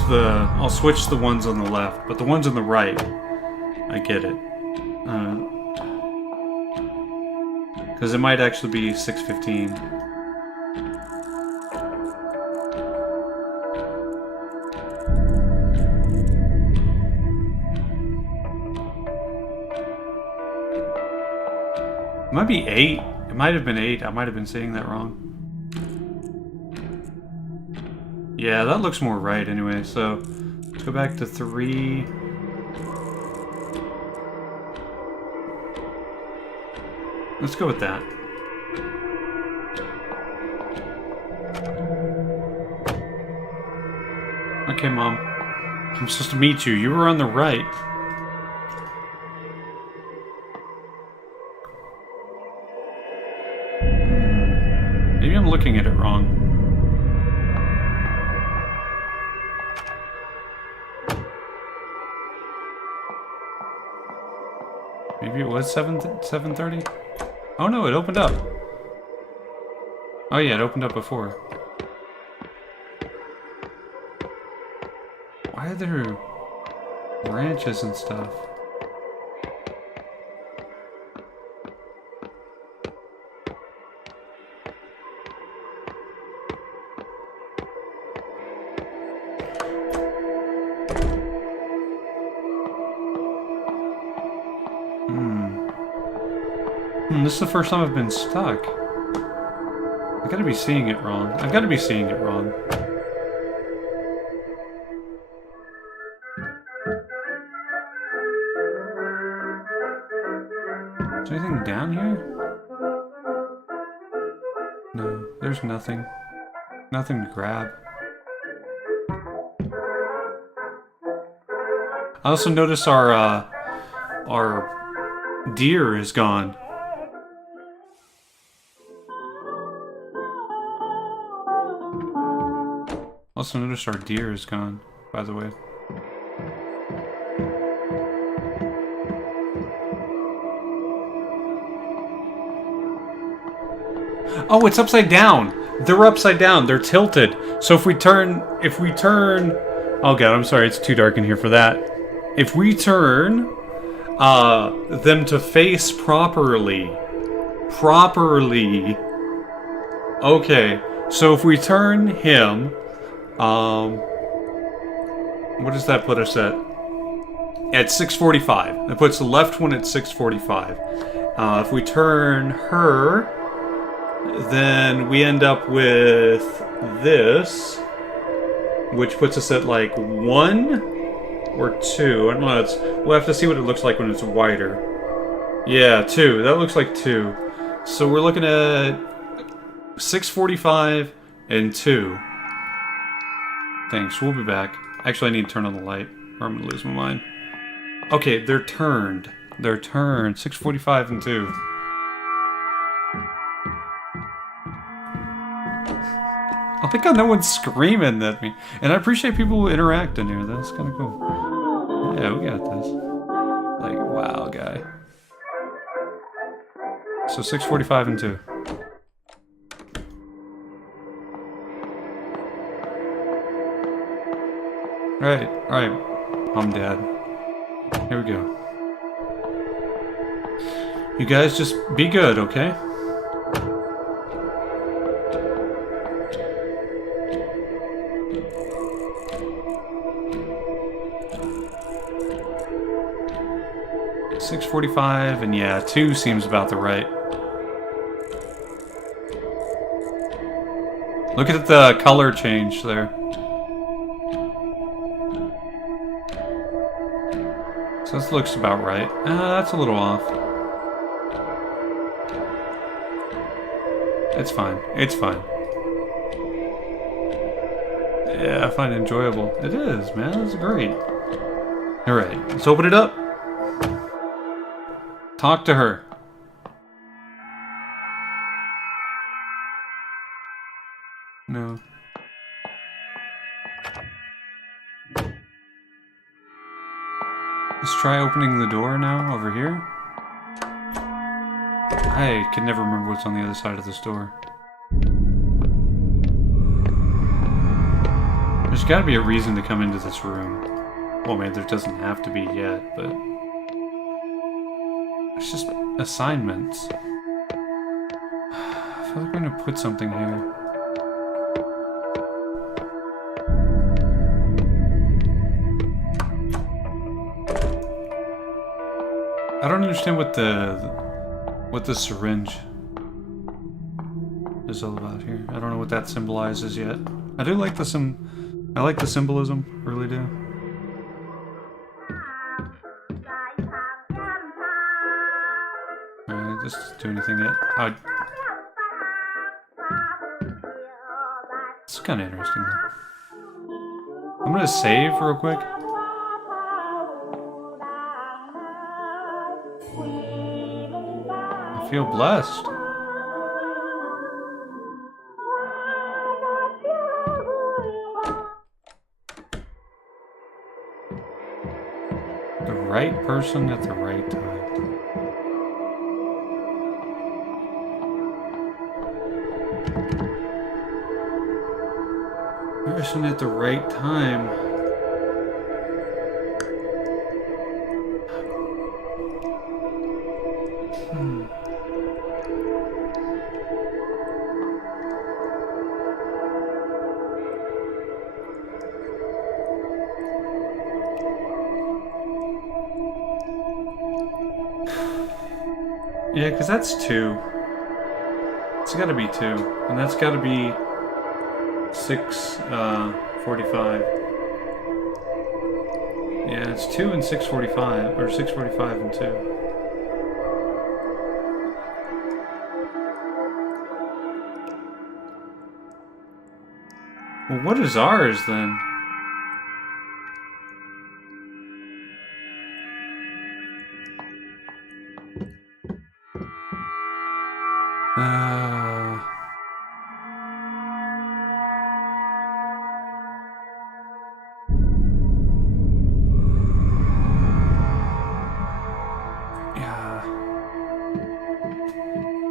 the ones on the left, but the ones on the right, I get it. Because it might actually be 6:15. It might be 8. It might have been 8. I might have been saying that wrong. Yeah, that looks more right anyway, so let's go back to 3. Let's go with that. Okay, Mom. I'm supposed to meet you. You were on the right. Maybe I'm looking at it wrong. Maybe it was 7:30? Oh no, it opened up. Oh yeah, it opened up before. Why are there branches and stuff? This is the first time I've been stuck. I gotta be seeing it wrong. I've gotta be seeing it wrong. Is there anything down here? No, there's nothing. Nothing to grab. I also notice our deer is gone. Also noticed our deer is gone, by the way. Oh, it's upside down! They're upside down, they're tilted. So if we turn... Oh god, I'm sorry, it's too dark in here for that. If we turn them to face properly... Okay, so if we turn him... what does that put us at? At 6:45. That puts the left one at 6:45. If we turn her, then we end up with this, which puts us at like 1 or 2. I don't know. We'll have to see what it looks like when it's wider. Yeah, 2. That looks like 2. So we're looking at 6:45 and 2. Thanks, we'll be back. Actually, I need to turn on the light, or I'm gonna lose my mind. Okay, they're turned. They're turned. 6:45 and 2. I think no one's screaming at me. And I appreciate people who interact in here. That's kind of cool. Yeah, we got this. Like, wow, guy. So 6:45 and 2. Alright. I'm dead. Here we go. You guys just be good, okay? $6:45 and yeah, 2 seems about the right. Look at the color change there. So this looks about right. That's a little off. It's fine. It's fine. Yeah, I find it enjoyable. It is, man. It's great. Alright, let's open it up. Talk to her. No. Let's try opening the door now, over here. I can never remember what's on the other side of this door. There's gotta be a reason to come into this room. Well, man, there doesn't have to be yet, but... It's just assignments. I feel like I'm gonna put something here. I don't understand what the syringe is all about here. I don't know what that symbolizes yet. I do like the I like the symbolism, really do. Alright, just do anything yet. It's kind of interesting though. I'm gonna save real quick. I feel blessed. The right person at the right time. Person at the right time. Yeah, because that's 2. It's gotta be 2. And that's gotta be 6:45. Yeah, it's 2 and 6:45, or 6:45 and 2. Well, what is ours then?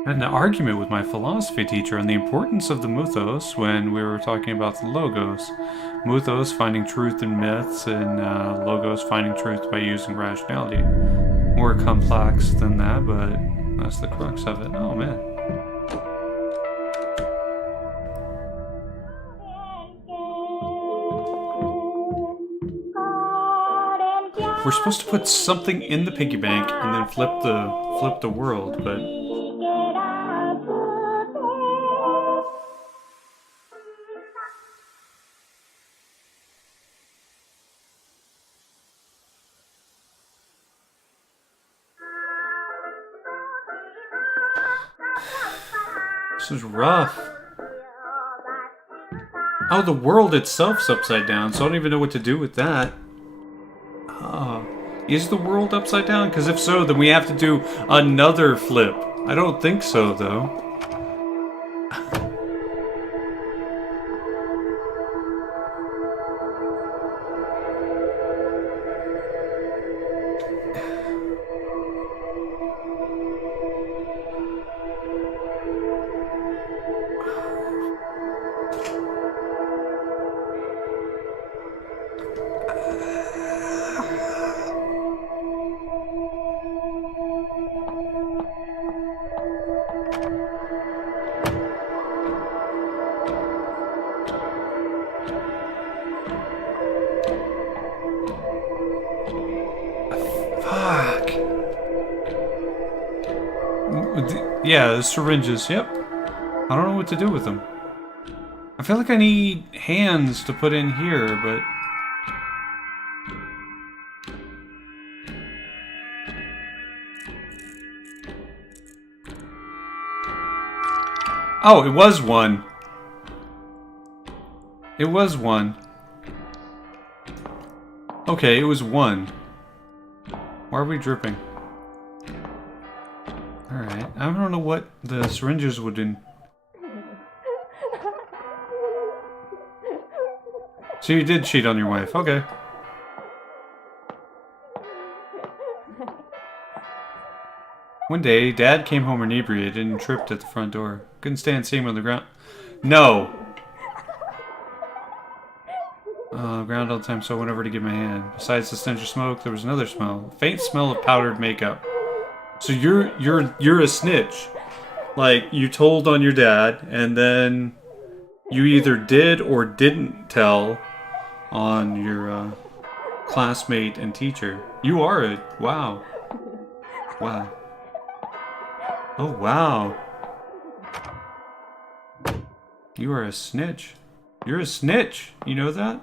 I had an argument with my philosophy teacher on the importance of the mythos when we were talking about the logos. Mythos finding truth in myths, and logos finding truth by using rationality. More complex than that, but that's the crux of it. Oh man. We're supposed to put something in the piggy bank and then flip the world, but this is rough. Oh, the world itself's upside down, so I don't even know what to do with that. Is the world upside down? Because if so, then we have to do another flip. I don't think so, though. Yeah, the syringes, yep. I don't know what to do with them. I feel like I need hands to put in here, but... Oh, it was one. It was one. Okay, it was one. Why are we dripping? Alright, I don't know what the syringes would in... So you did cheat on your wife, okay. One day, Dad came home inebriated and tripped at the front door. Couldn't stand seeing him on the ground. No! Ground all the time, so I went over to give him a hand. Besides the stench of smoke, there was another smell. A faint smell of powdered makeup. So you're a snitch. Like, you told on your dad, and then you either did or didn't tell on your classmate and teacher. You are a... Wow. Wow. Oh, wow. You are a snitch. You're a snitch. You know that?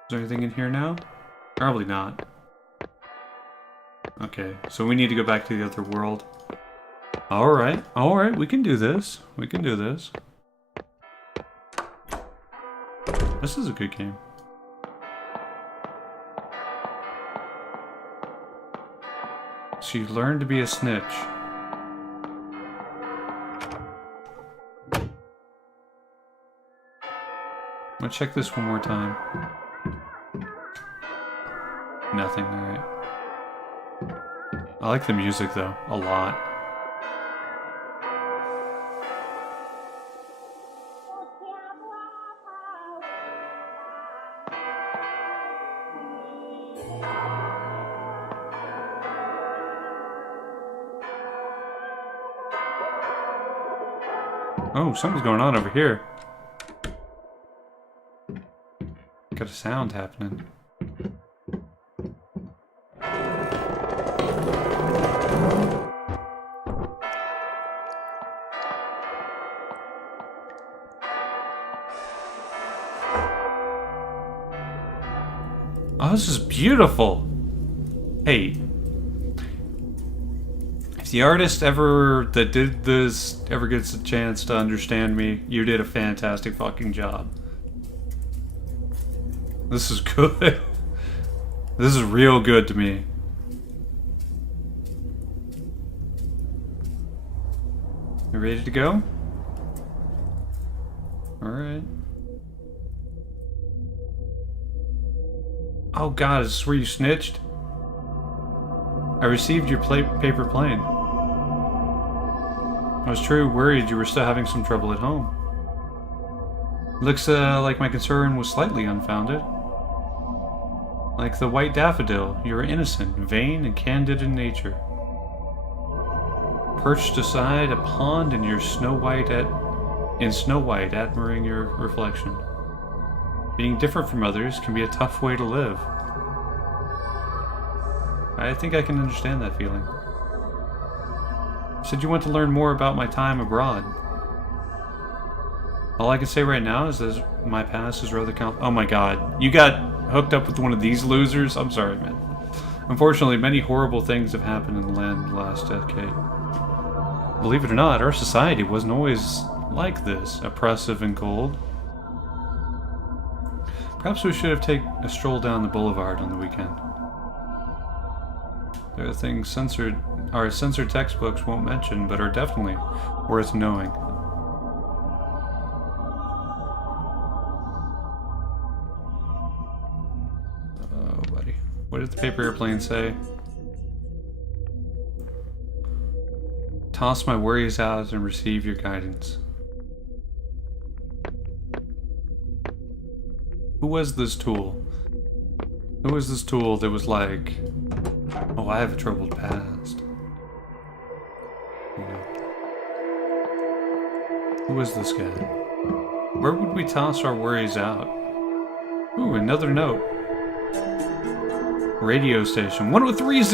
Is there anything in here now? Probably not. Okay, so we need to go back to the other world. Alright, alright, we can do this. We can do this. This is a good game. So you learn to be a snitch. I'm gonna check this one more time. Nothing, alright. I like the music though, a lot. Oh, something's going on over here. Got a sound happening. Oh, this is beautiful. Hey, if the artist that did this ever gets a chance to understand me, you did a fantastic fucking job. This is good. This is real good to me. You ready to go? Alright. Oh god, is this where you snitched? I received your paper plane. I was truly worried you were still having some trouble at home. Looks like my concern was slightly unfounded. Like the white daffodil, you are innocent, vain, and candid in nature. Perched aside a pond in Snow White, admiring your reflection. Being different from others can be a tough way to live. I think I can understand that feeling. You said you want to learn more about my time abroad. All I can say right now is that my past is rather oh my god, you got hooked up with one of these losers? I'm sorry, man. Unfortunately, many horrible things have happened in the land in the last decade. Believe it or not, our society wasn't always like this, oppressive and cold. Perhaps we should have taken a stroll down the boulevard on the weekend. There are things our censored textbooks won't mention, but are definitely worth knowing. Oh, buddy. What did the paper airplane say? Toss my worries out and receive your guidance. Who was this tool? Who was this tool that was like, oh, I have a troubled past? You know. Who was this guy? Where would we toss our worries out? Ooh, another note. Radio station 1030.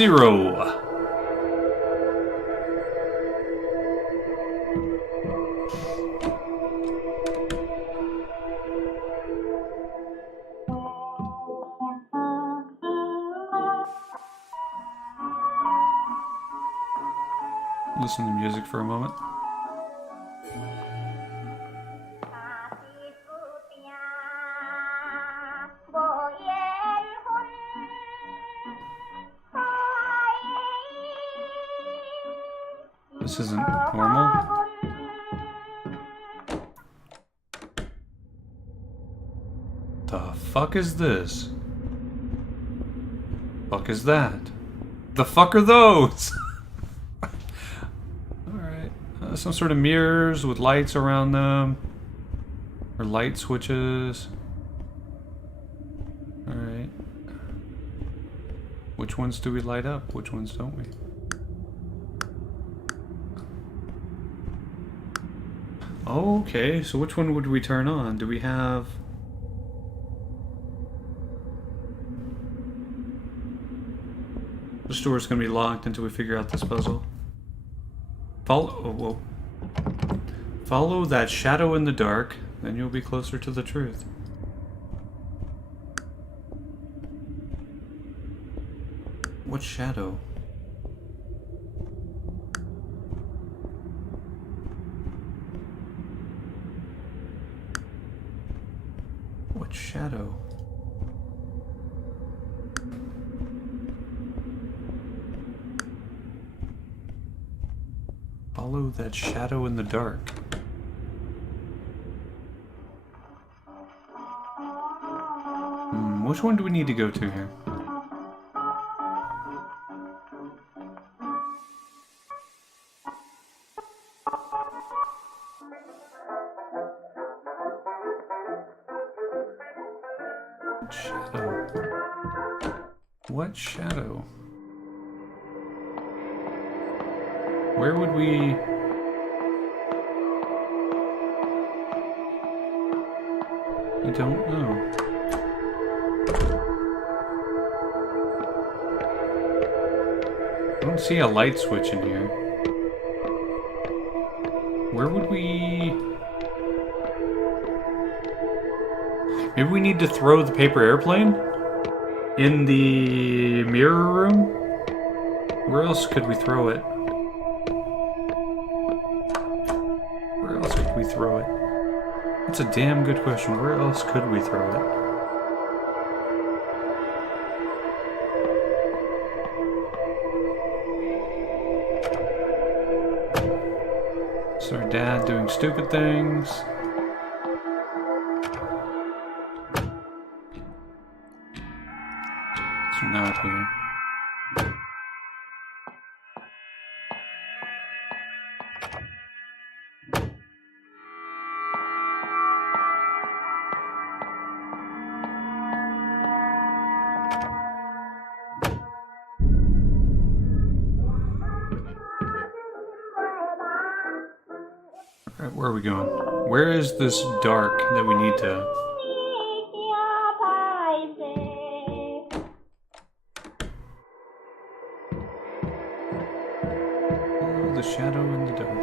Listen to music for a moment. This isn't normal. The fuck is this? Fuck is that? The fuck are those? Alright. Some sort of mirrors with lights around them. Or light switches. Alright. Which ones do we light up? Which ones don't we? Okay, so which one would we turn on? Do we have... The store's gonna be locked until we figure out this puzzle. Follow that shadow in the dark, then you'll be closer to the truth. What shadow? What shadow? Follow that shadow in the dark. Which one do we need to go to here? What shadow? Where would we... I don't know. I don't see a light switch in here. Where would we... Maybe we need to throw the paper airplane? In the mirror room? Where else could we throw it? Where else could we throw it? That's a damn good question. Where else could we throw it? It's our dad doing stupid things. It's not here. Alright, where are we going? Where is this dark that we need to... The shadow in the dark.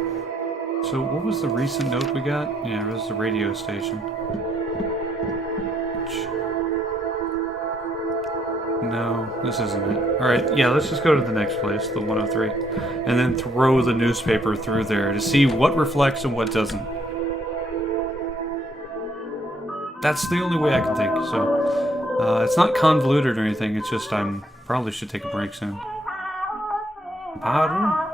So what was the recent note we got? Yeah, it was the radio station. No, this isn't it. Alright, yeah, let's just go to the next place, the 103. And then throw the newspaper through there to see what reflects and what doesn't. That's the only way I can think, so... it's not convoluted or anything, it's just probably should take a break soon. Paru?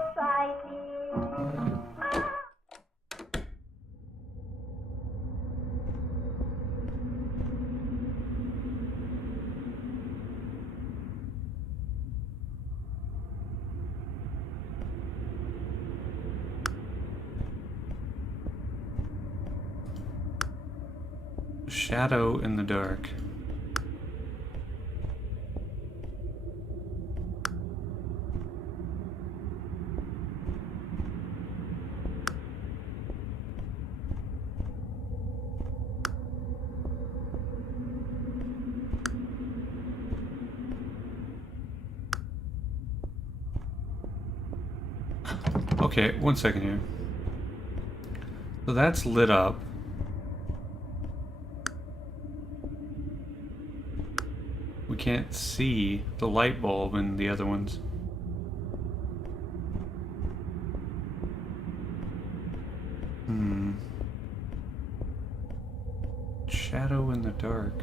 Shadow in the dark. Okay, one second here. So that's lit up. We can't see the light bulb in the other ones. Shadow in the dark.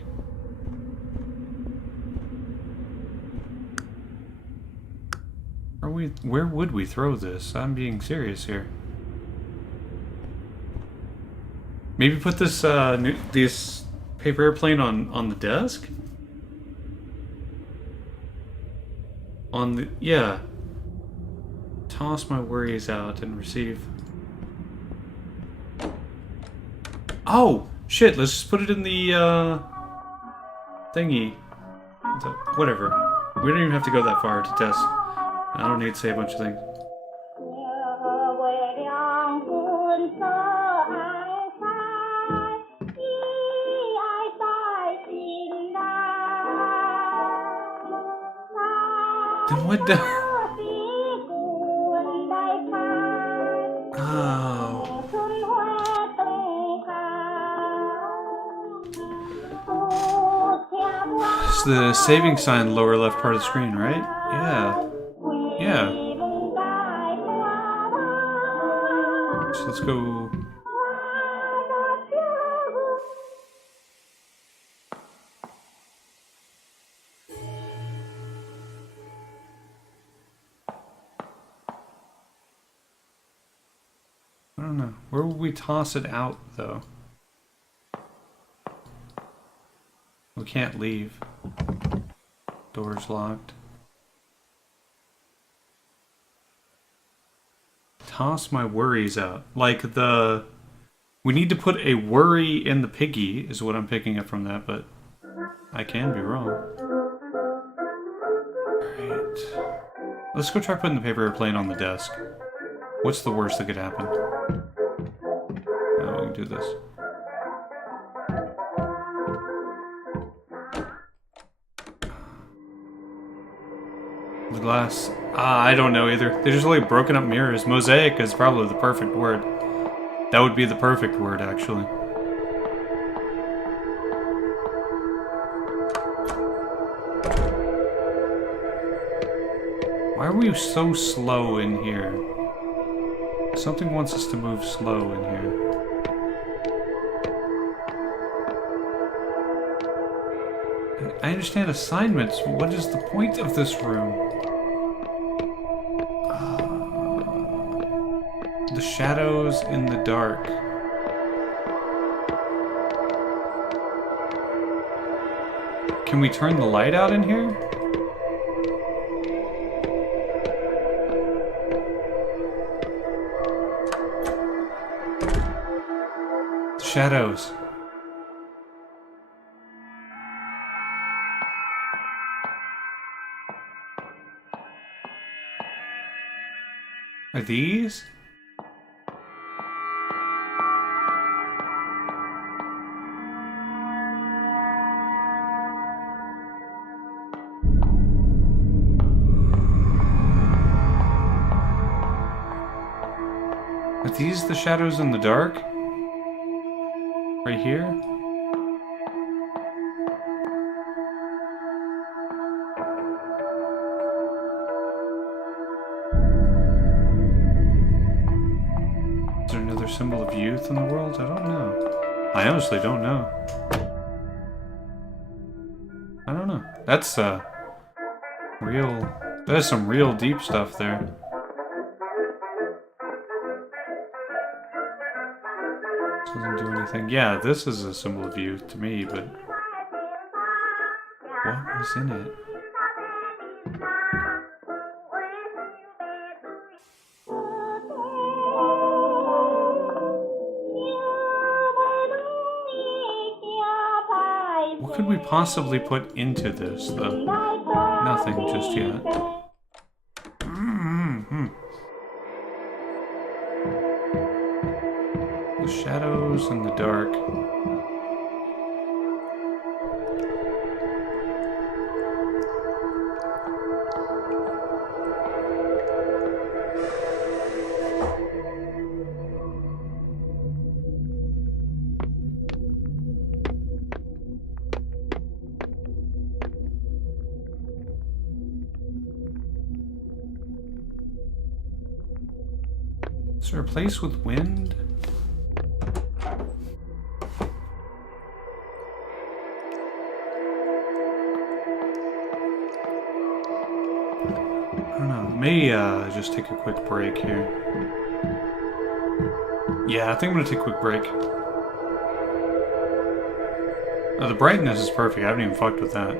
Where would we throw this? I'm being serious here. Maybe put this this paper airplane on the desk? On the yeah. Toss my worries out and receive. Oh shit! Let's just put it in the thingy. Whatever. We don't even have to go that far to test. I don't need to say a bunch of things. Then what the... Oh. It's the saving sign lower left part of the screen, right? Yeah. Yeah. So let's go... I don't know. Where would we toss it out, though? We can't leave. Door's locked. Toss my worries out. Like the... We need to put a worry in the piggy, is what I'm picking up from that, but I can be wrong. Alright. Let's go try putting the paper airplane on the desk. What's the worst that could happen? Oh, we can do this. The glass. I don't know either. They're just like broken up mirrors. Mosaic is probably the perfect word. That would be the perfect word, actually. Why are we so slow in here? Something wants us to move slow in here. I understand assignments, but what is the point of this room? The shadows in the dark. Can we turn the light out in here? Shadows. Are these? Are these the shadows in the dark? Right here? Is there another symbol of youth in the world? I don't know. I honestly don't know. I don't know. That's real... That is some real deep stuff there. Doesn't do anything. Yeah, this is a symbol of youth to me, but what was in it? What could we possibly put into this, though? Nothing just yet. The shadows in the dark. Is there a place with wind? I don't know. May just take a quick break here. Yeah, I think I'm gonna take a quick break. The brightness is perfect. I haven't even fucked with that.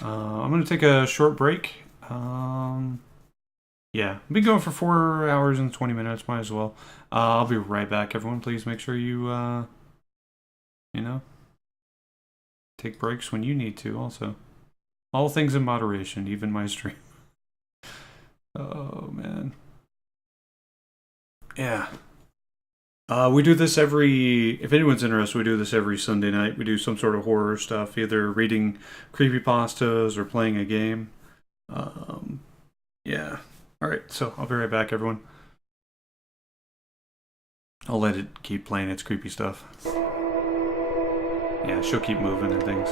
I'm gonna take a short break. Yeah, I've been going for 4 hours and 20 minutes. Might as well. I'll be right back, everyone. Please make sure you, you know, take breaks when you need to. Also, all things in moderation, even my stream. Oh man. Yeah. We do this every, if anyone's interested, we do this every Sunday night. We do some sort of horror stuff, either reading creepypastas or playing a game. Yeah. Alright, so I'll be right back, everyone. I'll let it keep playing its creepy stuff. Yeah, she'll keep moving and things.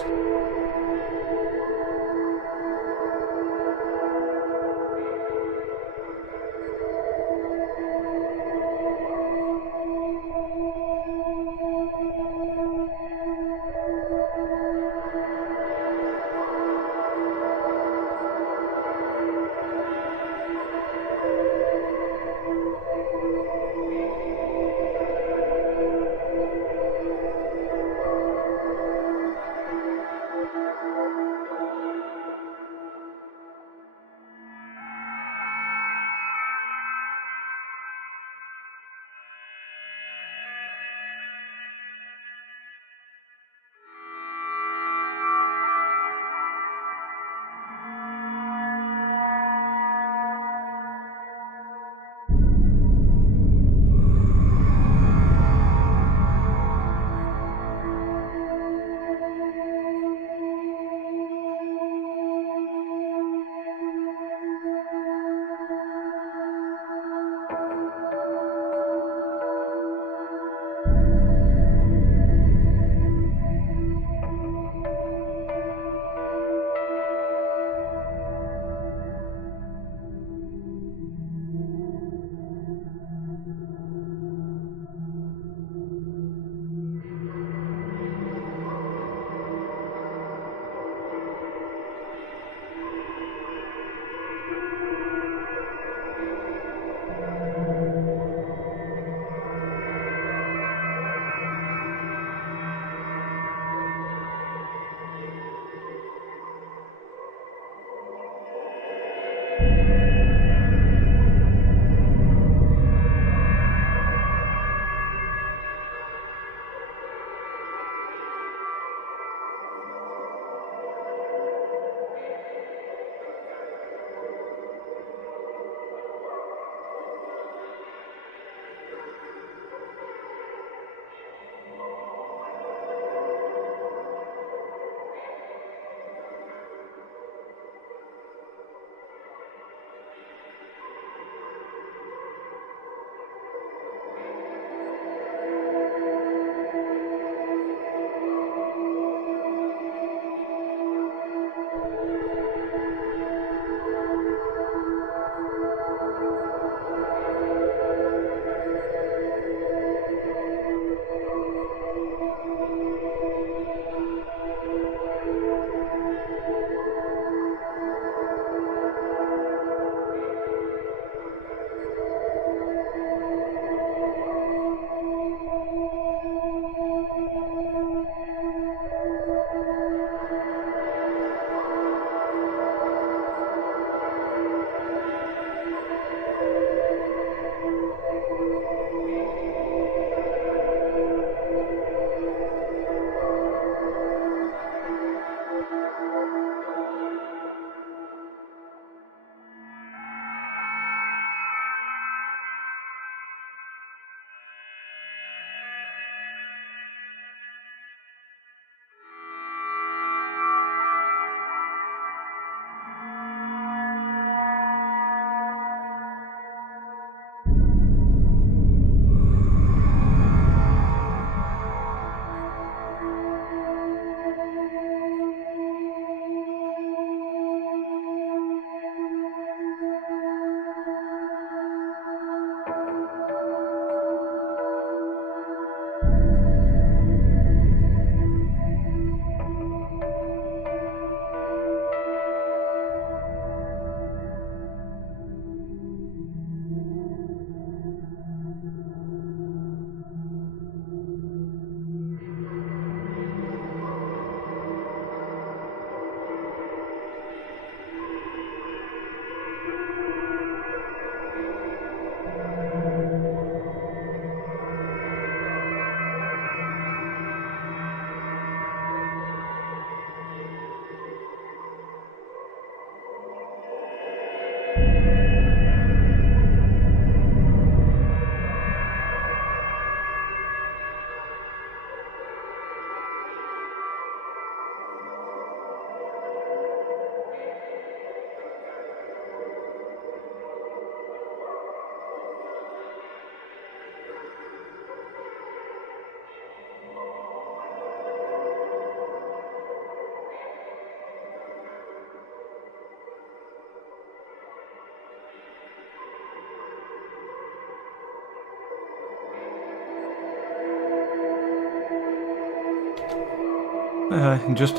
Just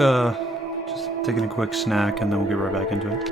taking a quick snack and then we'll get right back into it.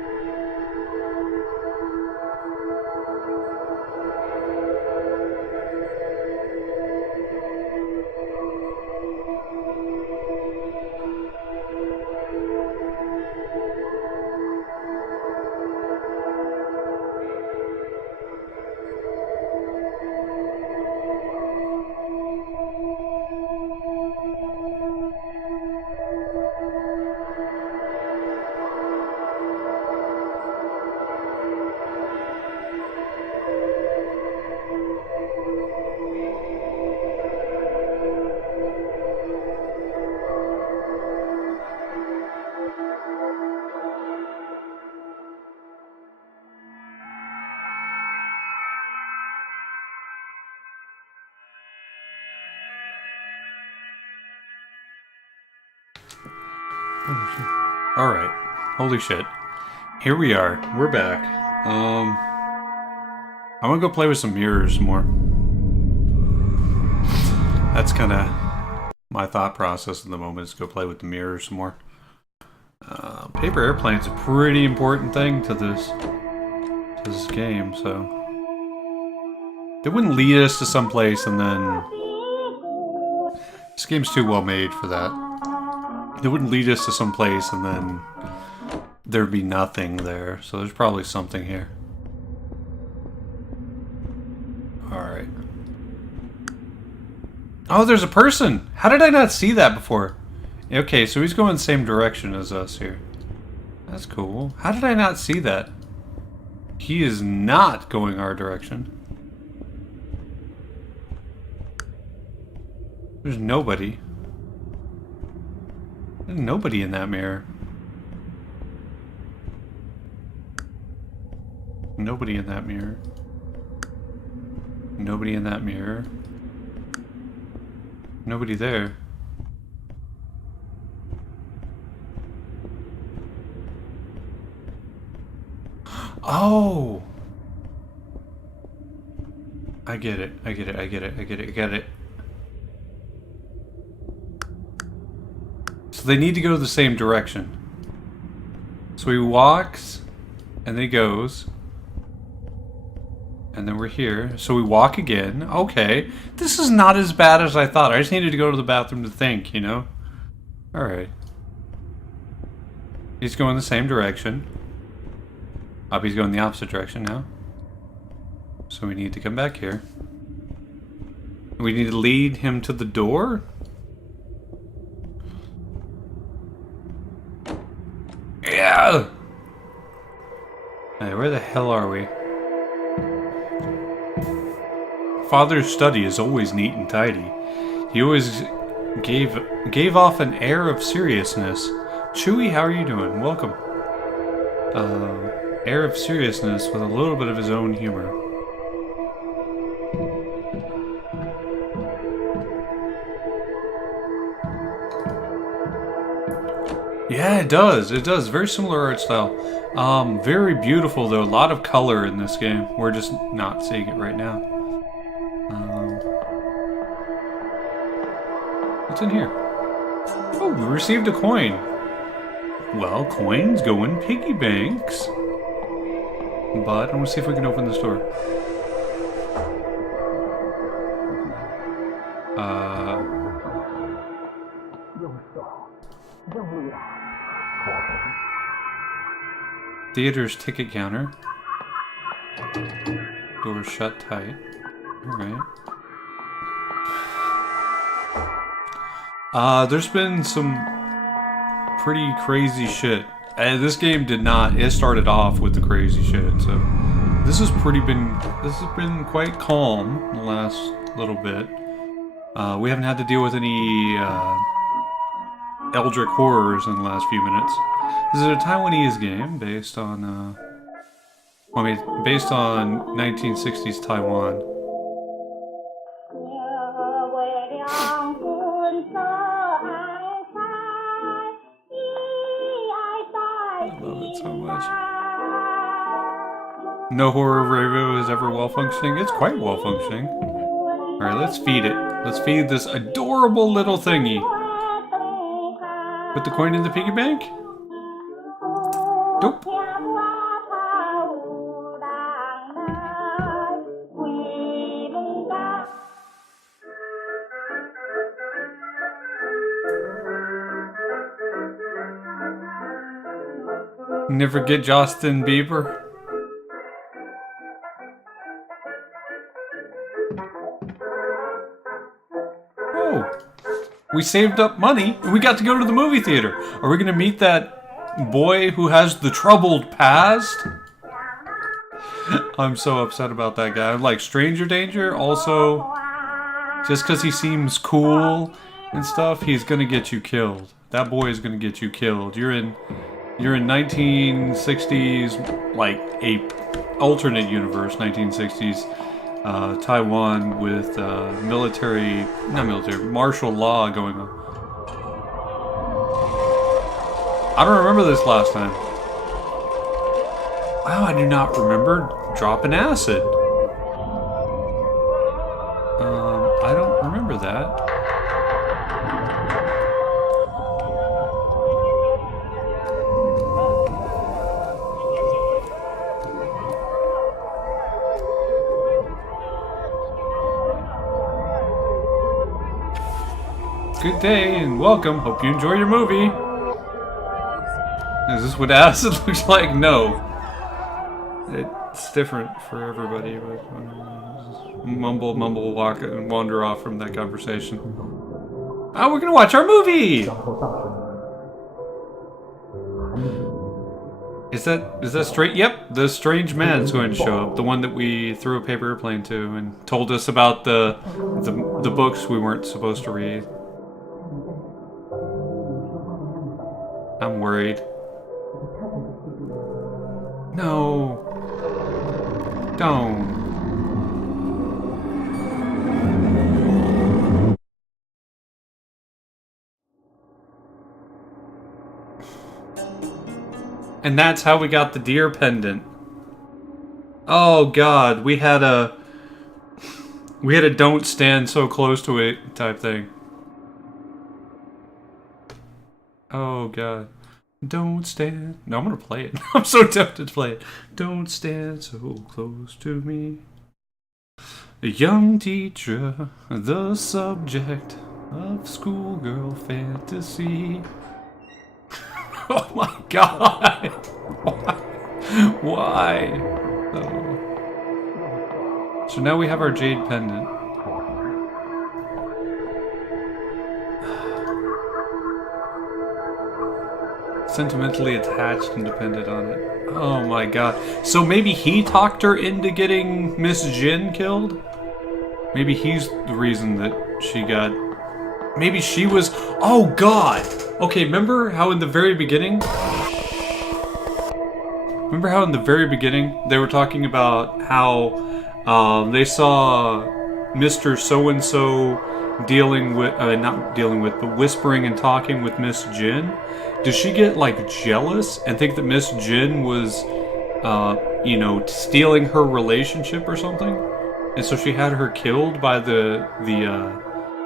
Alright. Holy shit. Here we are. We're back. I'm gonna go play with some mirrors more. That's kinda my thought process at the moment, is go play with the mirrors some more. Paper airplane's a pretty important thing to this game, so they wouldn't lead us to some place and then this game's too well made for that. They wouldn't lead us to some place and then there'd be nothing there. So there's probably something here. Alright. Oh, there's a person! How did I not see that before? Okay, so he's going the same direction as us here. That's cool. How did I not see that? He is not going our direction. There's nobody. There's nobody in that mirror. Nobody in that mirror. Nobody in that mirror. Nobody there. Oh! I get it. I get it. I get it. I get it. I get it. So they need to go the same direction. So he walks, and then he goes. And then we're here. So we walk again. Okay. This is not as bad as I thought. I just needed to go to the bathroom to think, you know? Alright. He's going the same direction. Up, he's going the opposite direction now. So we need to come back here. We need to lead him to the door? Yeah! Hey, where the hell are we? Father's study is always neat and tidy. He always gave off an air of seriousness. Chewie, how are you doing? Welcome. Air of seriousness with a little bit of his own humor. Yeah, it does. It does. Very similar art style. Very beautiful, though. A lot of color in this game. We're just not seeing it right now. What's in here? Oh, we received a coin. Well, coins go in piggy banks. But I'm gonna see if we can open this door. Theater's ticket counter. Door's shut tight. Alright. There's been some pretty crazy shit. This game did not. It started off with the crazy shit, so this has been quite calm in the last little bit. We haven't had to deal with any eldritch horrors in the last few minutes. This is a Taiwanese game based on based on 1960s Taiwan. I love it so much. No horror radio is ever well functioning. It's quite well functioning. Alright, let's feed it. Let's feed this adorable little thingy. Put the coin in the piggy bank? Nope. Never get Justin Bieber. Oh, we saved up money and we got to go to the movie theater. Are we gonna meet that boy who has the troubled past? I'm so upset about that guy. Like Stranger Danger, also, just because he seems cool and stuff, he's gonna get you killed. That boy is gonna get you killed. You're in 1960s, like a alternate universe, 1960s Taiwan with martial law going on. I don't remember this last time. Wow, I do not remember dropping acid. I don't remember that. Good day and welcome. Hope you enjoy your movie. Is this what acid looks like? No. It's different for everybody, but mumble, walk and wander off from that conversation. Oh, we're gonna watch our movie! Is that straight? Yep, the strange man's going to show up. The one that we threw a paper airplane to and told us about the books we weren't supposed to read. I'm worried. No. Don't. And that's how we got the deer pendant. Oh god, we had a don't stand so close to it type thing. Oh god. Don't stand. No, I'm gonna play it. I'm so tempted to play it. Don't stand so close to me. A young teacher, the subject of schoolgirl fantasy. Oh my god. Why? Oh. So now we have our jade pendant. Sentimentally attached and dependent on it. Oh my god. So maybe he talked her into getting Miss Jin killed? Maybe he's the reason that she got... Maybe she was... Oh god! Okay, remember how in the very beginning... Remember how in the very beginning they were talking about how they saw Mr. So-and-so dealing with... not dealing with, but whispering and talking with Miss Jin? Does she get, like, jealous and think that Miss Jin was, you know, stealing her relationship or something? And so she had her killed by the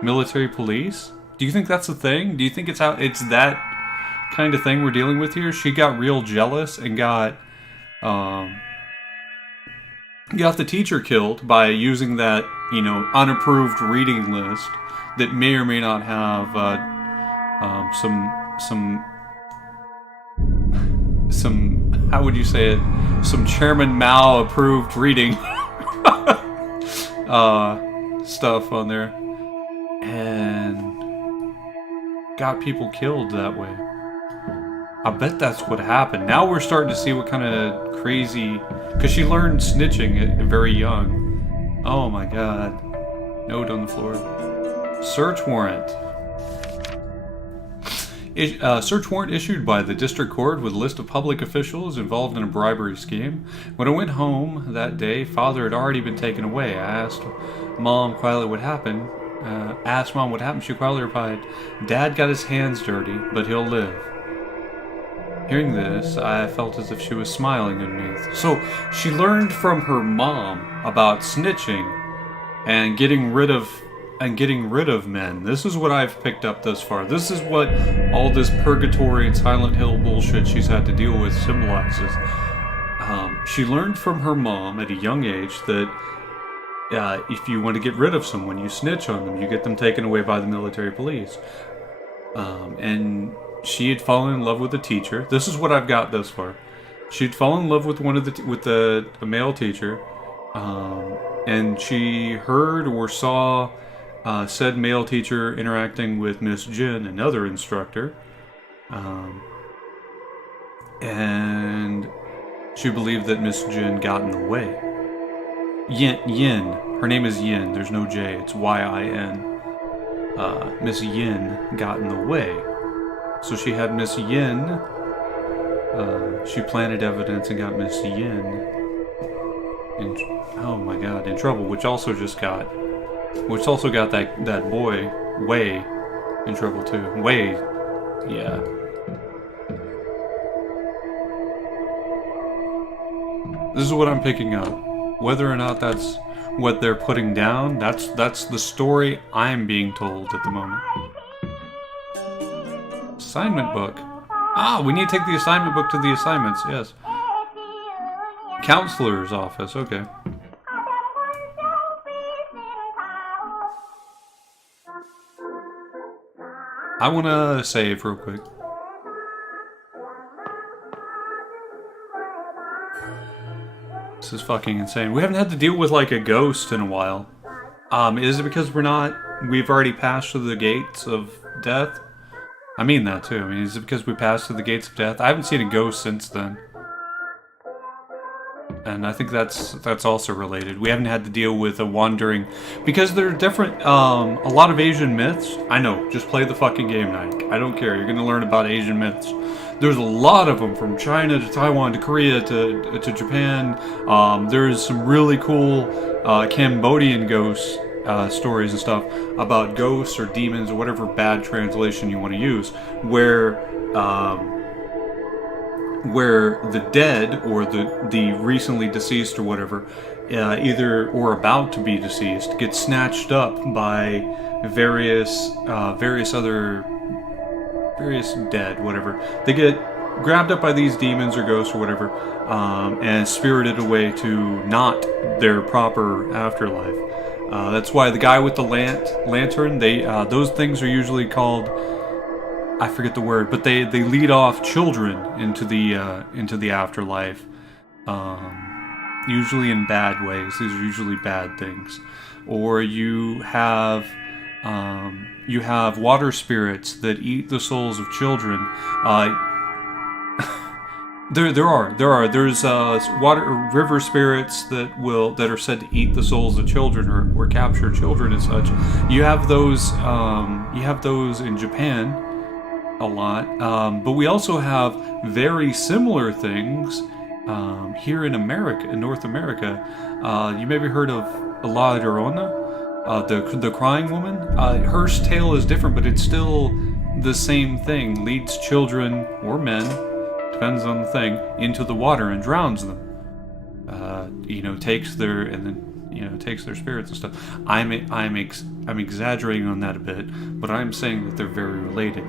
military police? Do you think that's a thing? Do you think it's that kind of thing we're dealing with here? She got real jealous and got the teacher killed by using that, you know, unapproved reading list that may or may not have some how would you say it? Some Chairman Mao approved reading stuff on there, and got people killed that way. I bet that's what happened. Now we're starting to see what kind of crazy, because she learned snitching at very young. Oh my god. Note on the floor. Search warrant. Search warrant issued by the district court with a list of public officials involved in a bribery scheme. When I went home that day, father had already been taken away. I asked mom quietly what happened. She quietly replied, "Dad got his hands dirty, but he'll live." Hearing this, I felt as if she was smiling underneath. So she learned from her mom about snitching and getting rid of and getting rid of men. This is what I've picked up thus far. This is what all this purgatory and Silent Hill bullshit she's had to deal with symbolizes. She learned from her mom at a young age that if you want to get rid of someone, you snitch on them, you get them taken away by the military police. And she had fallen in love with a teacher. This is what I've got thus far. She'd fallen in love with a male teacher, and she heard or saw said male teacher interacting with Miss Jin, another instructor, and she believed that Miss Jin got in the way. Yin. Her name is Yin. There's no J. It's Y-I-N. Miss Yin got in the way. So she had Miss Yin. She planted evidence and got Miss Yin in trouble, which also got that boy Wei in trouble too. Wei, yeah. This is what I'm picking up. Whether or not that's what they're putting down, that's the story I'm being told at the moment. Assignment book. Ah, we need to take the assignment book to the assignments, yes. Counselor's office, okay. I want to save real quick. This is fucking insane. We haven't had to deal with like a ghost in a while. Is it because we've already passed through the gates of death? I mean that too. I mean, is it because we passed through the gates of death? I haven't seen a ghost since then. And I think that's also related. We haven't had to deal with a wandering... Because there are different... a lot of Asian myths. I know, just play the fucking game, Nike. I don't care. You're going to learn about Asian myths. There's a lot of them, from China to Taiwan to Korea to Japan. There's some really cool Cambodian ghost stories and stuff about ghosts or demons or whatever bad translation you want to use, where the dead or the recently deceased or whatever, either or about to be deceased, get snatched up by various dead, whatever. They get grabbed up by these demons or ghosts or whatever, and spirited away to not their proper afterlife. That's why the guy with the lantern, those things are usually called, I forget the word, but they lead off children into the afterlife, usually in bad ways. These are usually bad things. Or you have water spirits that eat the souls of children. There's river spirits that are said to eat the souls of children or capture children and such. You have those in Japan a lot, but we also have very similar things here in America, in North America. You maybe heard of La Llorona, the crying woman. Her tale is different, but it's still the same thing. Leads children or men, depends on the thing, into the water and drowns them. Takes their spirits and stuff. I'm exaggerating on that a bit, but I'm saying that they're very related.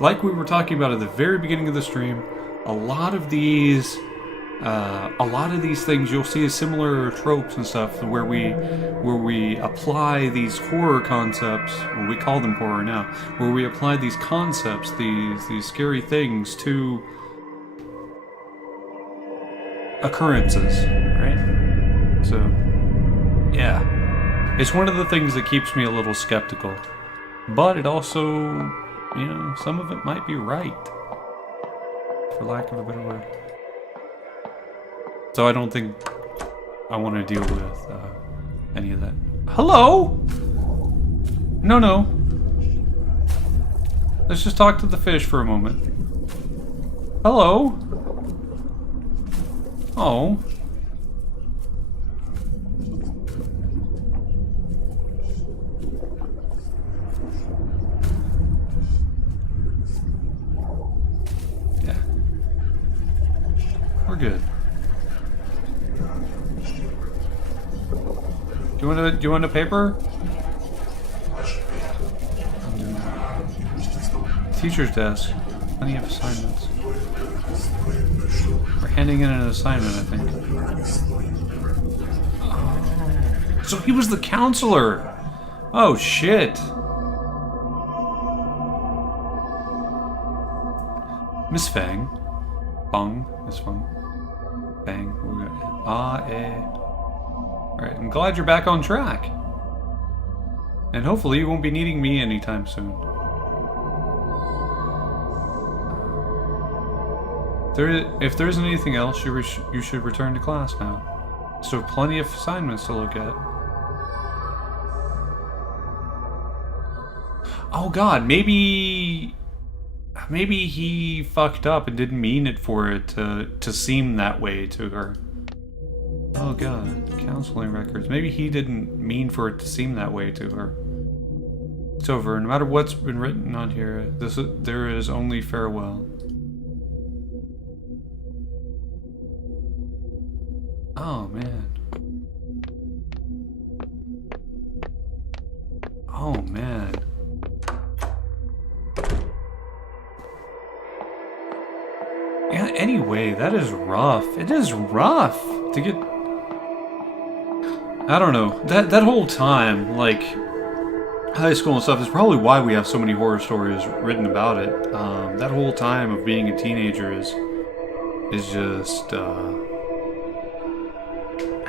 Like we were talking about at the very beginning of the stream, a lot of these things you'll see as similar tropes and stuff where we apply these horror concepts, or we call them horror now, where we apply these concepts, these scary things to occurrences, right? So, yeah. It's one of the things that keeps me a little skeptical. But it also, some of it might be right. For lack of a better word. So I don't think I want to deal with any of that. Hello? No. Let's just talk to the fish for a moment. Hello? Oh. Yeah. We're good. Do you want a paper? Teacher's desk. Plenty of assignments. We're handing in an assignment, I think. Oh. So he was the counselor! Oh, shit! Miss Fang. Fang. Miss Fang. Fang. Alright, I'm glad you're back on track. And hopefully you won't be needing me anytime soon. If there isn't anything else, you should return to class now. So plenty of assignments to look at. Oh god, maybe he fucked up and didn't mean it for it to seem that way to her. Oh god, counseling records. Maybe he didn't mean for it to seem that way to her. It's over. No matter what's been written on here, there is only farewell. Oh man. Oh man. Yeah, anyway, that is rough. It is rough to get... I don't know. That whole time, like, high school and stuff is probably why we have so many horror stories written about it. That whole time of being a teenager is just, I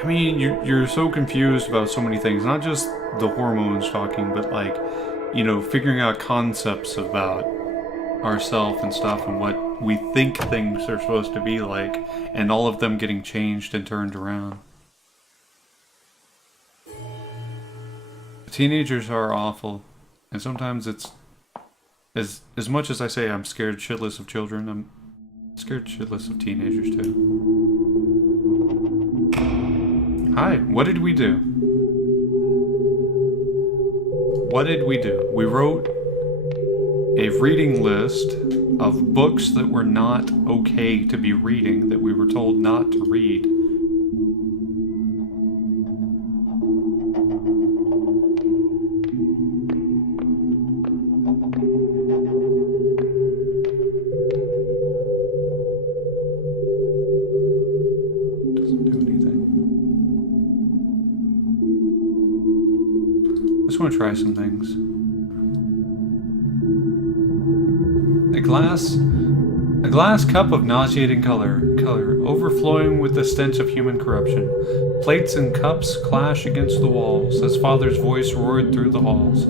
mean, you're so confused about so many things. Not just the hormones talking, but like, you know, figuring out concepts about ourselves and stuff and what we think things are supposed to be like, and all of them getting changed and turned around. Teenagers are awful, and sometimes it's as much as I say I'm scared shitless of children, I'm scared shitless of teenagers too. Hi, what did we do? What did we do? We wrote a reading list of books that were not okay to be reading, that we were told not to read. Doesn't do anything. I just want to try some things. A glass cup of nauseating color, overflowing with the stench of human corruption. Plates and cups clash against the walls as father's voice roared through the halls.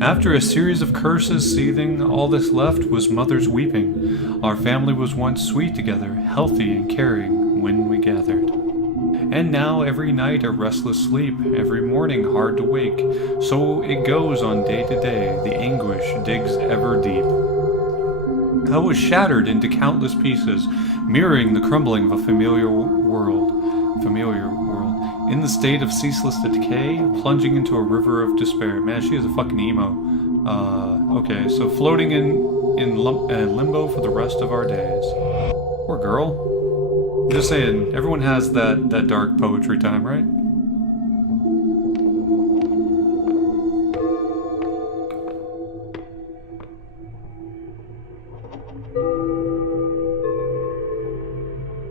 After a series of curses seething, all that's left was mother's weeping. Our family was once sweet together, healthy and caring when we gathered. And now every night a restless sleep, every morning hard to wake. So it goes on day to day, the anguish digs ever deep. I was shattered into countless pieces, mirroring the crumbling of a familiar world. In the state of ceaseless decay, plunging into a river of despair. Man, she is a fucking emo. Okay, so floating in limbo for the rest of our days. Poor girl. I'm just saying, everyone has that dark poetry time, right?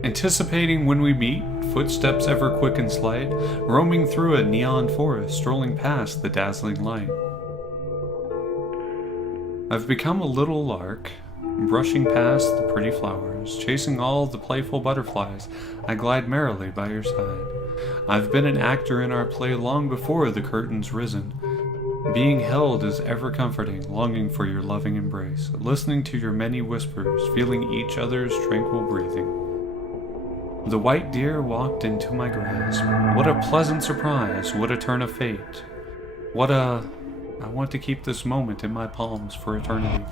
Anticipating when we meet, footsteps ever quick and slight, roaming through a neon forest, strolling past the dazzling light. I've become a little lark, brushing past the pretty flowers, chasing all the playful butterflies. I glide merrily by your side. I've been an actor in our play long before the curtain's risen. Being held is ever comforting, longing for your loving embrace, listening to your many whispers, feeling each other's tranquil breathing. The white deer walked into my grasp. What a pleasant surprise, what a turn of fate. I want to keep this moment in my palms for eternity.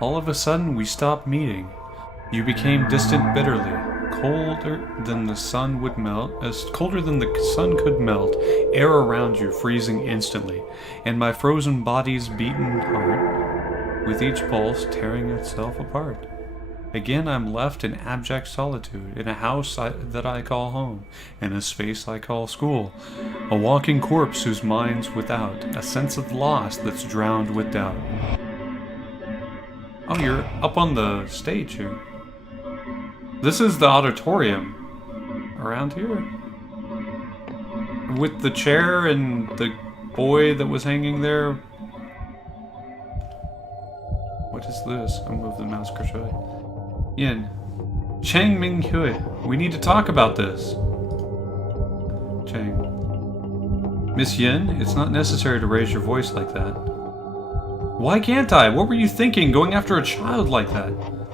All of a sudden, we stopped meeting. You became distant bitterly, colder than the sun could melt, air around you freezing instantly, and my frozen body's beaten heart, with each pulse tearing itself apart. Again, I'm left in abject solitude, in a house that I call home, in a space I call school. A walking corpse whose mind's without, a sense of loss that's drowned with doubt. Oh, you're up on the stage here. This is the auditorium around here. With the chair and the boy that was hanging there. What is this? I'll move the mouse cursor. Yin. Chang Ming Hui. We need to talk about this. Chang. Miss Yin, it's not necessary to raise your voice like that. Why can't I? What were you thinking, going after a child like that?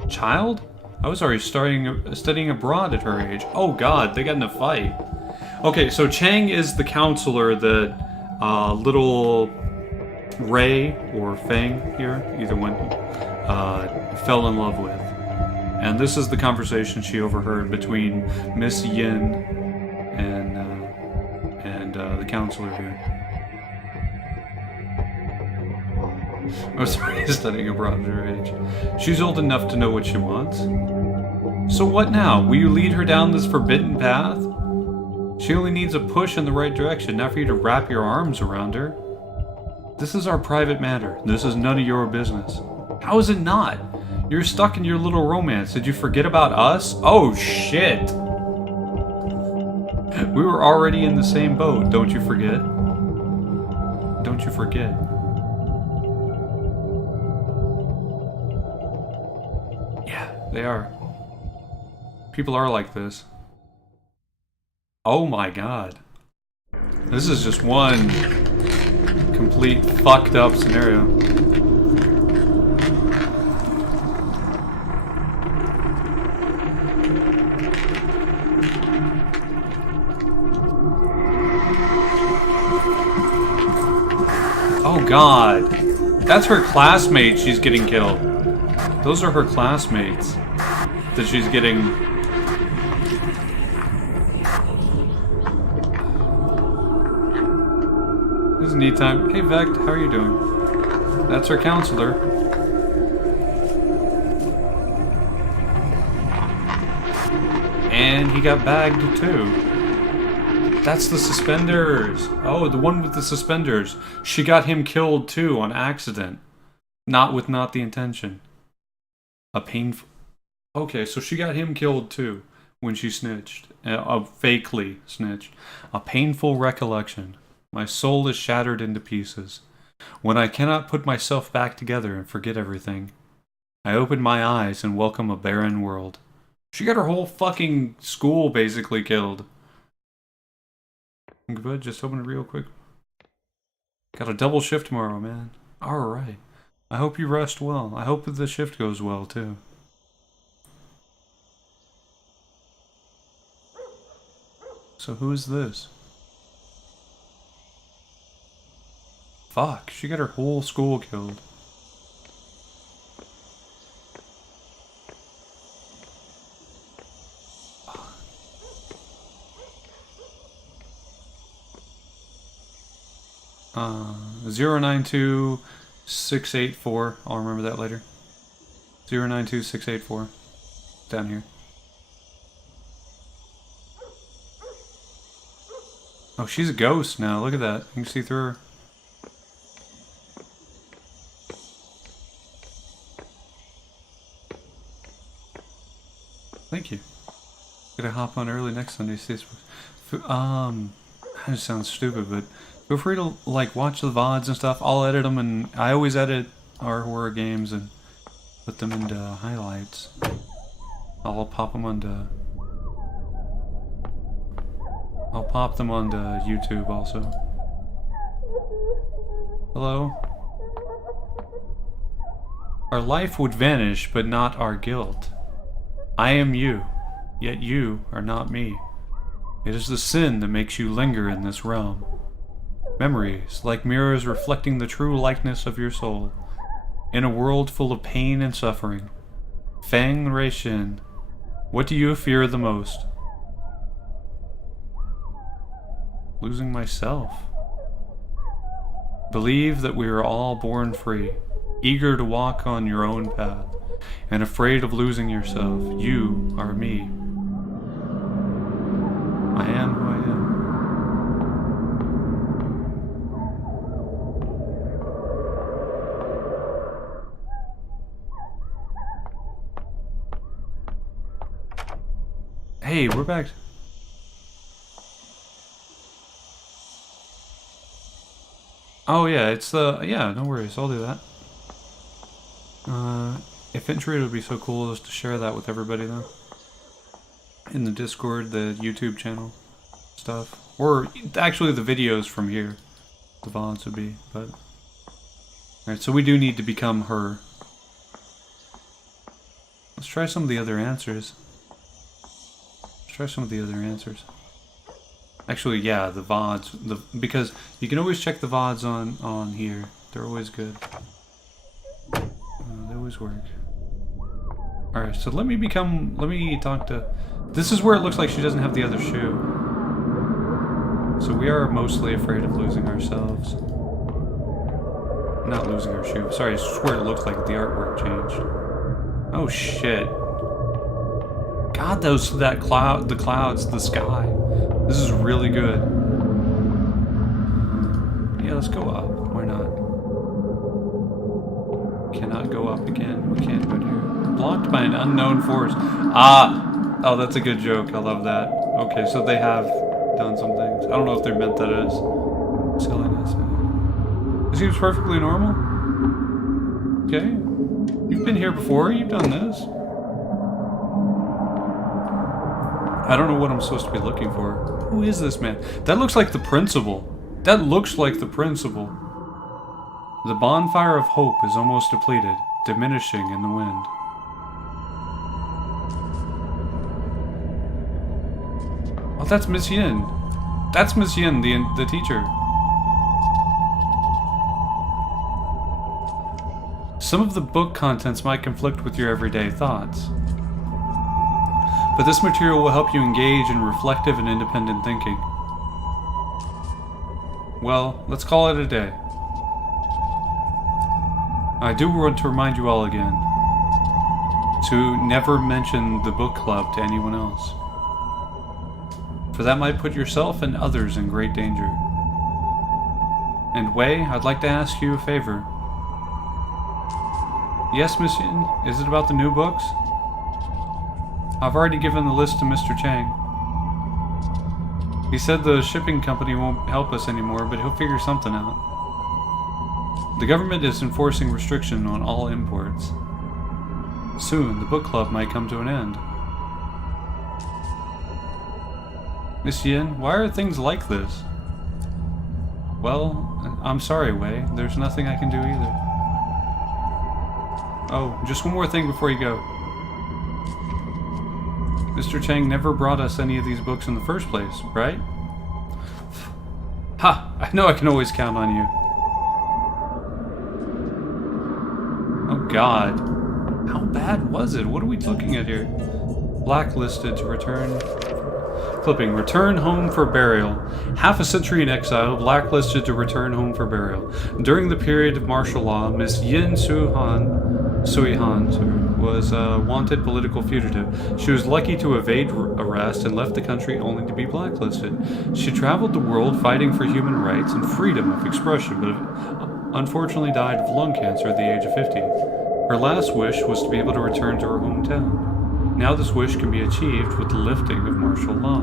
Child? I was already studying abroad at her age. Oh god, they got in a fight. Okay, so Chang is the counselor that little Ray or Fang here, either one, fell in love with. And this is the conversation she overheard between Miss Yin and the counselor here. Oh, sorry, studying abroad at her age. She's old enough to know what she wants. So what now? Will you lead her down this forbidden path? She only needs a push in the right direction, not for you to wrap your arms around her. This is our private matter. This is none of your business. How is it not? You're stuck in your little romance. Did you forget about us? Oh, shit. We were already in the same boat. Don't you forget? Don't you forget. Yeah, they are. People are like this. Oh my god. This is just one complete fucked up scenario. Oh god. That's her classmate she's getting killed. Those are her classmates that she's getting. This is a neat time. Hey Vect, how are you doing? That's her counselor. And he got bagged too. That's the suspenders. Oh, the one with the suspenders. She got him killed too on accident. Not the intention. A painful... Okay, so she got him killed too when she snitched. Fakely snitched. A painful recollection. My soul is shattered into pieces. When I cannot put myself back together and forget everything, I open my eyes and welcome a barren world. She got her whole fucking school basically killed. Good, just open it real quick. Got a double shift tomorrow, man. Alright. I hope you rest well. I hope that the shift goes well, too. So who is this? Fuck, she got her whole school killed. Uh, 092684. I'll remember that later. 092684. Down here. Oh, she's a ghost now. Look at that. You can see through her. Thank you. Gotta hop on early next Sunday. That sounds stupid, but feel free to like watch the VODs and stuff. I'll edit them, and I always edit our horror games and put them into highlights. I'll pop them onto. I'll pop them onto YouTube also. Hello? Our life would vanish, but not our guilt. I am you, yet you are not me. It is the sin that makes you linger in this realm. Memories, like mirrors reflecting the true likeness of your soul. In a world full of pain and suffering. Fang Rei Shin, what do you fear the most? Losing myself. Believe that we are all born free. eager to walk on your own path, and afraid of losing yourself. You are me. I am who I am. Hey, we're back. Oh yeah, it's the, yeah, no worries, I'll do that. If Infantry would be so cool just to share that with everybody though. In the Discord, the YouTube channel stuff. Or actually the videos from here. The VODs would be, but... Alright, so we do need to become her. Let's try some of the other answers. Actually, yeah, the VODs. Because you can always check the VODs on here. They're always good. They always work. Alright, so let me talk to... This is where it looks like she doesn't have the other shoe. So we are mostly afraid of losing ourselves. Not losing our shoe. Sorry, I swear it looks like the artwork changed. Oh shit. God, the clouds, the sky. This is really good. Yeah, let's go up. Why not? Cannot go up again. We can't go here. Blocked by an unknown force. Ah! Oh, that's a good joke. I love that. Okay, so they have done some things. I don't know if they meant that as silliness. It seems perfectly normal. Okay. You've been here before. You've done this. I don't know what I'm supposed to be looking for. Who is this man? That looks like the principal. That looks like the principal. The bonfire of hope is almost depleted, diminishing in the wind. Oh, that's Miss Yin. That's Miss Yin, the teacher. Some of the book contents might conflict with your everyday thoughts. But this material will help you engage in reflective and independent thinking. Well, let's call it a day. I do want to remind you all again to never mention the book club to anyone else, for that might put yourself and others in great danger. And Wei, I'd like to ask you a favor. Yes, Miss Yin, is it about the new books? I've already given the list to Mr. Chang. He said the shipping company won't help us anymore, but he'll figure something out. The government is enforcing restriction on all imports. Soon, the book club might come to an end. Miss Yin, why are things like this? Well, I'm sorry, Wei. There's nothing I can do either. Oh, just one more thing before you go. Mr. Chang never brought us any of these books in the first place, right? Ha! I know I can always count on you. Oh god. How bad was it? What are we looking at here? Blacklisted to return... Flipping. Return home for burial. Half a century in exile, blacklisted to return home for burial. During the period of martial law, Miss Yin Suihan was a wanted political fugitive. She was lucky to evade arrest and left the country only to be blacklisted. She traveled the world fighting for human rights and freedom of expression, but unfortunately died of lung cancer at the age of 50. Her last wish was to be able to return to her hometown. Now this wish can be achieved with the lifting of martial law.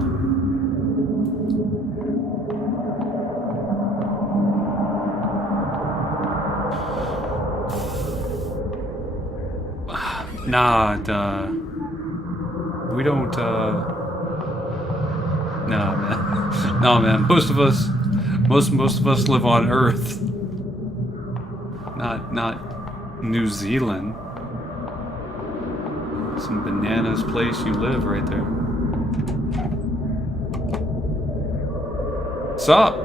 Nah, we don't, nah, man. Nah, man, most of us live on Earth. Not New Zealand. Some bananas place you live right there. Sup?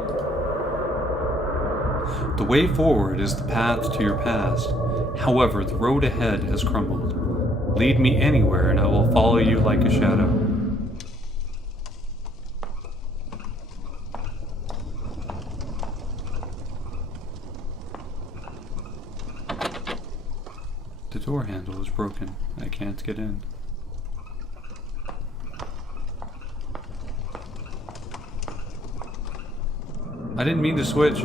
The way forward is the path to your past. However, the road ahead has crumbled. Lead me anywhere and I will follow you like a shadow. The door handle is broken. I can't get in. I didn't mean to switch.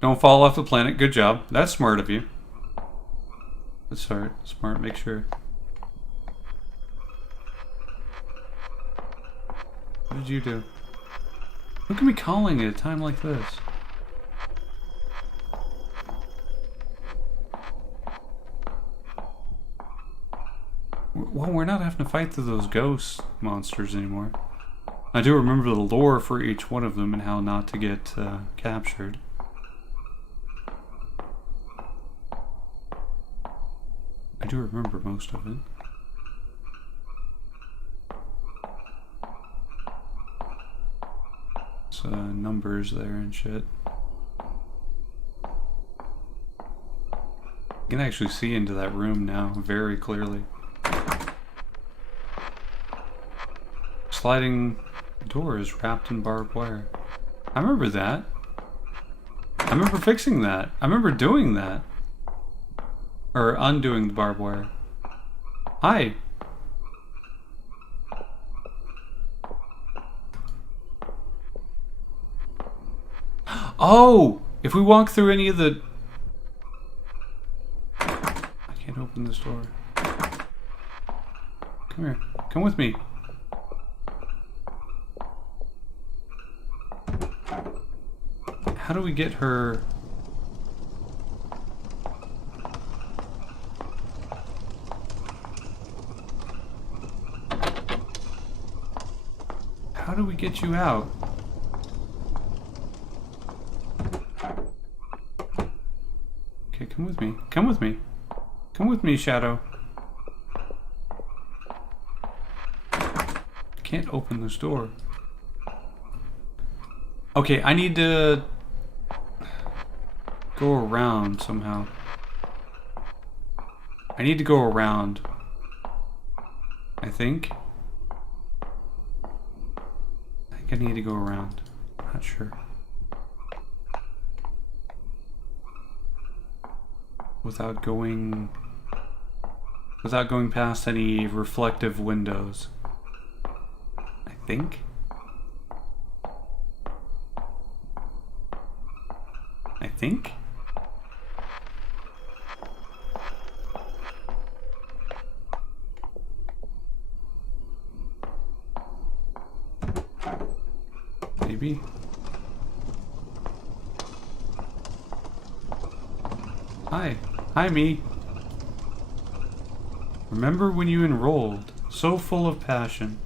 Don't fall off the planet. Good job. That's smart of you. That's smart. Make sure. What did you do? Who can be calling at a time like this? Well, we're not having to fight through those ghost monsters anymore. I do remember the lore for each one of them and how not to get captured. I do remember most of it. It's numbers there and shit. You can actually see into that room now very clearly. Sliding door is wrapped in barbed wire. I remember that. I remember fixing that. I remember doing that. Or undoing the barbed wire. Hi. Oh! If we walk through any of the... I can't open this door. Come here. Come with me. How do we get her... How do we get you out? Okay, come with me. Come with me. Come with me, Shadow. I can't open this door. Okay, I need to go around somehow. I need to go around. I think I need to go around. Not sure. Without going past any reflective windows. I think. I think. Maybe. Hi. Hi, me. Remember when you enrolled, so full of passion,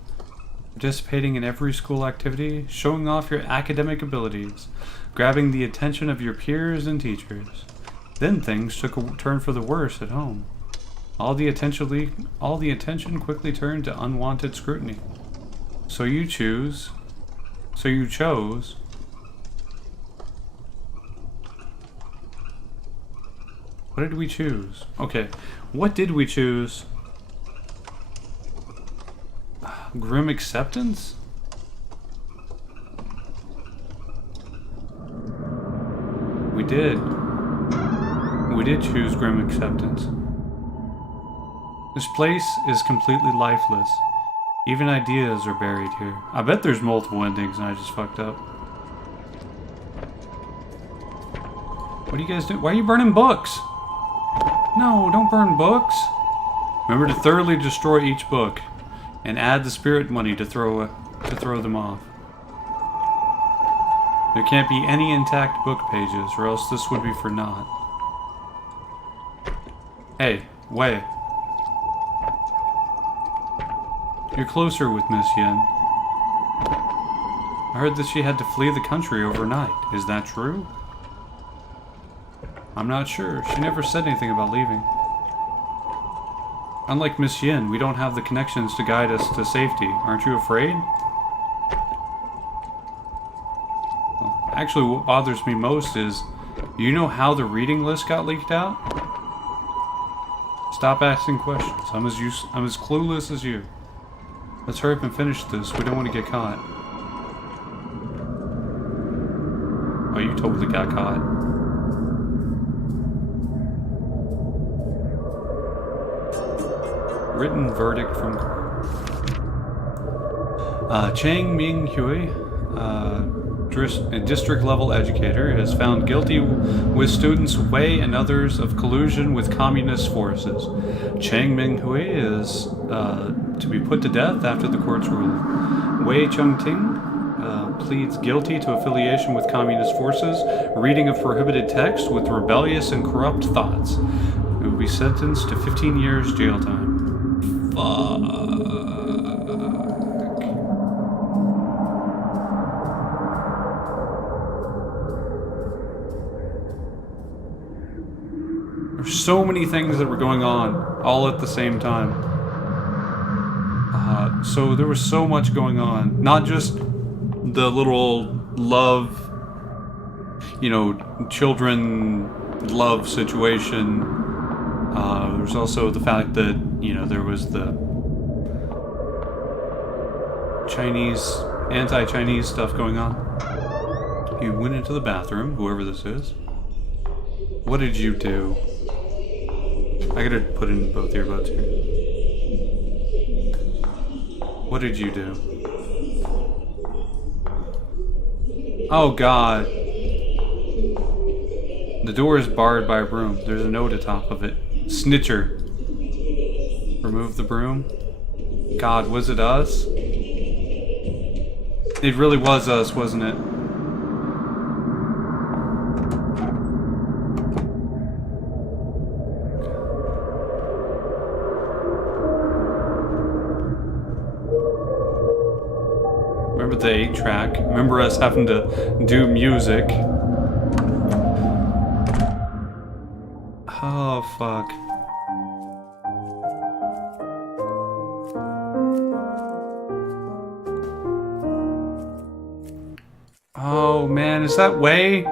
participating in every school activity, showing off your academic abilities, grabbing the attention of your peers and teachers. Then things took a turn for the worse at home. All the attention quickly turned to unwanted scrutiny. So you chose. What did we choose? Okay, what did we choose? Grim acceptance? We did. We did choose grim acceptance. This place is completely lifeless. Even ideas are buried here. I bet there's multiple endings and I just fucked up. What do you guys do? Why are you burning books? No, don't burn books. Remember to thoroughly destroy each book and add the spirit money to throw them off. There can't be any intact book pages or else this would be for naught. Hey, wait. You're closer with Miss Yen. I heard that she had to flee the country overnight. Is that true? I'm not sure. She never said anything about leaving. Unlike Miss Yen, we don't have the connections to guide us to safety. Aren't you afraid? Well, actually, what bothers me most is, do you know how the reading list got leaked out? Stop asking questions. I'm as clueless as you. Let's hurry up and finish this. We don't want to get caught. Oh, you totally got caught. Written verdict from Chang Ming Hui, district level educator, is found guilty with students Wei and others of collusion with communist forces. Chang Ming Hui is to be put to death after the court's ruling. Wei Chengting pleads guilty to affiliation with communist forces, reading of prohibited text with rebellious and corrupt thoughts. He will be sentenced to 15 years jail time. Fuck. There's so many things that were going on all at the same time. So there was so much going on. Not just the little love, you know, children love situation. There's also the fact that, you know, there was the Chinese, anti-Chinese stuff going on. You went into the bathroom, whoever this is. What did you do? I gotta put in both earbuds here. What did you do? Oh god. The door is barred by a broom. There's a note atop of it. Snitcher. Remove the broom. God, was it us? It really was us, wasn't it? Remember the 8-track? Remember us having to do music? Oh, fuck. Oh, man, is that Wei?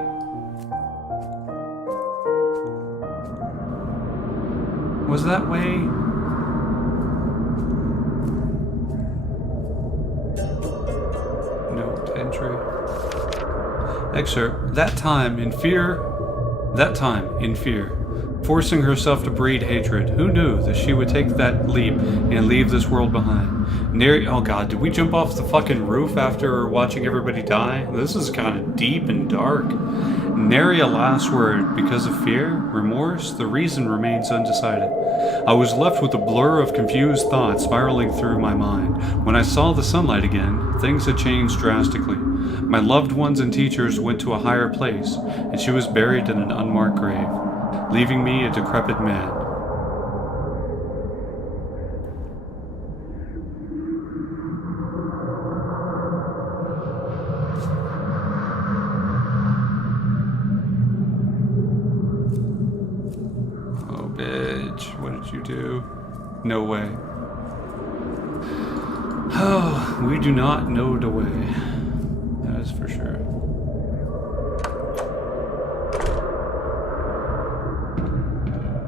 Was that Wei? Note entry. Excerpt. That time in fear, forcing herself to breed hatred. Who knew that she would take that leap and leave this world behind? Oh god, did we jump off the fucking roof after watching everybody die? This is kind of deep and dark. Nary a last word because of fear, remorse, the reason remains undecided. I was left with a blur of confused thoughts spiraling through my mind. When I saw the sunlight again, things had changed drastically. My loved ones and teachers went to a higher place, and she was buried in an unmarked grave, leaving me a decrepit man. Oh, bitch, what did you do? No way. Oh, we do not know the way. That is for sure.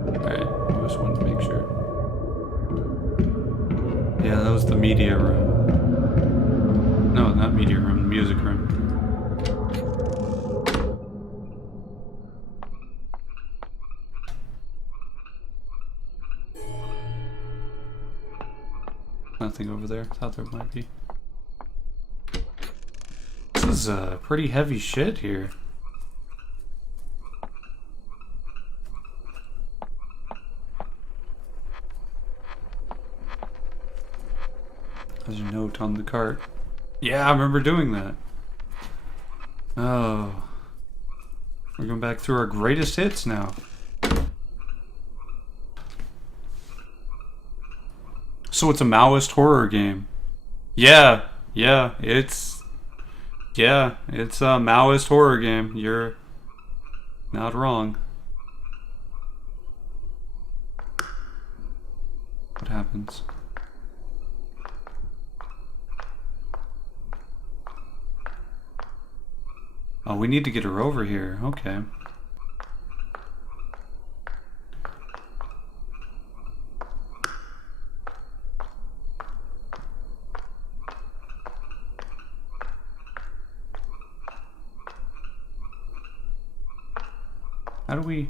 Alright, I just wanted to make sure. Yeah, that was the media room. No, not media room, the music room. Nothing over there. Thought there might be. This is pretty heavy shit here. There's a note on the cart. Yeah, I remember doing that. Oh. We're going back through our greatest hits now. So it's a Maoist horror game. Yeah, it's a Maoist horror game. You're not wrong. What happens? Oh, we need to get her over here. Okay. How do we...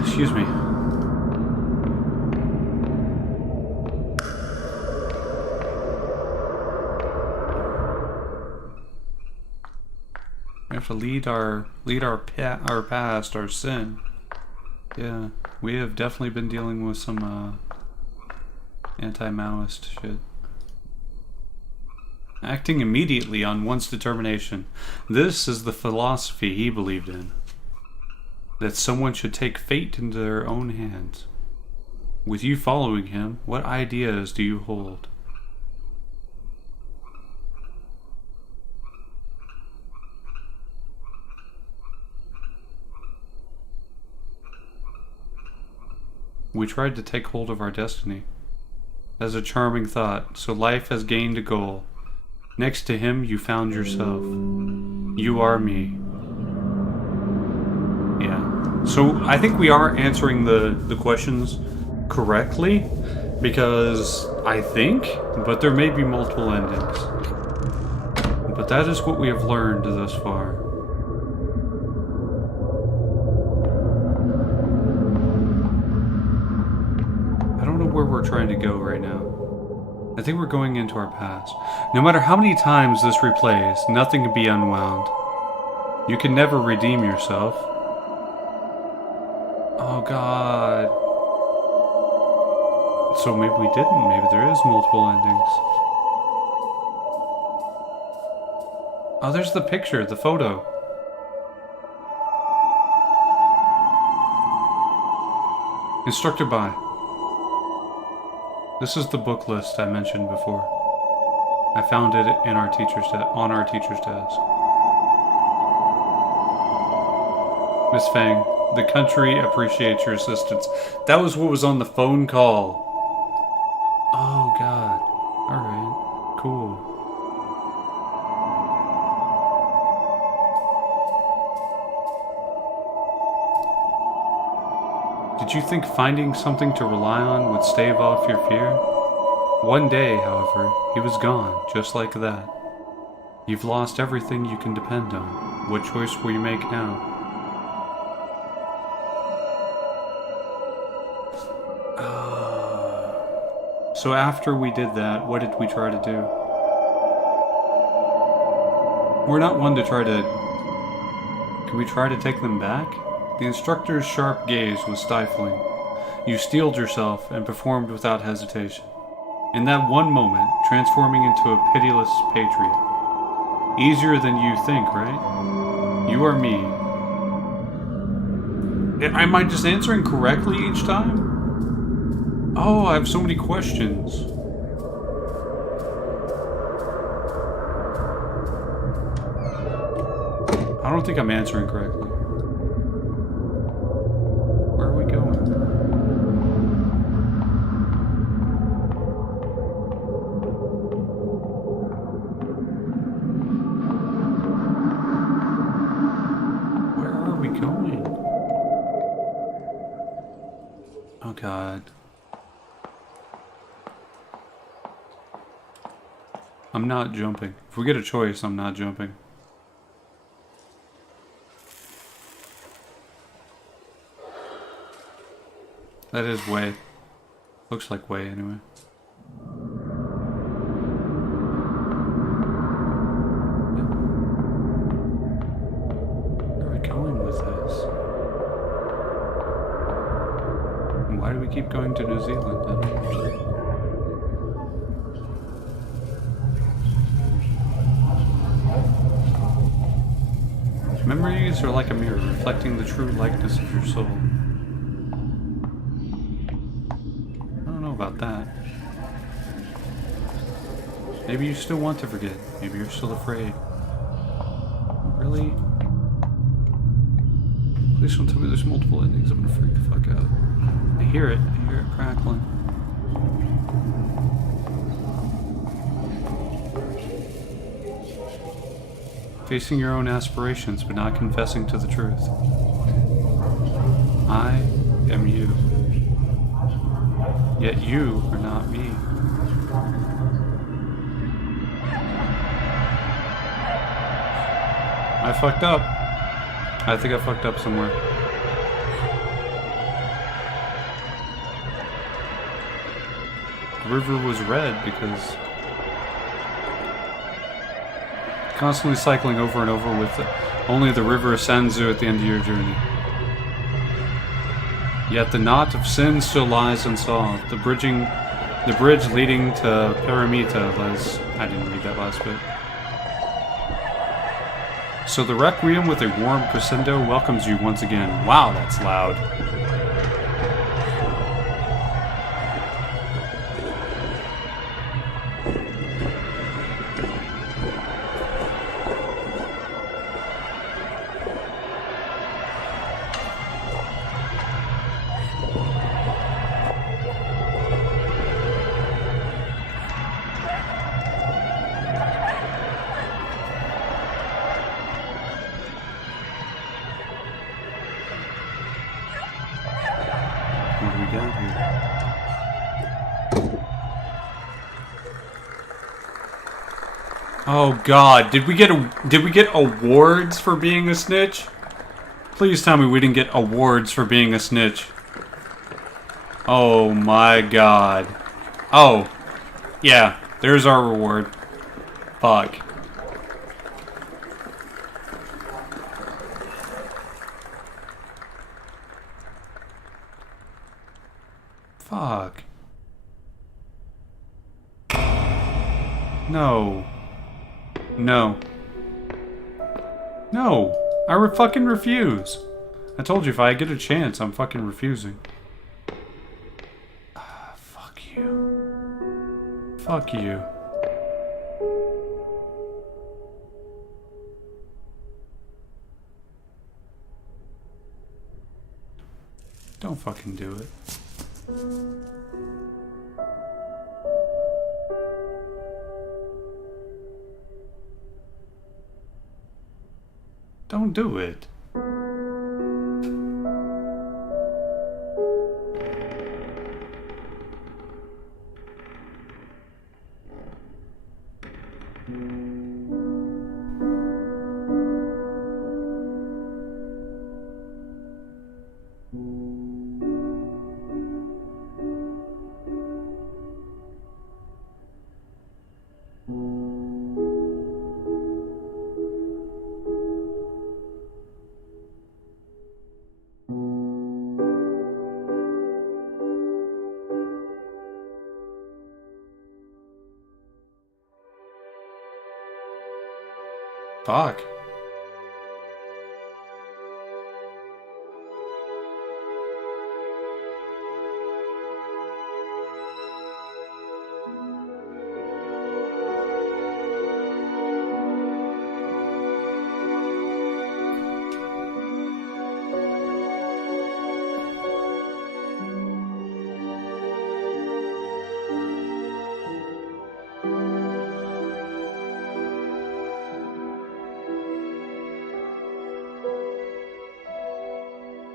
Excuse me. We have to lead our past, our sin. Yeah, we have definitely been dealing with some anti-Maoist shit. Acting immediately on one's determination. This is the philosophy he believed in. That someone should take fate into their own hands. With you following him, what ideas do you hold? We tried to take hold of our destiny. That's a charming thought, so life has gained a goal. Next to him, you found yourself. You are me. Yeah. So I think we are answering the questions correctly, because I think, but there may be multiple endings. But that is what we have learned thus far. I don't know where we're trying to go right now. I think we're going into our past. No matter how many times this replays, nothing can be unwound. You can never redeem yourself. Oh god. So maybe we didn't. Maybe there is multiple endings. Oh, there's the picture, the photo. Instructed by. This is the book list I mentioned before. I found it in our on our teacher's desk. Miss Fang, the country appreciates your assistance. That was what was on the phone call. Oh god. Alright. Cool. Did you think finding something to rely on would stave off your fear? One day, however, he was gone, just like that. You've lost everything you can depend on. What choice will you make now? So after we did that, what did we try to do? We're not one to try to... Can we try to take them back? The instructor's sharp gaze was stifling. You steeled yourself and performed without hesitation. In that one moment, transforming into a pitiless patriot. Easier than you think, right? You are me. Am I just answering correctly each time? Oh, I have so many questions. I don't think I'm answering correctly. Where are we going? Where are we going? Oh god. I'm not jumping. If we get a choice, I'm not jumping. That is way. Looks like way, anyway. Where are we going with this? And why do we keep going to New Zealand? I don't understand. Memories are like a mirror, reflecting the true likeness of your soul. I don't know about that. Maybe you still want to forget. Maybe you're still afraid. Really? Please don't tell me there's multiple endings. I'm gonna freak the fuck out. I hear it. I hear it crackling. Facing your own aspirations, but not confessing to the truth. I am you. Yet you are not me. I fucked up. I think I fucked up somewhere. The river was red because constantly cycling over and over with only the river of Sanzu at the end of your journey. Yet the knot of sin still lies unsolved. The bridge leading to Paramita lies. I didn't read that last bit. So the Requiem with a warm crescendo welcomes you once again. Wow, that's loud. What do we got here? Oh God! Did we get awards for being a snitch? Please tell me we didn't get awards for being a snitch. Oh my God! Oh, yeah. There's our reward. Fuck. Fuck. No. No. No. I fucking refuse. I told you if I get a chance, I'm fucking refusing. Fuck you. Fuck you. Don't fucking do it. Don't do it. Fuck.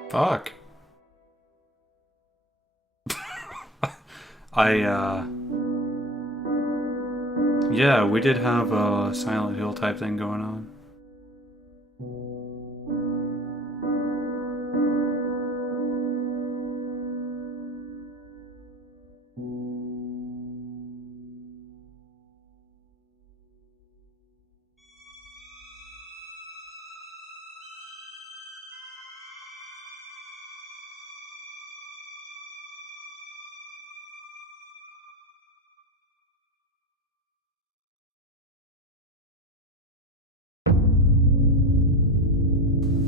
Fuck. Yeah, we did have a Silent Hill type thing going on.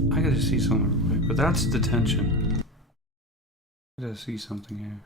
I gotta see something real quick, but that's Detention. I gotta see something here.